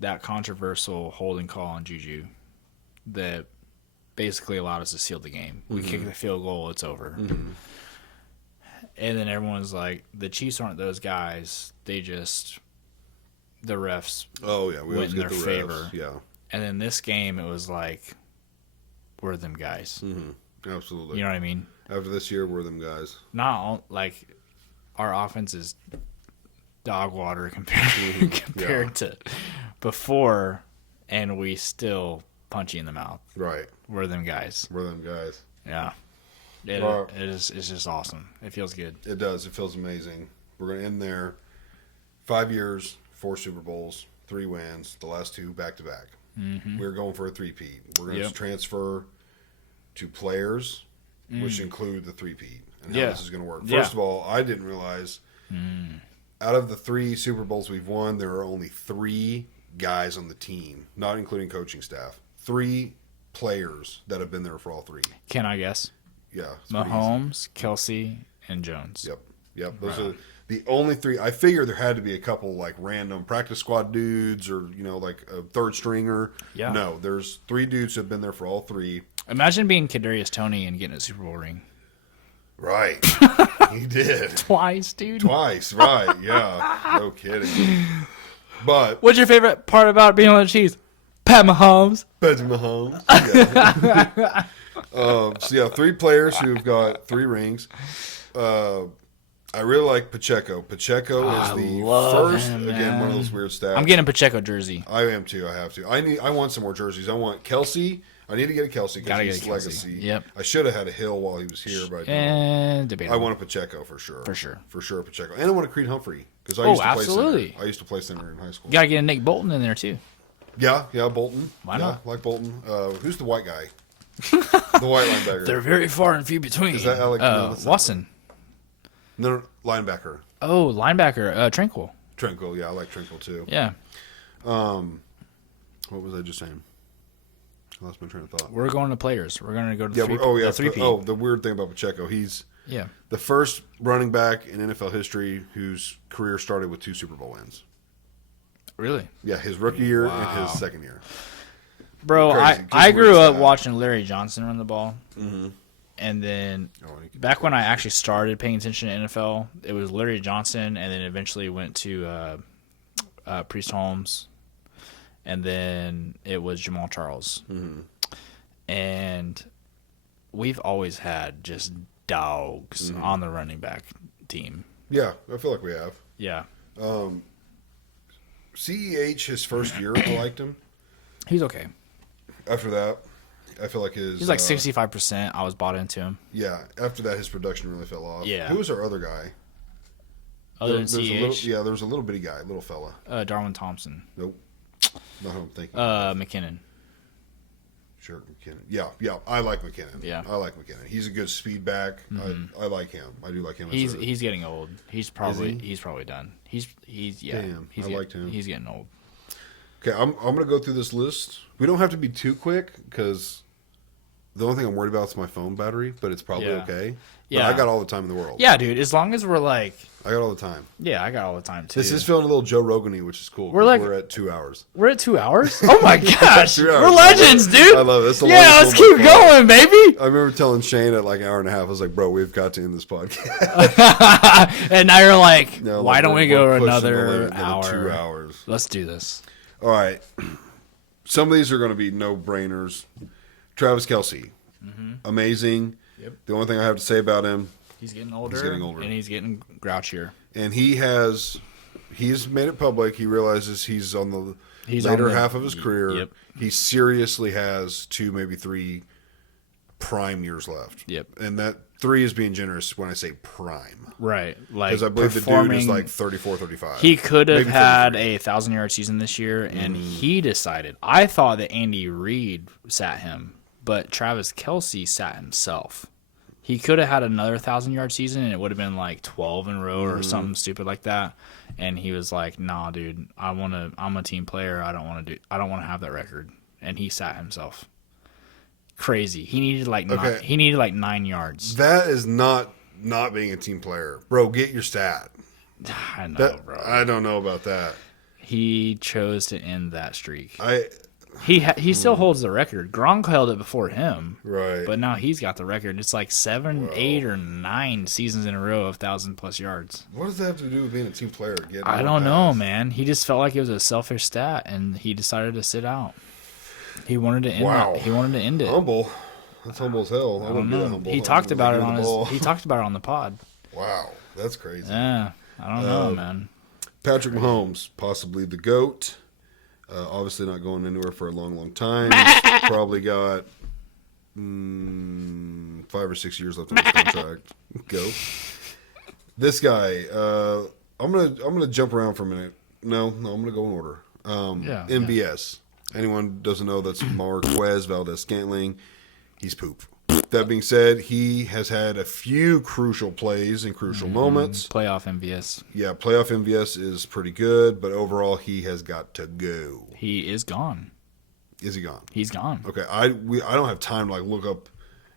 that controversial holding call on Juju that basically allowed us to seal the game. We kick the field goal, it's over. And then everyone's like, the Chiefs aren't those guys. They just, the refs went in their favor. Yeah. And then this game, it was like, we're them guys. Absolutely. You know what I mean? After this year, we're them guys. Not all, like, our offense is dog water compared to before, and we still punch you in the mouth. Right. We're them guys. We're them guys. Yeah. It's just awesome. It feels good. It does. It feels amazing. We're going to end there. 5 years, 4 Super Bowls, 3 wins, the last 2 back-to-back. We're going for a three-peat. We're going to transfer to players, which include the three-peat, and how this is going to work. First of all, I didn't realize out of the 3 Super Bowls we've won, there are only 3 guys on the team, not including coaching staff. 3 players that have been there for all 3. Can I guess? Yeah. Mahomes, Kelsey, and Jones. Yep. Those are the only 3. I figured there had to be a couple like random practice squad dudes or, like a third stringer. Yeah. No, there's 3 dudes who have been there for all 3. Imagine being Kadarius Toney and getting a Super Bowl ring. Right. He did. Twice, dude. Twice, right. Yeah. No kidding. But what's your favorite part about being on the Chiefs? Pat Mahomes. Patrick Mahomes. Yeah. 3 players who've got 3 rings. I really like Pacheco. Pacheco is the first. Again, one of those weird stats. I'm getting a Pacheco jersey. I am too. I have to. I want some more jerseys. I want Kelsey. I need to get a Kelsey because he's legacy. Yep. I should have had a Hill while he was here, but I want a Pacheco for sure. For sure, Pacheco. And I want a Creed Humphrey because I used to play center in high school. Got to get a Nick Bolton in there too. Yeah, Bolton. Why not? Like Bolton. Who's the white guy? The white linebacker. They're very far and few between. Is that Alec? Watson. No, linebacker. Oh, linebacker. Tranquil. Tranquil, yeah, I like Tranquil too. Yeah. What was I just saying? I lost my train of thought. We're going to players. We're going to go to the 3P. The weird thing about Pacheco, he's Yeah. the first running back in NFL history whose career started with 2 Super Bowl wins. Really? Yeah, his rookie year and his second year. Bro, I grew up watching Larry Johnson run the ball. Mm-hmm. And then back when I actually started paying attention to NFL, it was Larry Johnson, and then eventually went to Priest Holmes, and then it was Jamal Charles. Mm-hmm. And we've always had just dogs on the running back team. Yeah, I feel like we have. Yeah. CEH, his first year, I liked him. He's okay. After that, I feel like he's like 65%. I was bought into him. Yeah. After that, his production really fell off. Yeah. Who was our other guy? Other than CEH? There was a little bitty guy, little fella. Darwin Thompson. Nope. Not who I'm thinking. McKinnon. Sure, McKinnon. Yeah. I like McKinnon. Yeah. I like McKinnon. He's a good speed back. Mm-hmm. I like him. I do like him. He's getting old. He's probably done. He's Damn, I liked him. He's getting old. Okay, I'm going to go through this list. We don't have to be too quick because the only thing I'm worried about is my phone battery, but it's probably okay. But I got all the time in the world. Yeah, dude. As long as we're like, I got all the time. Yeah, I got all the time too. This is feeling a little Joe Rogan-y, which is cool. We're at 2 hours. We're at 2 hours? Oh my gosh. 2 hours. We're legends, dude. I love it. Let's keep going, baby. I remember telling Shane at like an hour and a half, I was like, bro, we've got to end this podcast. And now you're like, why don't we go another hour? 2 hours. Let's do this. All right. Some of these are going to be no-brainers. Travis Kelce. Amazing. Yep. The only thing I have to say about him, he's getting older. And he's getting grouchier. And he's made it public. He realizes he's on the later half of his career. Yep. He seriously has 2, maybe 3 prime years left. Yep. And that 3 is being generous when I say prime. Right. Like, because I believe the dude is like 34, 35. He could have had a 1,000-yard season this year, and he decided. I thought that Andy Reid sat him, but Travis Kelce sat himself. He could have had another 1,000-yard season, and it would have been like 12 in a row or something stupid like that. And he was like, "Nah, dude, I'm a team player. I don't want to have that record." And he sat himself. Crazy. He needed like 9 yards. That is not being a team player, bro. Get your stat. I know, bro. I don't know about that. He chose to end that streak. He still holds the record. Gronk held it before him. Right. But now he's got the record. It's like 7, 8, or 9 seasons in a row of 1,000+ yards. What does that have to do with being a team player? I don't know, man. He just felt like it was a selfish stat, and he decided to sit out. He wanted to end that. He wanted to end it. Humble. That's humble as hell. I don't know. He talked about it on the pod. Wow. That's crazy. Yeah. I don't know, man. Patrick Mahomes, possibly the GOAT. Obviously not going anywhere for a long, long time. He's probably got 5 or 6 years left on his contract. Go. This guy, I'm gonna jump around for a minute. No, I'm gonna go in order. MVS. Anyone doesn't know, that's Marquez Valdez-Scantling. He's poop. That being said, he has had a few crucial plays and crucial moments. Playoff MVS. Yeah, playoff MVS is pretty good, but overall he has got to go. He is gone. Is he gone? He's gone. Okay, I don't have time to look up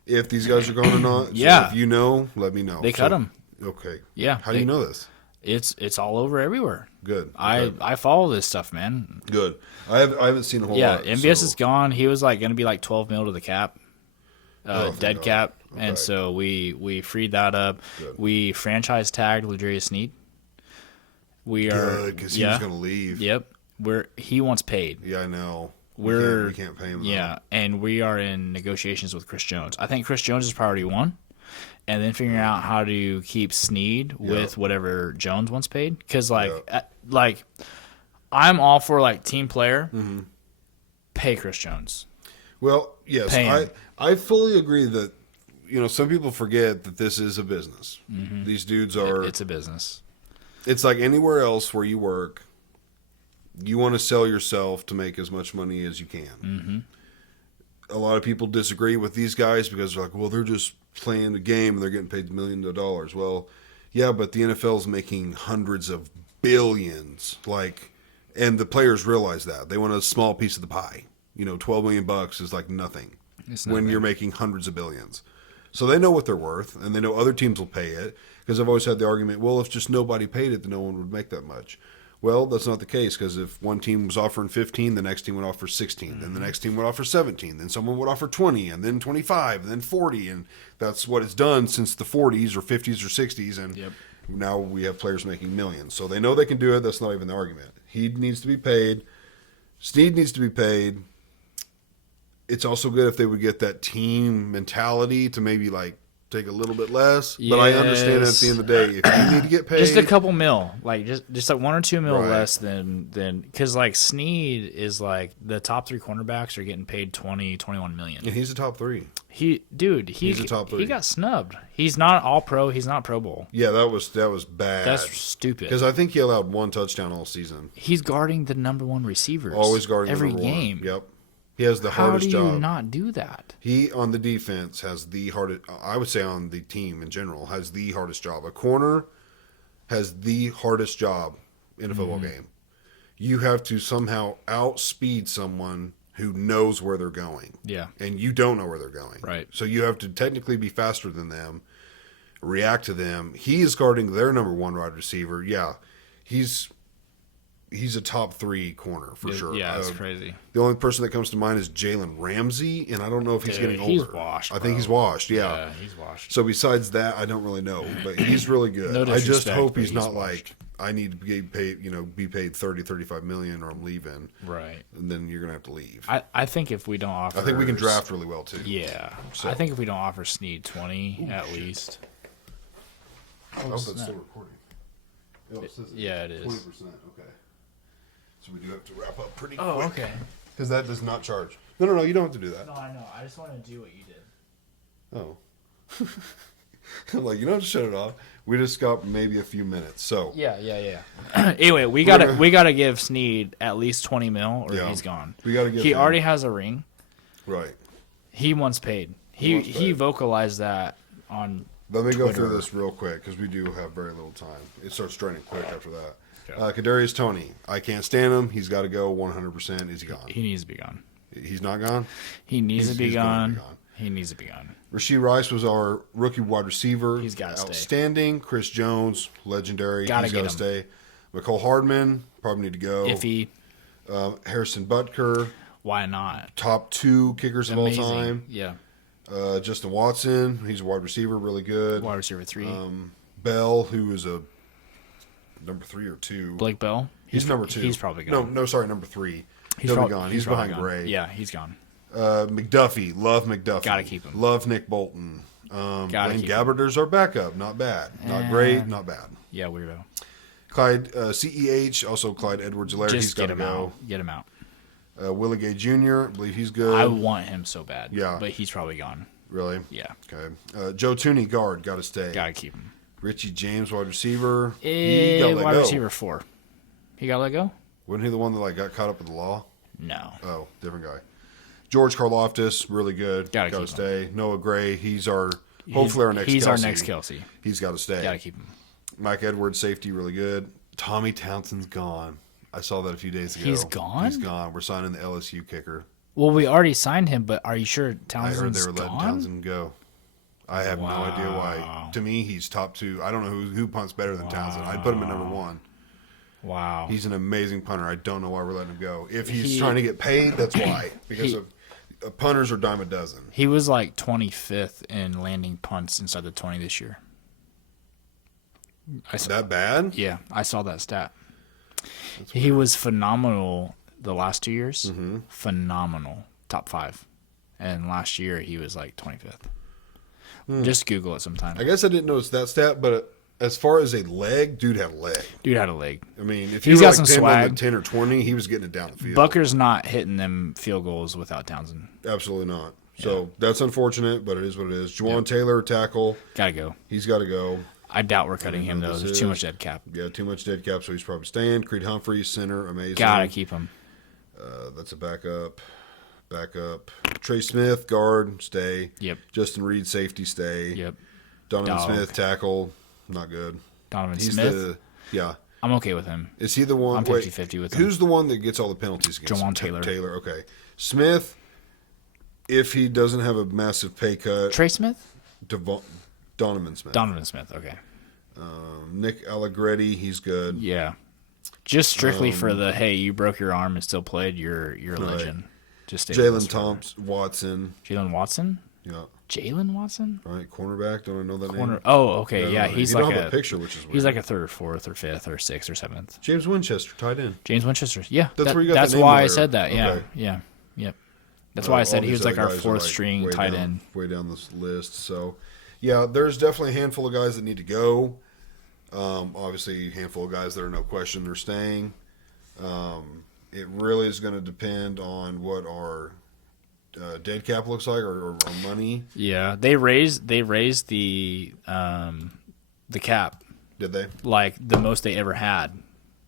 if these guys are gone or not. Yeah. So if you know, let me know. They cut him. Okay. Yeah. How do you know this? It's all over everywhere. Good. I follow this stuff, man. Good. I haven't seen a whole lot. Yeah, MVS is gone. He was going to be like 12 mil to the cap. Dead cap, okay. And so we freed that up. Good. We franchise tagged Ladarius Sneed. We are because he was going to leave. Yep, he wants paid. Yeah, I know. We can't pay him. Yeah, and we are in negotiations with Chris Jones. I think Chris Jones is priority 1, and then figuring out how to keep Sneed with whatever Jones wants paid. Because I'm all for team player. Mm-hmm. Pay Chris Jones. Well, yes, I fully agree that, some people forget that this is a business. Mm-hmm. These dudes are... It's a business. It's like anywhere else where you work, you want to sell yourself to make as much money as you can. Mm-hmm. A lot of people disagree with these guys because they're like, well, they're just playing the game and they're getting paid millions of dollars. Well, yeah, but the NFL's making hundreds of billions. And the players realize that. They want a small piece of the pie. $12 million is like nothing when you're making hundreds of billions. So they know what they're worth, and they know other teams will pay it. Because I've always had the argument, well, if just nobody paid it, then no one would make that much. Well, that's not the case, because if one team was offering 15, the next team would offer 16, then the next team would offer 17, then someone would offer 20, and then 25, and then 40, and that's what it's done since the 40s or 50s or 60s, and now we have players making millions. So they know they can do it. That's not even the argument. He needs to be paid. Snead needs to be paid. It's also good if they would get that team mentality to maybe take a little bit less. Yes. But I understand at the end of the day, if you need to get paid, just a couple mil, just 1 or 2 mil less than because Snead is the top 3 cornerbacks are getting paid 20-21 million. And he's a top 3. He's a top 3. He got snubbed. He's not all pro. He's not Pro Bowl. Yeah, that was bad. That's stupid. Because I think he allowed 1 touchdown all season. He's guarding the number 1 receivers. Always guarding every number game. 1. Yep. He has the hardest job. How do you not do that? He, on the defense, has the hardest, I would say on the team in general, has the hardest job. A corner has the hardest job in a football game. You have to somehow outspeed someone who knows where they're going. Yeah. And you don't know where they're going. Right. So you have to technically be faster than them, react to them. He is guarding their number 1 wide receiver. Yeah. He's a top 3 corner for sure. Yeah, that's crazy. The only person that comes to mind is Jalen Ramsey, and I don't know if he's getting older. He's washed. I think he's washed. Yeah, he's washed. So besides that, I don't really know, but he's really good. No I just hope he's not washed. I need to be paid, be paid 30, 35 million, or I'm leaving. Right. And then you're gonna have to leave. I think if we don't offer, I think we can draft really well too. Yeah. So. I think if we don't offer Snead 20 at least. Oh, that's still recording. Yeah, it is. 20%. Okay. So we do have to wrap up pretty quick. Oh, okay. Because that does not charge. No, you don't have to do that. No, I know. I just want to do what you did. Oh. You don't have to shut it off. We just got maybe a few minutes. So Yeah. Anyway, we gotta give Snead at least 20 mil or he's gone. We gotta give He him. already has a ring. Right. He wants paid. He vocalized that on Let me Twitter. go through this real quick because we do have very little time. It starts draining quick after that. Okay. Kadarius Toney. I can't stand him. He's got to go 100%. Is he gone? He needs to be gone. He's not gone? He needs to be he's gonna gone. be gone. He needs to be gone. Rasheed Rice was our rookie wide receiver. He's got to stay. Outstanding. Chris Jones, legendary. Gotta He's got to get stay. McCole Hardman, probably need to go. Iffy. Harrison Butker, Why not? top 2 kickers of all Amazing. time. Yeah. Justin Watson, he's a wide receiver, really good. Wide receiver 3. Bell, who is a number 3 or 2. Blake Bell. He's number 2. He's probably gone. No, sorry, number 3. He's He'll be gone. He's behind gone. Gray. Yeah, he's gone. McDuffie, love McDuffie. Gotta keep him. Love Nick Bolton. Gotta Blaine keep Gabberder's our backup. Not bad. Not great. Not bad. Yeah, weirdo. Clyde CEH, also Clyde Edwards-Helaire. He's Just got get to him go. out. Get him out. Willie Gay Jr., I believe he's good. I want him so bad. Yeah. But he's probably gone. Really? Yeah. Okay. Joe Tooney, guard, got to stay. Gotta keep him. Richie James, wide receiver. He got let Wide go. receiver 4. He got let go? Wasn't he the one that got caught up in the law? No. Oh, different guy. George Karlaftis, really good. Gotta Got to keep stay. Noah Gray, hopefully our next He's Kelsey. our next Kelsey. He's got to stay. Gotta keep him. Mike Edwards, safety, really good. Tommy Townsend's gone. I saw that a few days ago. He's gone? He's gone. We're signing the LSU kicker. Well, we already signed him, but are you sure I heard Townsend's they were letting gone? Townsend go. I have no idea why. To me, he's top 2. I don't know who punts better than Townsend. I'd put him at number 1. Wow. He's an amazing punter. I don't know why we're letting him go. If he's trying to get paid, that's why. Because punters are dime a dozen. He was like 25th in landing punts inside the 20 this year. That bad? Yeah, I saw that stat. He was phenomenal the last 2 years. Mm-hmm. Phenomenal. Top 5. And last year, he was like 25th. Just Google it sometime. I guess I didn't notice that stat, but as far as a leg, dude had a leg. Dude had a leg. I mean, if He's you were got like some 10 on swag. the 10 or 20, he was getting it down the field. Bucker's not hitting them field goals without Townsend. Absolutely not. So that's unfortunate, but it is what it is. Juwan Taylor, tackle. Gotta go. He's got to go. I doubt we're cutting him, know though. this There's too is. much dead cap. Yeah, too much dead cap, so he's probably staying. Creed Humphreys, center, amazing. Gotta keep him. That's a backup. Trey Smith, guard, stay. Yep. Justin Reed, safety, stay. Yep. Donovan Dog. Smith, tackle, not good. Donovan He's Smith. yeah. I'm okay with him. Is he the one? I'm 50-50 with him. Who's the one that gets all the penalties against Jawan him? Taylor. Taylor, okay. Smith, if he doesn't have a massive pay cut. Trey Smith? Donovan Smith. Donovan Smith. Okay. Nick Allegretti, he's good. Yeah. Just strictly for the, hey, you broke your arm and still played, you're a legend. Just stay with us Jalen forever. Thompson, Watson. Jalen Watson? Yeah. Jalen Watson? Right, cornerback. Don't I know that Corner. name? Oh, okay. No, Yeah, no, he's you don't like have a picture, which is weird. He's like a 3rd or 4th or 5th or 6th or 7th. James Winchester, tight end. James Winchester. Yeah. That's where you got That's the name why I there. said that. Yeah. Okay. Yeah. Yep. That's why I said All he was these like other our guys are, 4th string way tight down- end. Way down this list. So, yeah, there's definitely a handful of guys that need to go. Obviously, a handful of guys that are no question are staying. It really is going to depend on what our dead cap looks like or money. Yeah, they raised the cap Did they? like the most they ever had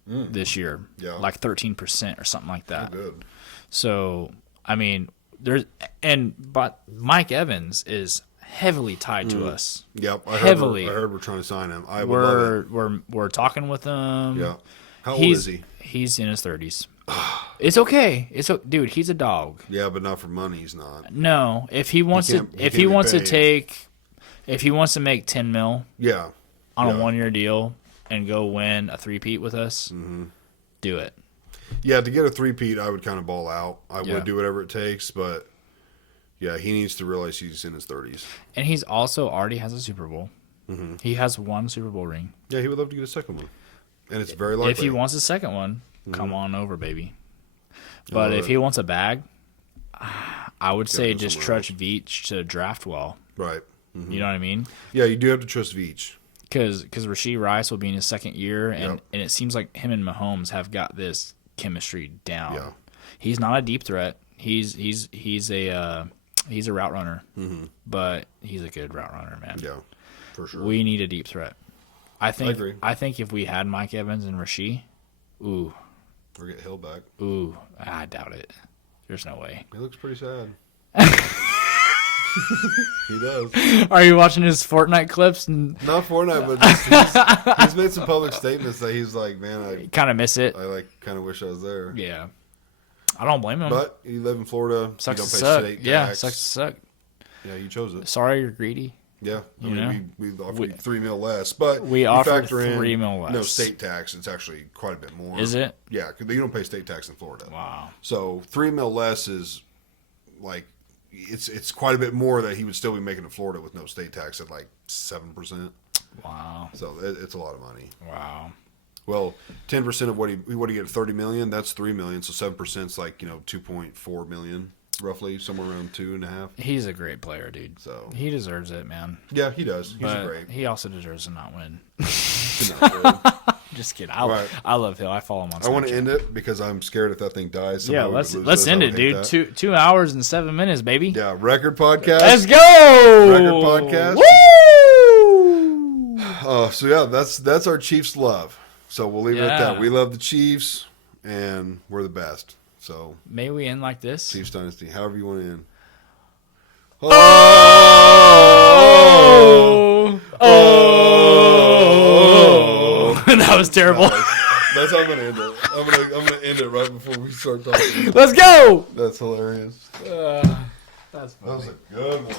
this year. Yeah. Like 13% or something like that. Oh, good. So I mean, but Mike Evans is heavily tied to us. Yep. I Heavily. heard we're trying to sign him. I would love it. We're talking with him. Yeah. How old is he? He's in his 30s. It's okay. Dude, he's a dog. Yeah, but not for money. He's not. No, if he wants can't- to, he if can't he be wants to paid. take, if he wants to make 10 mil Yeah. on Yeah. a 1-year deal and go win a 3-peat with us, do it. Yeah, to get a three-peat, I would kind of ball out. I Yeah. would do whatever it takes, but yeah, he needs to realize he's in his 30s. And he's also already has a Super Bowl. He has 1 Super Bowl ring. Yeah, he would love to get a second one. And it's very likely. If he wants a second one, come on over, baby. But if he wants a bag, I would say go just somewhere trust Veach to draft well. Right. You know what I mean? Yeah, you do have to trust Veach. Because Rasheed Rice will be in his 2nd year, and, Yep. and it seems like him and Mahomes have got this chemistry down. Yeah. He's not a deep threat. He's a route runner, but he's a good route runner, man. Yeah, for sure. We need a deep threat. I agree. think if we had Mike Evans and Rasheed, ooh, Or get Hill back. I doubt it. There's no way. He looks pretty sad. He does. Are you watching his Fortnite clips? And Not Fortnite, but just, he's made some public statements that he's like, man, I kind of miss it. like kind of wish I was there. Yeah. I don't blame him. But you live in Florida. Sucks you don't to pay suck. state Yeah, tax. sucks to suck. Yeah, you chose it. Sorry, you're greedy. Yeah, I You know? mean, we offered $3 million less, but We you offered factor in $3 million less. No state tax. It's actually quite a bit more. Is it? Yeah, because you don't pay state tax in Florida. Wow. So $3 million less is like it's quite a bit more that he would still be making in Florida with no state tax at like 7%. Wow. So it's a lot of money. Wow. Well, 10% of what he get $30 million. That's $3 million. So 7% is like $2.4 million. Roughly somewhere around 2.5. He's a great player, dude. So he deserves it, man. Yeah, he does. He's But great. he also deserves to not win. Just kidding. Right. I love Hill. I follow him on Snapchat. I want to end it because I'm scared if that thing dies. Yeah, somehow we let's could lose let's this. end I it, would hate dude. that. 2 hours and 7 minutes, baby. Yeah, record podcast. Let's go. Record podcast. Woo! So yeah, that's our Chiefs love. So we'll leave it at that. Yeah. We love the Chiefs, and we're the best. So May we end like this? Chiefs dynasty, however you want to end. Oh! Oh! That was terrible. That's how I'm gonna end it. I'm gonna end it right before we start talking. Let's go. That's hilarious. That's funny. That was a good one.